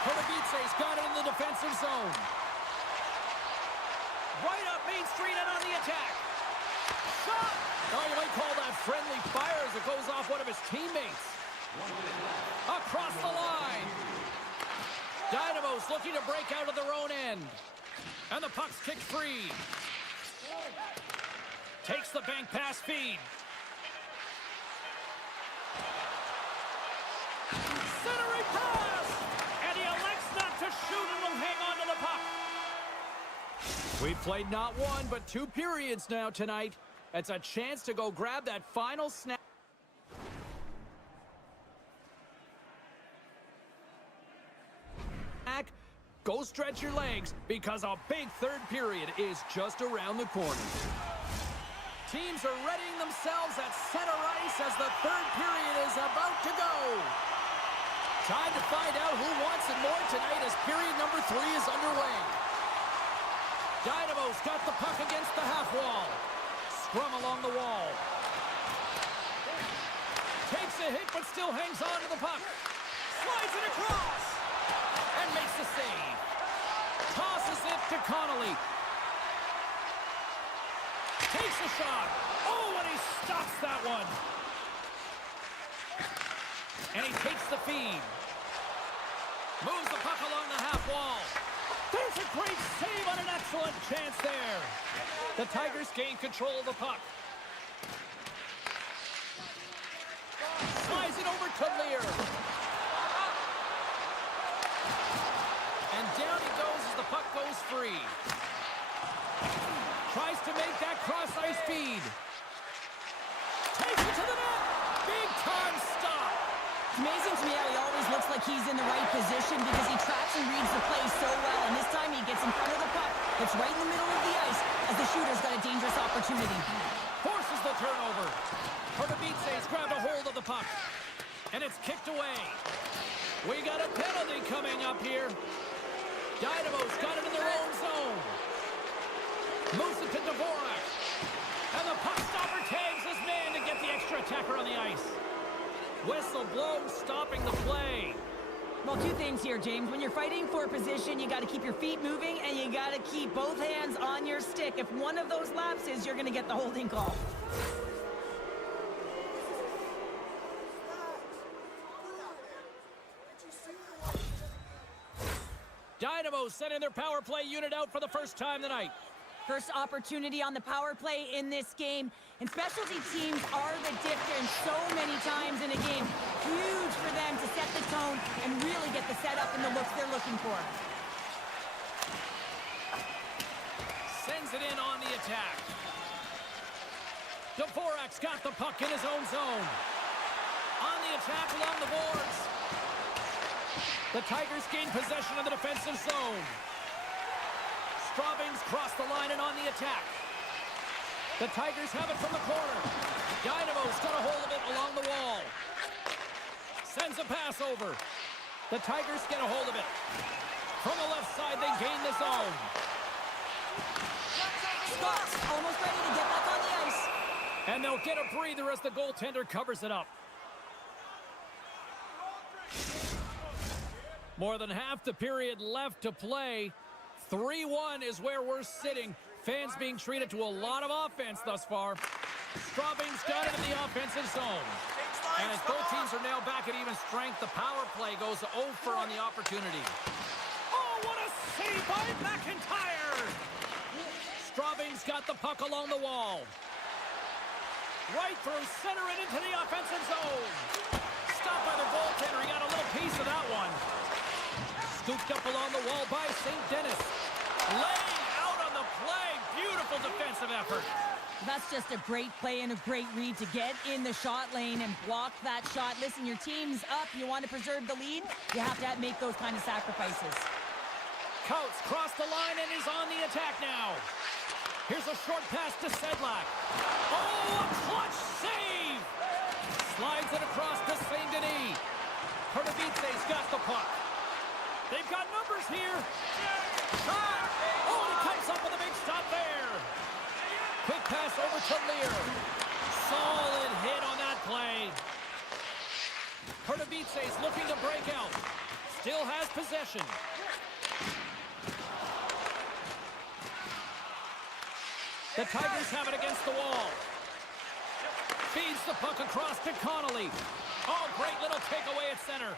Pardubice's got it in the defensive zone. Right up Main Street and on the attack. Shot! Oh, you might call that friendly fire as it goes off one of his teammates. Across the line. Dynamo's looking to break out of their own end. And the puck's kicked free. Takes the bank pass feed. Centering pass! And he elects not to shoot and will hang on to the puck. We've played not one, but 2 periods now tonight. It's a chance to go grab that final snap. Go stretch your legs because a big third period is just around the corner. Teams are readying themselves at center ice as the third period is about to go. Time to find out who wants it more tonight as period number 3 is underway. Dynamo's got the puck against the half wall. Scrum along the wall. Takes a hit but still hangs on to the puck. Slides it across. And makes the save. Tosses it to Connolly. Takes a shot. Oh, and he stops that one. And he takes the feed. Moves the puck along the half wall. There's a great save on an excellent chance there. The Tigers gain control of the puck. Slides it over to Lear. And down he goes as the puck goes free. Tries to make that cross-ice feed. Takes it to the net. Big-time stop. It's amazing to me how he always looks like he's in the right position because he tracks and reads the play so well. And this time he gets in front of the puck. It's right in the middle of the ice as the shooter's got a dangerous opportunity. Forces the turnover. Pardubice's grabbed a hold of the puck. And it's kicked away. We got a penalty coming up here. Dynamo's got it in their own zone. Moves it to Dvorak. And the puck stopper tags his man to get the extra attacker on the ice. Whistle blown, stopping the play. Well, two things here, James. When you're fighting for position, you got to keep your feet moving and you got to keep both hands on your stick. If one of those lapses, you're going to get the holding call. Dynamo sending their power play unit out for the first time tonight. First opportunity on the power play in this game. And specialty teams are the difference so many times in a game. Huge for them to set the tone and really get the setup and the looks they're looking for. Sends it in on the attack. Dvorak's got the puck in his own zone. On the attack along the boards. The Tigers gain possession of the defensive zone. Straubing's crossed the line and on the attack. The Tigers have it from the corner. Dynamo's got a hold of it along the wall. Sends a pass over. The Tigers get a hold of it. From the left side, they gain the zone. Scott's almost ready to get back on the ice. And they'll get a breather as the goaltender covers it up. More than half the period left to play. 3-1 is where we're sitting. Fans being treated to a lot of offense thus far. Straubing's got it in the offensive zone. And as both teams are now back at even strength, the power play goes 0 for on the opportunity. Oh, what a save by McIntyre! Straubing's got the puck along the wall. Right through center and into the offensive zone. Stopped by the goaltender. He got a little piece of that one. Scooped up along the wall by St. Dennis. Laying out on the play. Beautiful defensive effort. That's just a great play and a great read to get in the shot lane and block that shot. Listen, your team's up. You want to preserve the lead. You have to make those kind of sacrifices. Coates crossed the line and is on the attack now. Here's a short pass to Sedlak. Oh, a clutch save! Slides it across to St. Denis. Pardubice's got the puck. They've got numbers here. Shot! Oh, and he comes up with a big stop there. Quick pass over to Lear. Solid hit on that play. Pardubice's looking to break out. Still has possession. The Tigers have it against the wall. Feeds the puck across to Connolly. Oh, great little takeaway at center.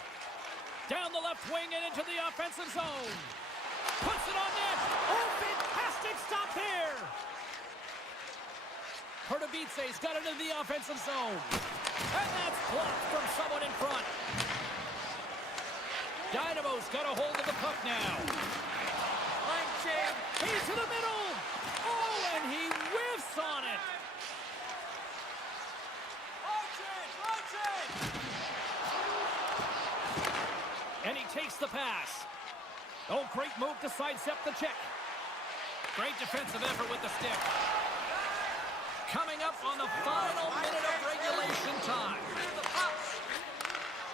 Down the left wing and into the offensive zone. Puts it on net. Oh, fantastic stop there. Pardubice's got it into the offensive zone. And that's blocked from someone in front. Dynamo's got a hold of the puck now. Line change. He's to the middle. Oh, and he whiffs on it. And he takes the pass. Oh, great move to sidestep the check. Great defensive effort with the stick. Coming up on the final minute of regulation time.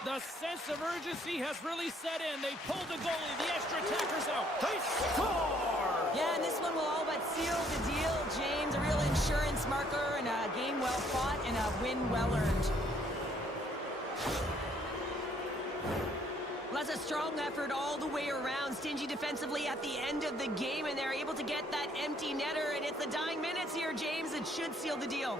The sense of urgency has really set in. They pulled the goalie. The extra attacker's out. They score! Yeah, and this one will all but seal the deal, James. A real insurance marker and a game well fought and a win well earned. Well, that's a strong effort all the way around. Stingy defensively at the end of the game, and they're able to get that empty netter. And it's the dying minutes here, James. It should seal the deal.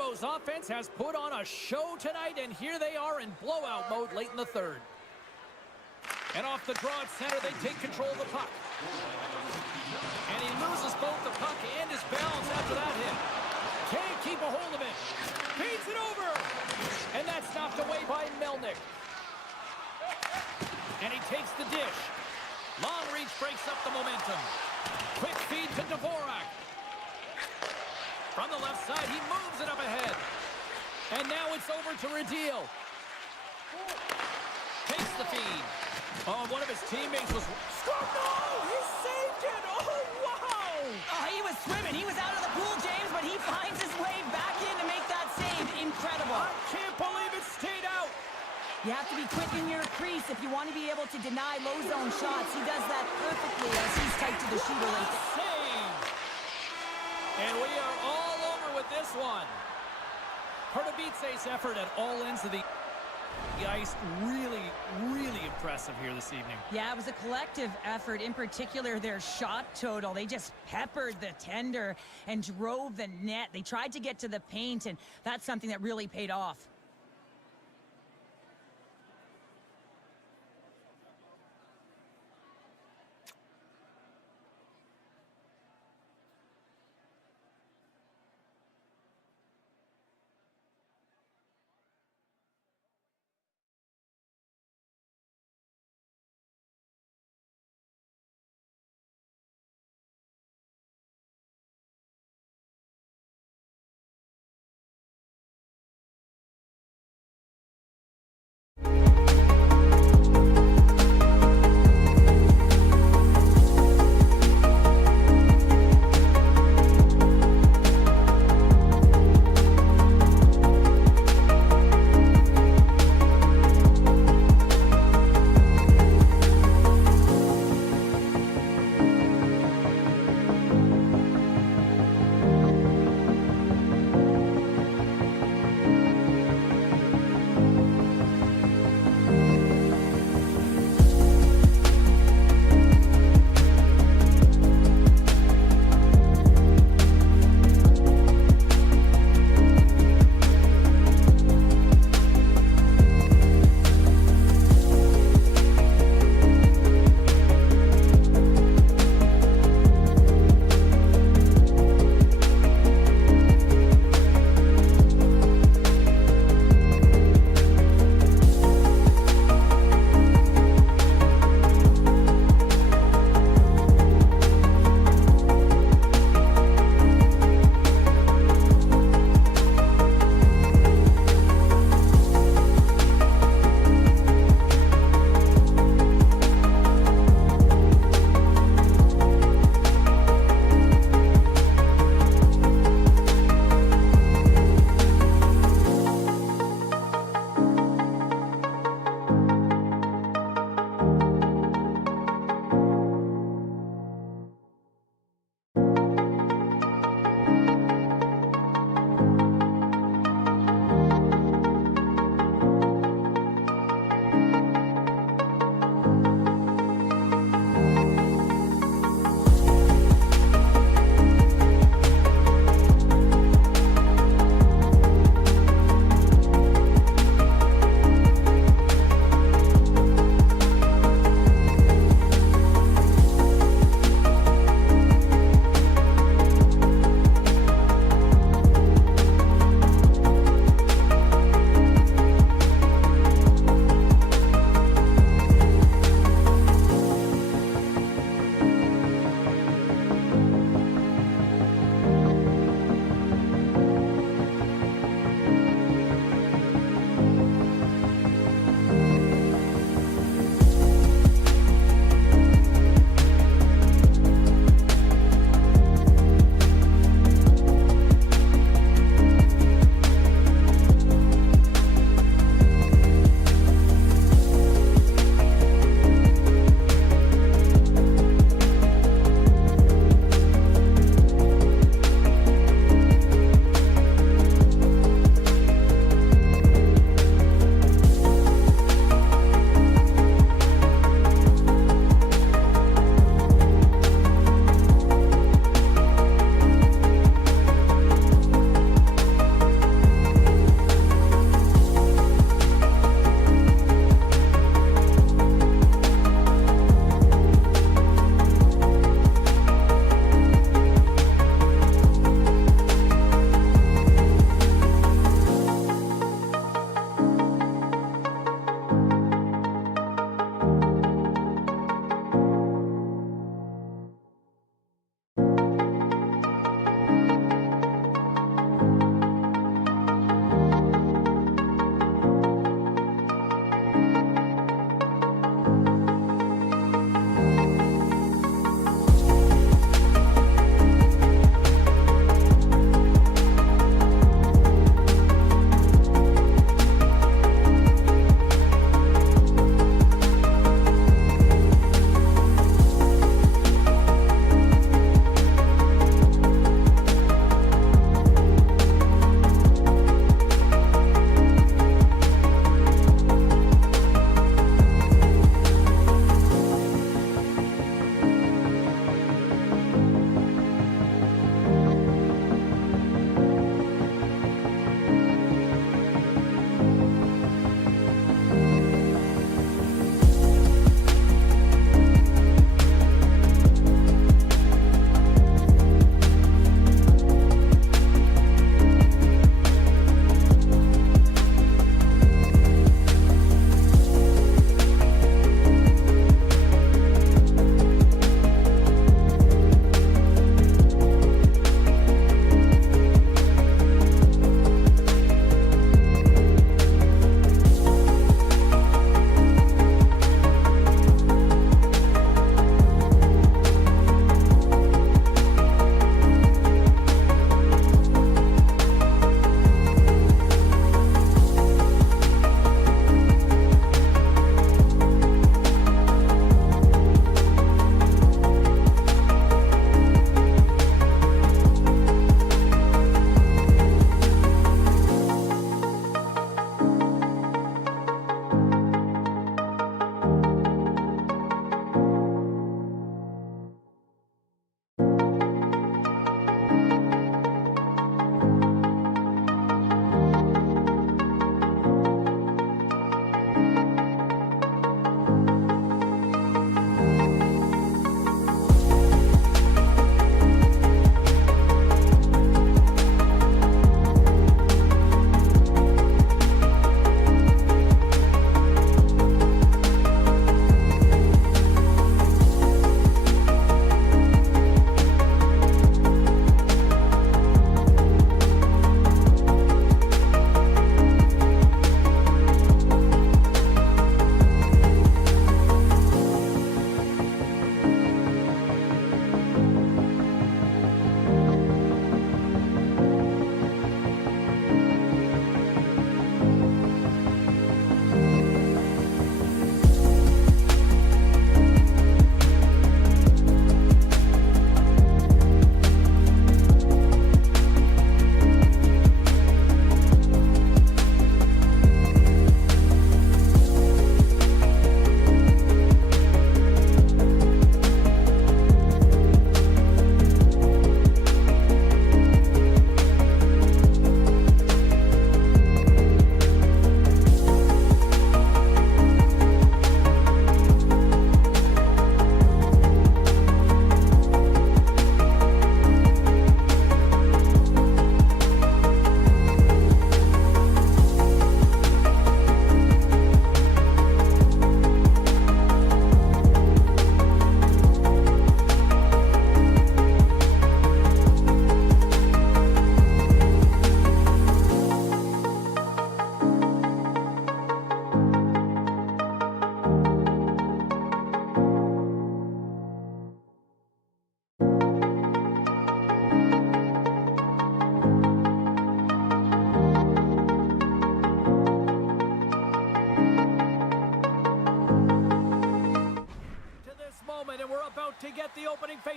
Dynamo's offense has put on a show tonight, and here they are in blowout mode late in the third. And off the draw at center, they take control of the puck. And he loses both the puck and his balance after that hit. Can't keep a hold of it. Feeds it over. And that's knocked away by Melnick. And he takes the dish. Long reach breaks up the momentum. Quick feed to Dvorak. From the left side, he moves it up ahead. And now it's over to Radil. Takes the feed. Oh, one of his teammates was... No! He saved it! Oh, wow! Oh, he was swimming. He was out of the pool, James, but he finds his way back in to make that save. Incredible. I can't believe it stayed out. You have to be quick in your crease if you want to be able to deny low zone shots. He does that perfectly as he's tight to the shooter lane. Save! And we are all over with this one. Pardubice's effort at all ends of the ice, really, really impressive here this evening. Yeah, it was a collective effort, in particular their shot total. They just peppered the tender and drove the net. They tried to get to the paint, and that's something that really paid off.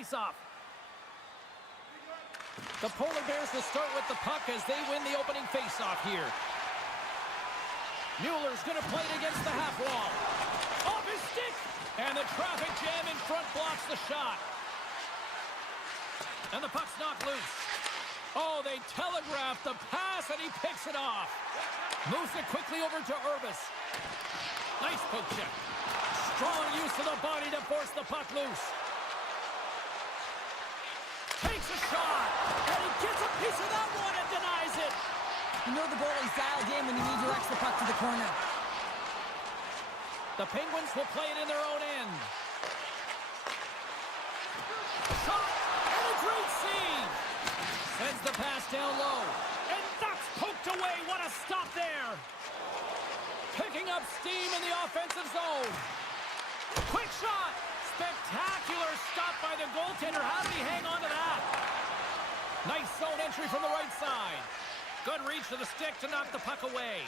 face-off. The Polar Bears will start with the puck as they win the opening face-off here. Mueller's going to play it against the half wall. Off his stick! And the traffic jam in front blocks the shot. And the puck's knocked loose. Oh, they telegraphed the pass, and he picks it off. Moves it quickly over to Urbis. Nice poke check. Strong use of the body to force the puck loose. Takes a shot, and he gets a piece of that one and denies it. You know the goalie's dialed in when he redirects the puck to the corner. The Penguins will play it in their own end. Shot, and a great save. Sends the pass down low, and that's poked away. What a stop there. Picking up steam in the offensive zone. Quick shot. Spectacular stop by the goaltender. How did he hang on to that? Nice zone entry from the right side. Good reach to the stick to knock the puck away.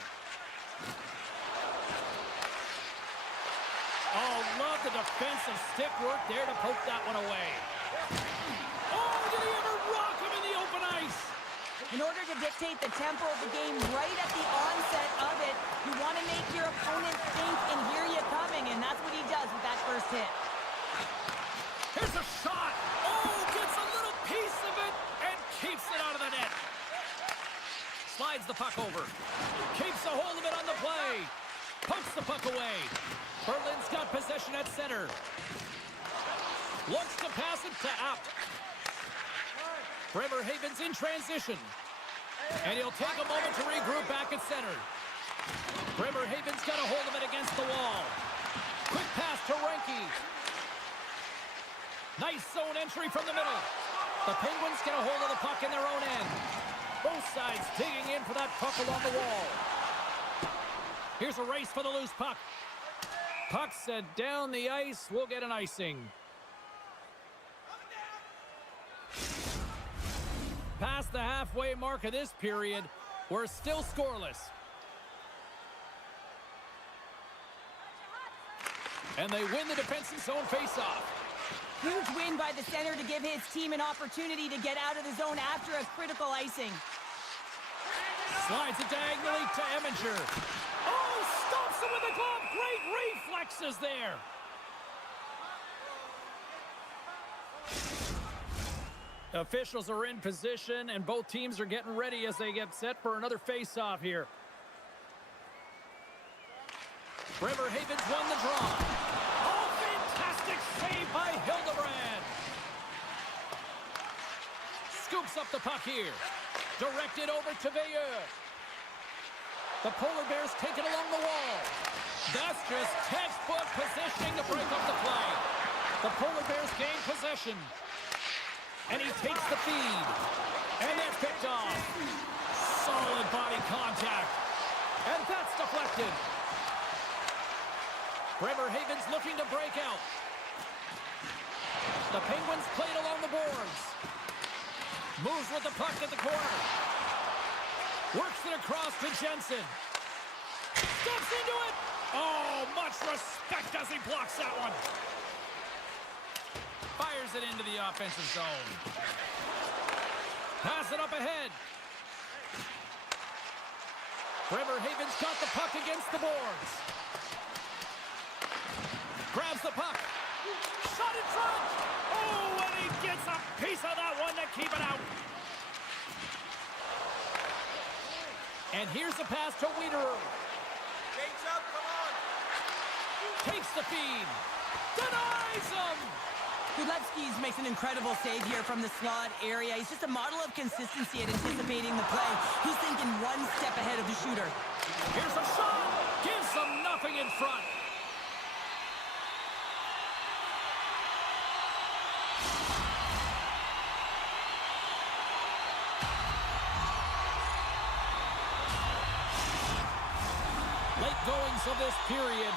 Oh, love the defensive stick work there to poke that one away. Oh, did he ever rock him in the open ice? In order to dictate the tempo of the game right at the onset of it, you want to make your opponent think and hear you coming, and that's what he does with that first hit. Here's a shot. Oh, gets a little piece of it and keeps it out of the net. Slides the puck over. Keeps a hold of it on the play. Pokes the puck away. Berlin's got possession at center. Looks to pass it to Apt. Bremerhaven's in transition. And he'll take a moment to regroup back at center. Bremerhaven's got a hold of it against the wall. Quick pass to Reinke. Nice zone entry from the middle. The Penguins get a hold of the puck in their own end. Both sides digging in for that puck along the wall. Here's a race for the loose puck. Puck sent down the ice. We'll get an icing. Past the halfway mark of this period, we're still scoreless. And they win the defensive zone faceoff. Huge win by the center to give his team an opportunity to get out of the zone after a critical icing. Slides it diagonally to Eminger. Oh, stops him with the glove. Great reflexes there. Officials are in position, and both teams are getting ready as they get set for another face-off here. Bremerhaven's won the draw. Oh, fantastic save by Hildebrand. Scoops up the puck here. Directed over to Veilleux. The Polar Bears take it along the wall. That's just textbook positioning to break up the play. The Polar Bears gain possession. And he takes the feed. And that's picked off. Solid body contact. And that's deflected. Bremerhaven's looking to break out. The Penguins play it along the boards. Moves with the puck at the corner. Works it across to Jensen. Steps into it. Oh, much respect as he blocks that one. Fires it into the offensive zone. Pass it up ahead. Bremerhaven's got the puck against the boards. Grabs the puck. Shot in front. Oh, and he gets a piece of that one to keep it out. And here's the pass to Wiederer. Gates up, come on. Takes the feed. Denies him. Gudlevskis makes an incredible save here from the slot area. He's just a model of consistency at anticipating the play. He's thinking one step ahead of the shooter. Here's a shot. Gives them nothing in front. Late goings of this period.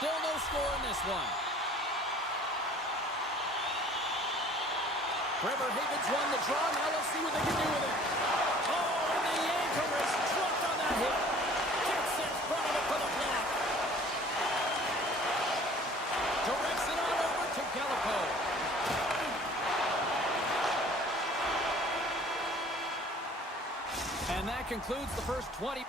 Still no score in this one. Bremerhaven's won the draw. Now let's see what they can do with it. Oh, and the anchor is dropped on that hit. Gets in front of it for the block. Directs it on over to Gallipo. And that concludes the first 20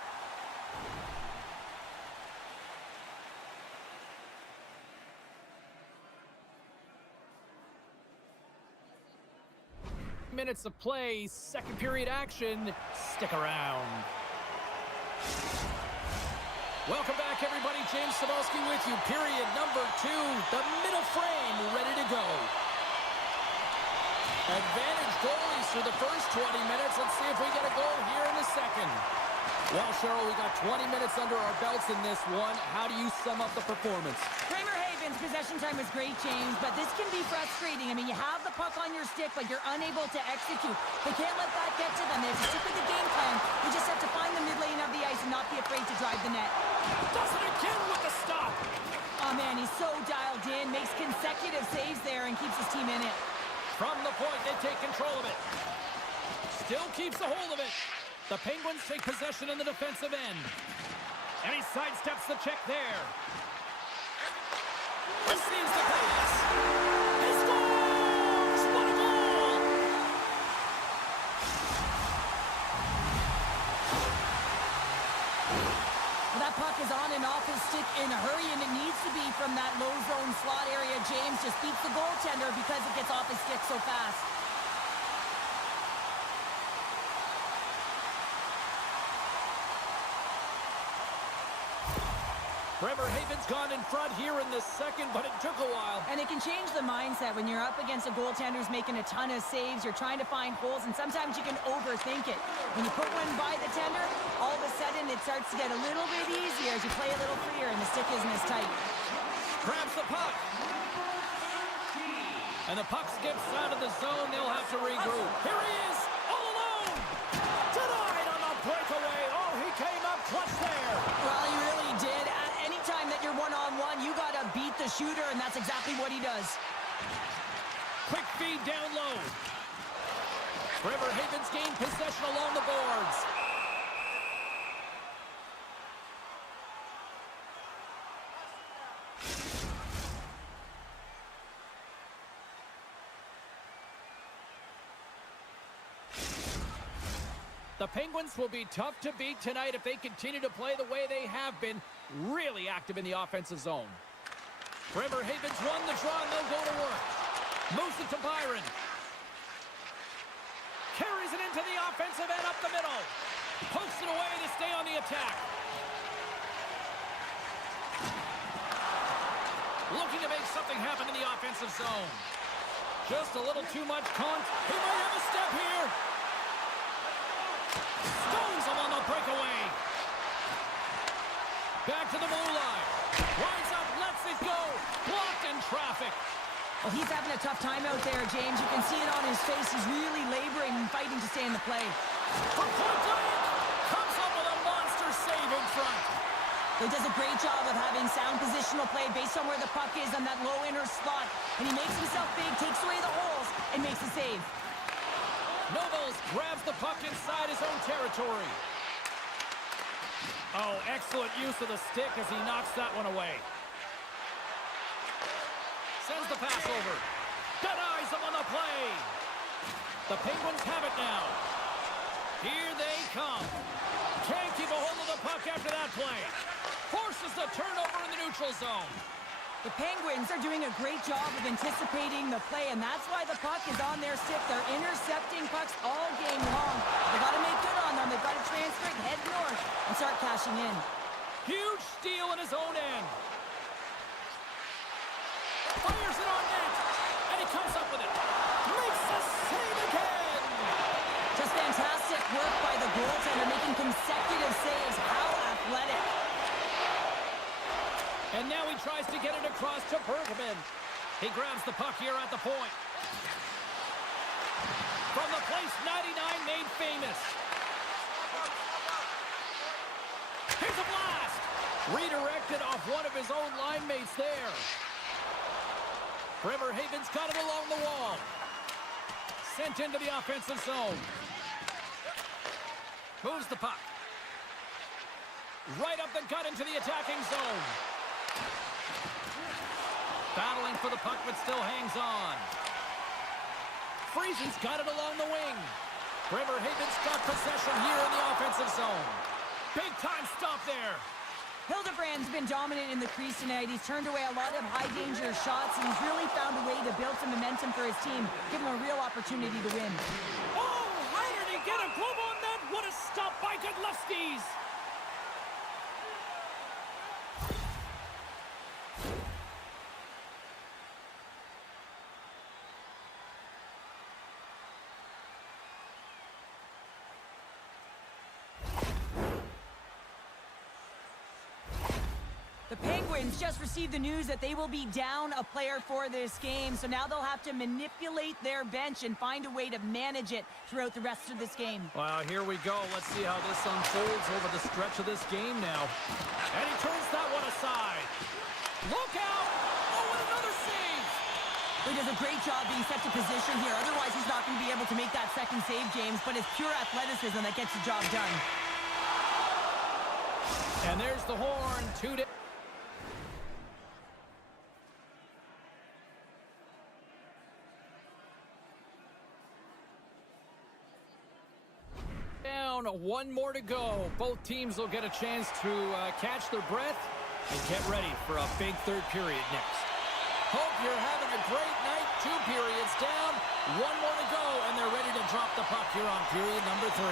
minutes of play. Second period action. Stick around. Welcome back, everybody. James Cebulski with you. Period number 2. The middle frame ready to go. Advantage goalies through the first 20 minutes. Let's see if we get a goal here in the second. Well, Cheryl, we got 20 minutes under our belts in this one. How do you sum up the performance? Bremerhaven's possession time was great, James, but this can be frustrating. I mean, you have the puck on your stick, but you're unable to execute. They can't let that get to them. They have to stick with the game plan. They just have to find the mid lane of the ice and not be afraid to drive the net. Does it again with the stop. Oh, man, he's so dialed in, makes consecutive saves there, and keeps his team in it. From the point, they take control of it. Still keeps a hold of it. The Penguins take possession in the defensive end. And he sidesteps the check there. Receives the pass. He scores! What a goal! Well, that puck is on and off his stick in a hurry, and it needs to be from that low zone slot area. James just beats the goaltender because it gets off his stick so fast. Bremerhaven's gone in front here in the second, but it took a while. And it can change the mindset when you're up against a goaltender who's making a ton of saves. You're trying to find holes, and sometimes you can overthink it. When you put one by the tender, all of a sudden it starts to get a little bit easier as you play a little freer and the stick isn't as tight. Grabs the puck. And the puck skips out of the zone. They'll have to regroup. Here he is, all alone. Denied on the breakaway. Oh, he came up clutch there. Well, he really did. Anytime that you're one-on-one, you got to beat the shooter, and that's exactly what he does. Quick feed down low. Bremerhaven's gained possession along the boards. The Penguins will be tough to beat tonight if they continue to play the way they have been, really active in the offensive zone. Bremerhaven's won the draw, and they'll go to work. Moves it to Byron. Carries it into the offensive end up the middle. Pokes it away to stay on the attack. Looking to make something happen in the offensive zone. Just a little too much He might have a step here. Stones him on the breakaway. Back to the blue line. Winds up, lets it go. Blocked in traffic. Well, he's having a tough time out there, James. You can see it on his face. He's really laboring and fighting to stay in the play. From point blank, comes up with a monster save in front. He does a great job of having sound positional play based on where the puck is on that low inner slot. And he makes himself big, takes away the holes, and makes the save. Nobles grabs the puck inside his own territory. Oh, excellent use of the stick as he knocks that one away. Sends the pass over. Denies him on the play. The Penguins have it now. Here they come. Can't keep a hold of the puck after that play. Forces the turnover in the neutral zone. The Penguins are doing a great job of anticipating the play, and that's why the puck is on their stick. They're intercepting pucks all game long. They got to make good on them. They've got to transfer it, head north, and start cashing in. Huge steal in his own end. Fires it on net, and he comes up with it. Makes the save again. Just fantastic work by the goaltender, making consecutive saves. How athletic. And now he tries to get it across to Bergman. He grabs the puck here at the point. From the place 99 made famous. Here's a blast. Redirected off one of his own line mates there. Bremerhaven's got it along the wall. Sent into the offensive zone. Moves the puck. Right up the gut into the attacking zone. Battling for the puck, but still hangs on. Friesen's got it along the wing. Bremerhaven's got possession here in the offensive zone. Big time stop there. Hildebrand's been dominant in the crease tonight. He's turned away a lot of high-danger shots, and he's really found a way to build some momentum for his team, give him a real opportunity to win. Oh, how did he get a glove on that? What a stop by Godlewski's. The Penguins just received the news that they will be down a player for this game, so now they'll have to manipulate their bench and find a way to manage it throughout the rest of this game. Well, here we go. Let's see how this unfolds over the stretch of this game now. And he turns that one aside. Look out! Oh, and another save! He does a great job being set to position here. Otherwise, he's not going to be able to make that second save, James, but it's pure athleticism that gets the job done. And there's the horn. 2 to... down, one more to go. Both teams will get a chance to catch their breath and get ready for a big third period next. Hope you're having a great night. 2 periods down, one more to go, and they're ready to drop the puck here on period number 3.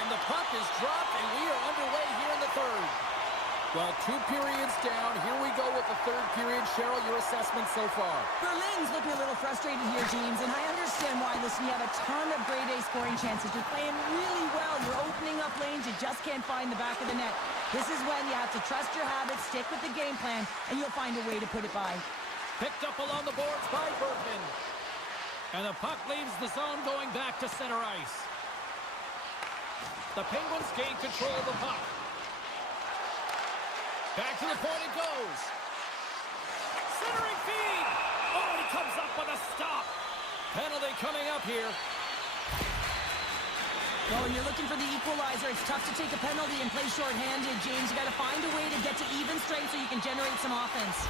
And the puck is dropped, and we are underway here in the third. Well, 2 periods down. Here we go with the third period. Cheryl, your assessment so far? Berlin's looking a little frustrated here, James, and I understand why. Listen, you have a ton of grade A scoring chances. You're playing really well. You're opening up lanes. You just can't find the back of the net. This is when you have to trust your habits, stick with the game plan, and you'll find a way to put it by. Picked up along the boards by Bergman. And the puck leaves the zone going back to center ice. The Penguins gain control of the puck. Back to the point it goes. Centering feed. Oh, and he comes up with a stop. Penalty coming up here. Well, when you're looking for the equalizer, it's tough to take a penalty and play shorthanded, James. You got to find a way to get to even strength so you can generate some offense.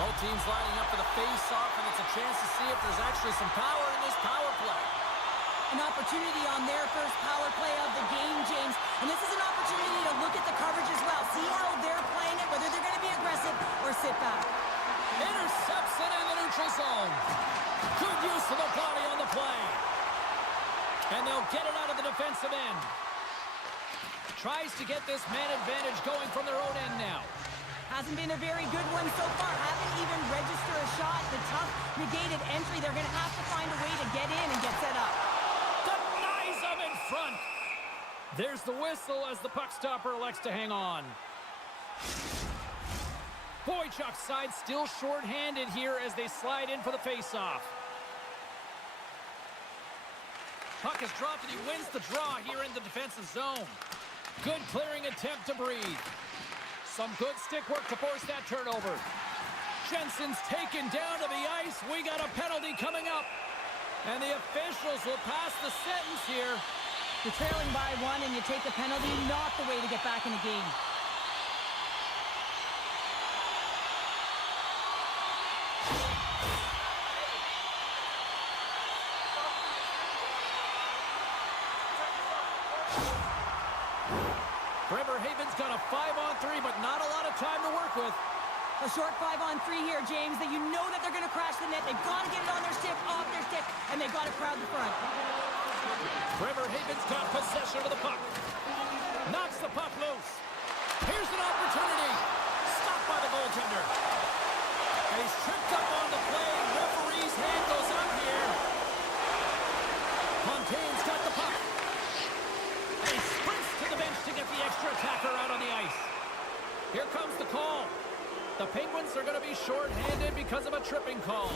Both teams lining up for the face-off, and it's a chance to see if there's actually some power in this power play. An opportunity on their first power play of the game, James. And this is an opportunity to look at the coverage as well. See how they're playing it, whether they're going to be aggressive or sit back. Intercepts it in the neutral zone. Good use of the body on the play. And they'll get it out of the defensive end. Tries to get this man advantage going from their own end now. Hasn't been a very good one so far. Haven't even registered a shot. The tough negated entry. They're going to have to find a way to get in and get set up. Denies them in front. There's the whistle as the puck stopper elects to hang on. Boychuk's side still short-handed here as they slide in for the face-off. Puck is dropped and he wins the draw here in the defensive zone. Good clearing attempt to breathe. Some good stick work to force that turnover. Jensen's taken down to the ice. We got a penalty coming up. And the officials will pass the sentence here. You're trailing by 1 and you take the penalty, not the way to get back in the game. Bremerhaven's got a 5-on-3, but not a lot of time to work with. A short 5-on-3 here, James, that you know that they're going to crash the net. They've got to get it on their stick, off their stick, and they've got to crowd the front. Bremerhaven's got possession of the puck. Knocks the puck loose. Here's an opportunity. Stopped by the goaltender. And he's tripped up on the play. Referee's hand goes up here. Fontaine's got the puck. And he sprints to the bench to get the extra attacker out on the ice. Here comes the call. The Penguins are going to be short-handed because of a tripping call.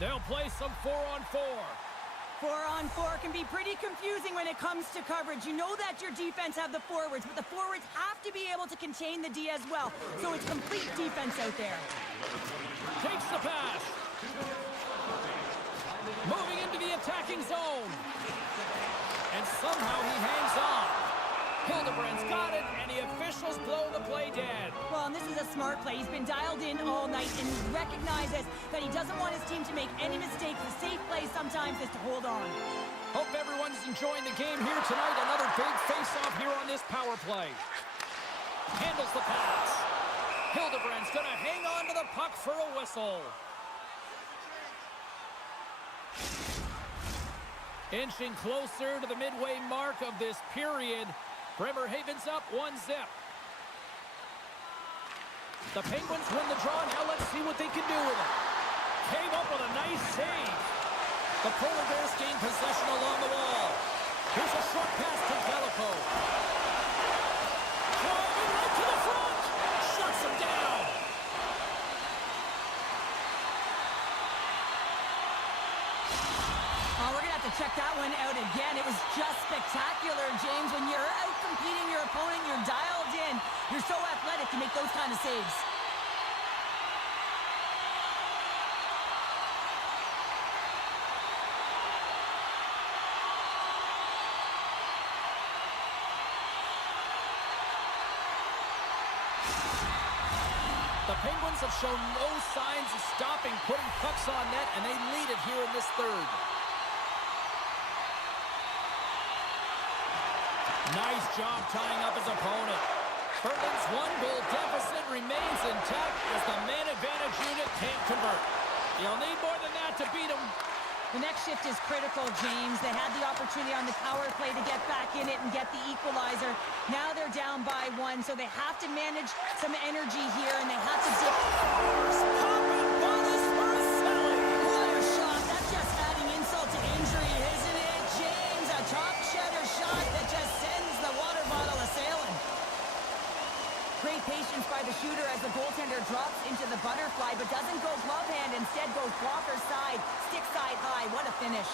They'll play some 4-on-4. 4-on-4 can be pretty confusing when it comes to coverage. You know that your defense have the forwards, but the forwards have to be able to contain the D as well. So it's complete defense out there. Takes the pass. Moving into the attacking zone. And somehow he hangs on. Hildebrand's got it, and the officials blow the play dead. Well, and this is a smart play. He's been dialed in all night, and he recognizes that he doesn't want his team to make any mistakes. The safe play sometimes is to hold on. Hope everyone's enjoying the game here tonight. Another big face-off here on this power play. Handles the pass. Hildebrand's going to hang on to the puck for a whistle. Inching closer to the midway mark of this period. Bremerhaven's up 1-0. The Penguins win the draw. Now let's see what they can do with it. Came up with a nice save. The Polar Bears gain possession along the wall. Here's a short pass to Gallipo. Driving right to the front. Shuts him down. We're going to have to check that one out again. It was just spectacular, James. When you're out competing your opponent, you're dialed in. You're so athletic to make those kind of saves. The Penguins have shown no signs of stopping putting pucks on net, and they lead it here in this third. Nice job tying up his opponent. Berlin's one-goal deficit remains intact as the man advantage unit can't convert. You'll need more than that to beat them. The next shift is critical, James. They had the opportunity on the power play to get back in it and get the equalizer. Now they're down by 1, so they have to manage some energy here, and they have to dip. What a shot. That's just adding insult to injury, isn't it, James? A top shutter shot that just sends the water bottle a-sailing. Great patience by the shooter as the goaltender drops into the butterfly, but doesn't go glove hand, instead goes blocker side, stick side high. What a finish.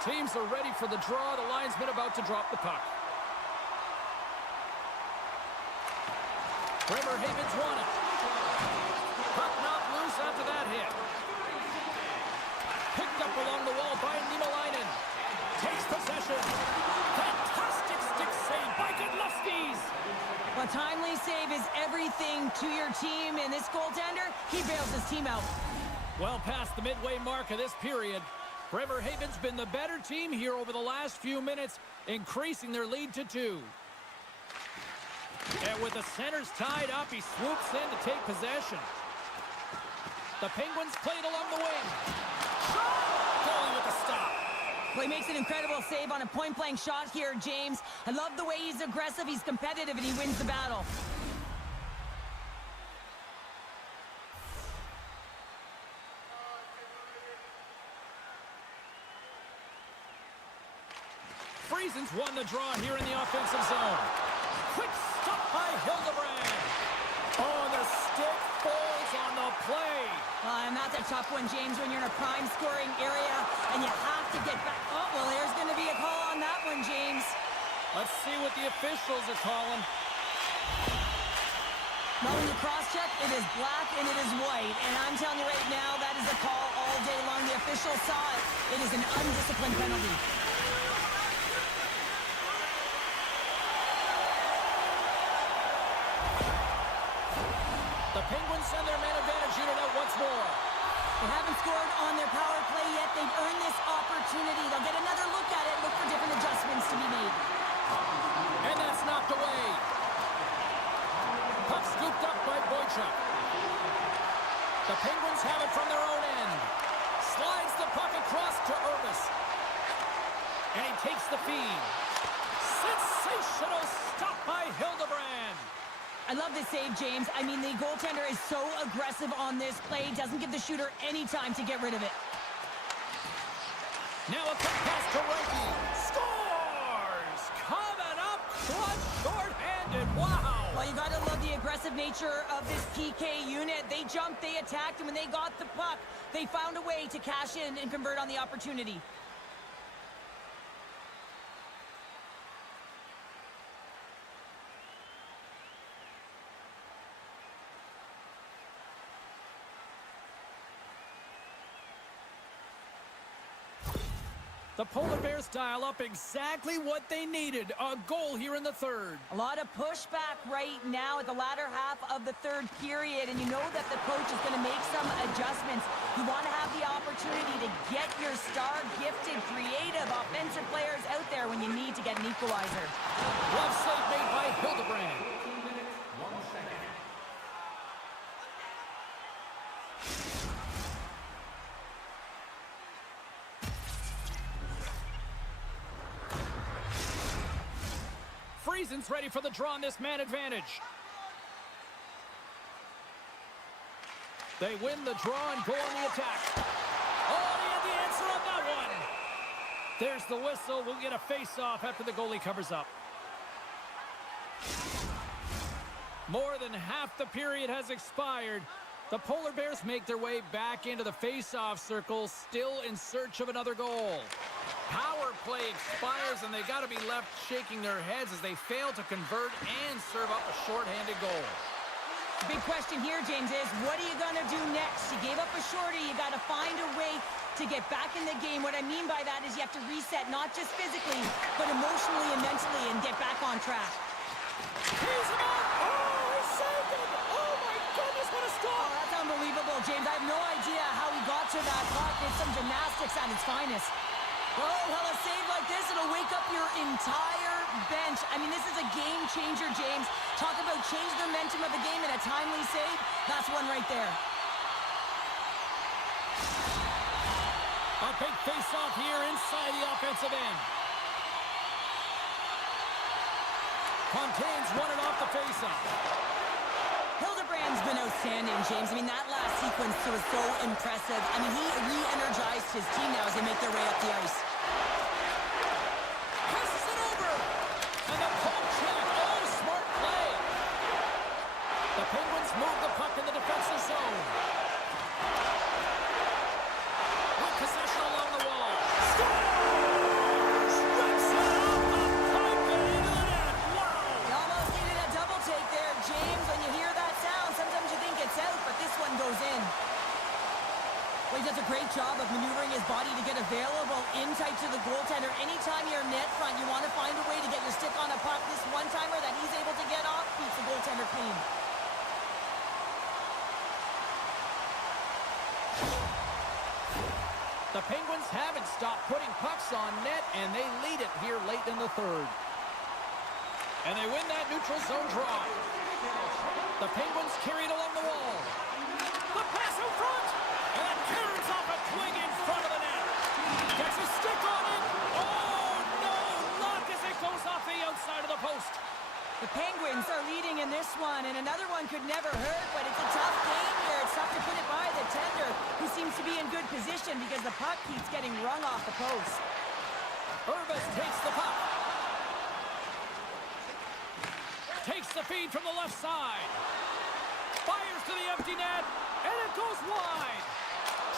Teams are ready for the draw. The linesman about to drop the puck. Bremerhaven's won it. Puck knocked loose after that hit. Picked up along the wall by Niemelainen. Takes possession. Fantastic stick save by Godlewski's. A timely save is everything to your team, and this goaltender, he bails his team out. Well past the midway mark of this period, Bremerhaven's been the better team here over the last few minutes, increasing their lead to 2. And with the centers tied up, he swoops in to take possession. The Penguins played along the wing. Goalie with the stop. Well, he makes an incredible save on a point-blank shot here, James. I love the way he's aggressive, he's competitive, and he wins the battle. Friesen's won the draw here in the offensive zone. Quick stop by Hildebrand. Oh, the stick falls on the play. And that's a tough one, James, when you're in a prime scoring area and you have to get back. Oh, well, there's going to be a call on that one, James. Let's see what the officials are calling. Well, when you cross-check, it is black and it is white. And I'm telling you right now, that is a call all day long. The officials saw it. It is an undisciplined penalty. The Penguins send their man advantage unit out once more. They haven't scored on their power play yet. They've earned this opportunity. They'll get another look at it, look for different adjustments to be made. And that's knocked away. Puck scooped up by Boychuk. The Penguins have it from their own end. Slides the puck across to Urbis. And he takes the feed. Sensational stop by Hildebrand. I love this save, James. I mean, the goaltender is so aggressive on this play. Doesn't give the shooter any time to get rid of it. Now a quick pass to Reiki. Scores! Coming up clutch short-handed. Wow! Well, Well, you got to love the aggressive nature of this PK unit. They jumped, they attacked, and when they got the puck, they found a way to cash in and convert on the opportunity. The Polar Bears dial up exactly what they needed. A goal here in the third. A lot of pushback right now at the latter half of the third period, and you know that the coach is going to make some adjustments. You want to have the opportunity to get your star, gifted, creative, offensive players out there when you need to get an equalizer. Glove save made by Hildebrand. Friesen's ready for the draw on this man advantage. They win the draw and go on the attack. Oh, he had the answer on that one. There's the whistle. We'll get a face-off after the goalie covers up. More than half the period has expired. The Polar Bears make their way back into the face-off circle, still in search of another goal. Power play expires, and they got to be left shaking their heads as they fail to convert and serve up a shorthanded goal. The big question here, James, is what are you going to do next? You gave up a shorty. You got to find a way to get back in the game. What I mean by that is you have to reset, not just physically, but emotionally and mentally, and get back on track. He's up! Oh, he saved it! Oh, my goodness, what a stop! Oh, that's unbelievable, James. I have no idea how he got to that puck. It's some gymnastics at its finest. Oh, well, a save like this, it'll wake up your entire bench. I mean, this is a game changer, James. Talk about change the momentum of the game in a timely save. That's one right there. A big face-off here inside the offensive end. Fontaine's won it off the face-off. Hildebrand's been outstanding, James. I mean, that last sequence was so impressive. I mean, he re-energized his team now as they make their way up the ice. Passes it over. And the poke check. Oh, smart play. The Penguins move the puck in the defensive zone. With possession along the wall. Scores! Rips it off the pipe and into the net. Wow! You almost needed a double take there, James. When you hear that sound, sometimes you think it's out, but this one goes in. Well, he does a great job of maneuvering his body to get available in tight to the goaltender. Anytime you're net front, you want to find a way to get your stick on a puck. This one-timer that he's able to get off keeps the goaltender clean. The Penguins haven't stopped putting pucks on net, and they lead it here late in the third. And they win that neutral zone draw. The Penguins carry it along the wall. The pass in front! And that carries off a twig in front of the net. Gets a stick on it. Oh, no! Luck as it goes off the outside of the post. The Penguins are leading in this one, and another one could never hurt, but it's a tough game here. It's tough to put it by the tender, who seems to be in good position because the puck keeps getting rung off the post. Urbas takes the puck. Takes the feed from the left side. Fires to the empty net, and it goes wide.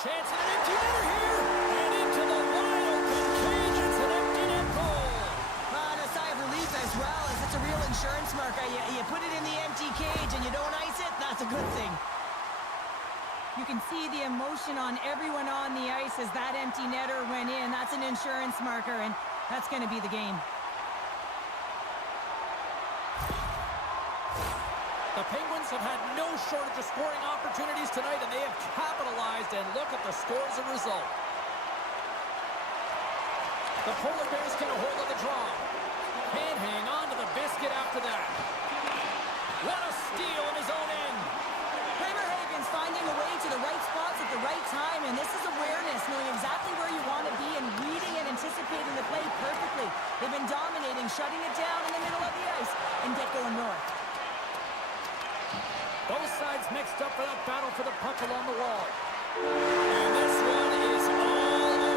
Chance at an empty netter here, and into the wide open cage. It's an empty net goal. And a sigh of relief as well, as it's a real insurance marker. You put it in the empty cage and you don't ice it, that's a good thing. You can see the emotion on everyone on the ice as that empty netter went in. That's an insurance marker, and that's going to be the game. The Penguins have had no shortage of scoring opportunities tonight, and they have capitalized, and look at the score as a result. The Polar Bears get a hold of the draw. Can't hang on to the biscuit after that. What a steal in his own end. Fehérvár's finding a way to the right spots at the right time, and this is awareness, knowing exactly where you want to be and reading and anticipating the play perfectly. They've been dominating, shutting it down in the middle of the ice, and get going north. Both sides mixed up for that battle for the puck along the wall. And this one is all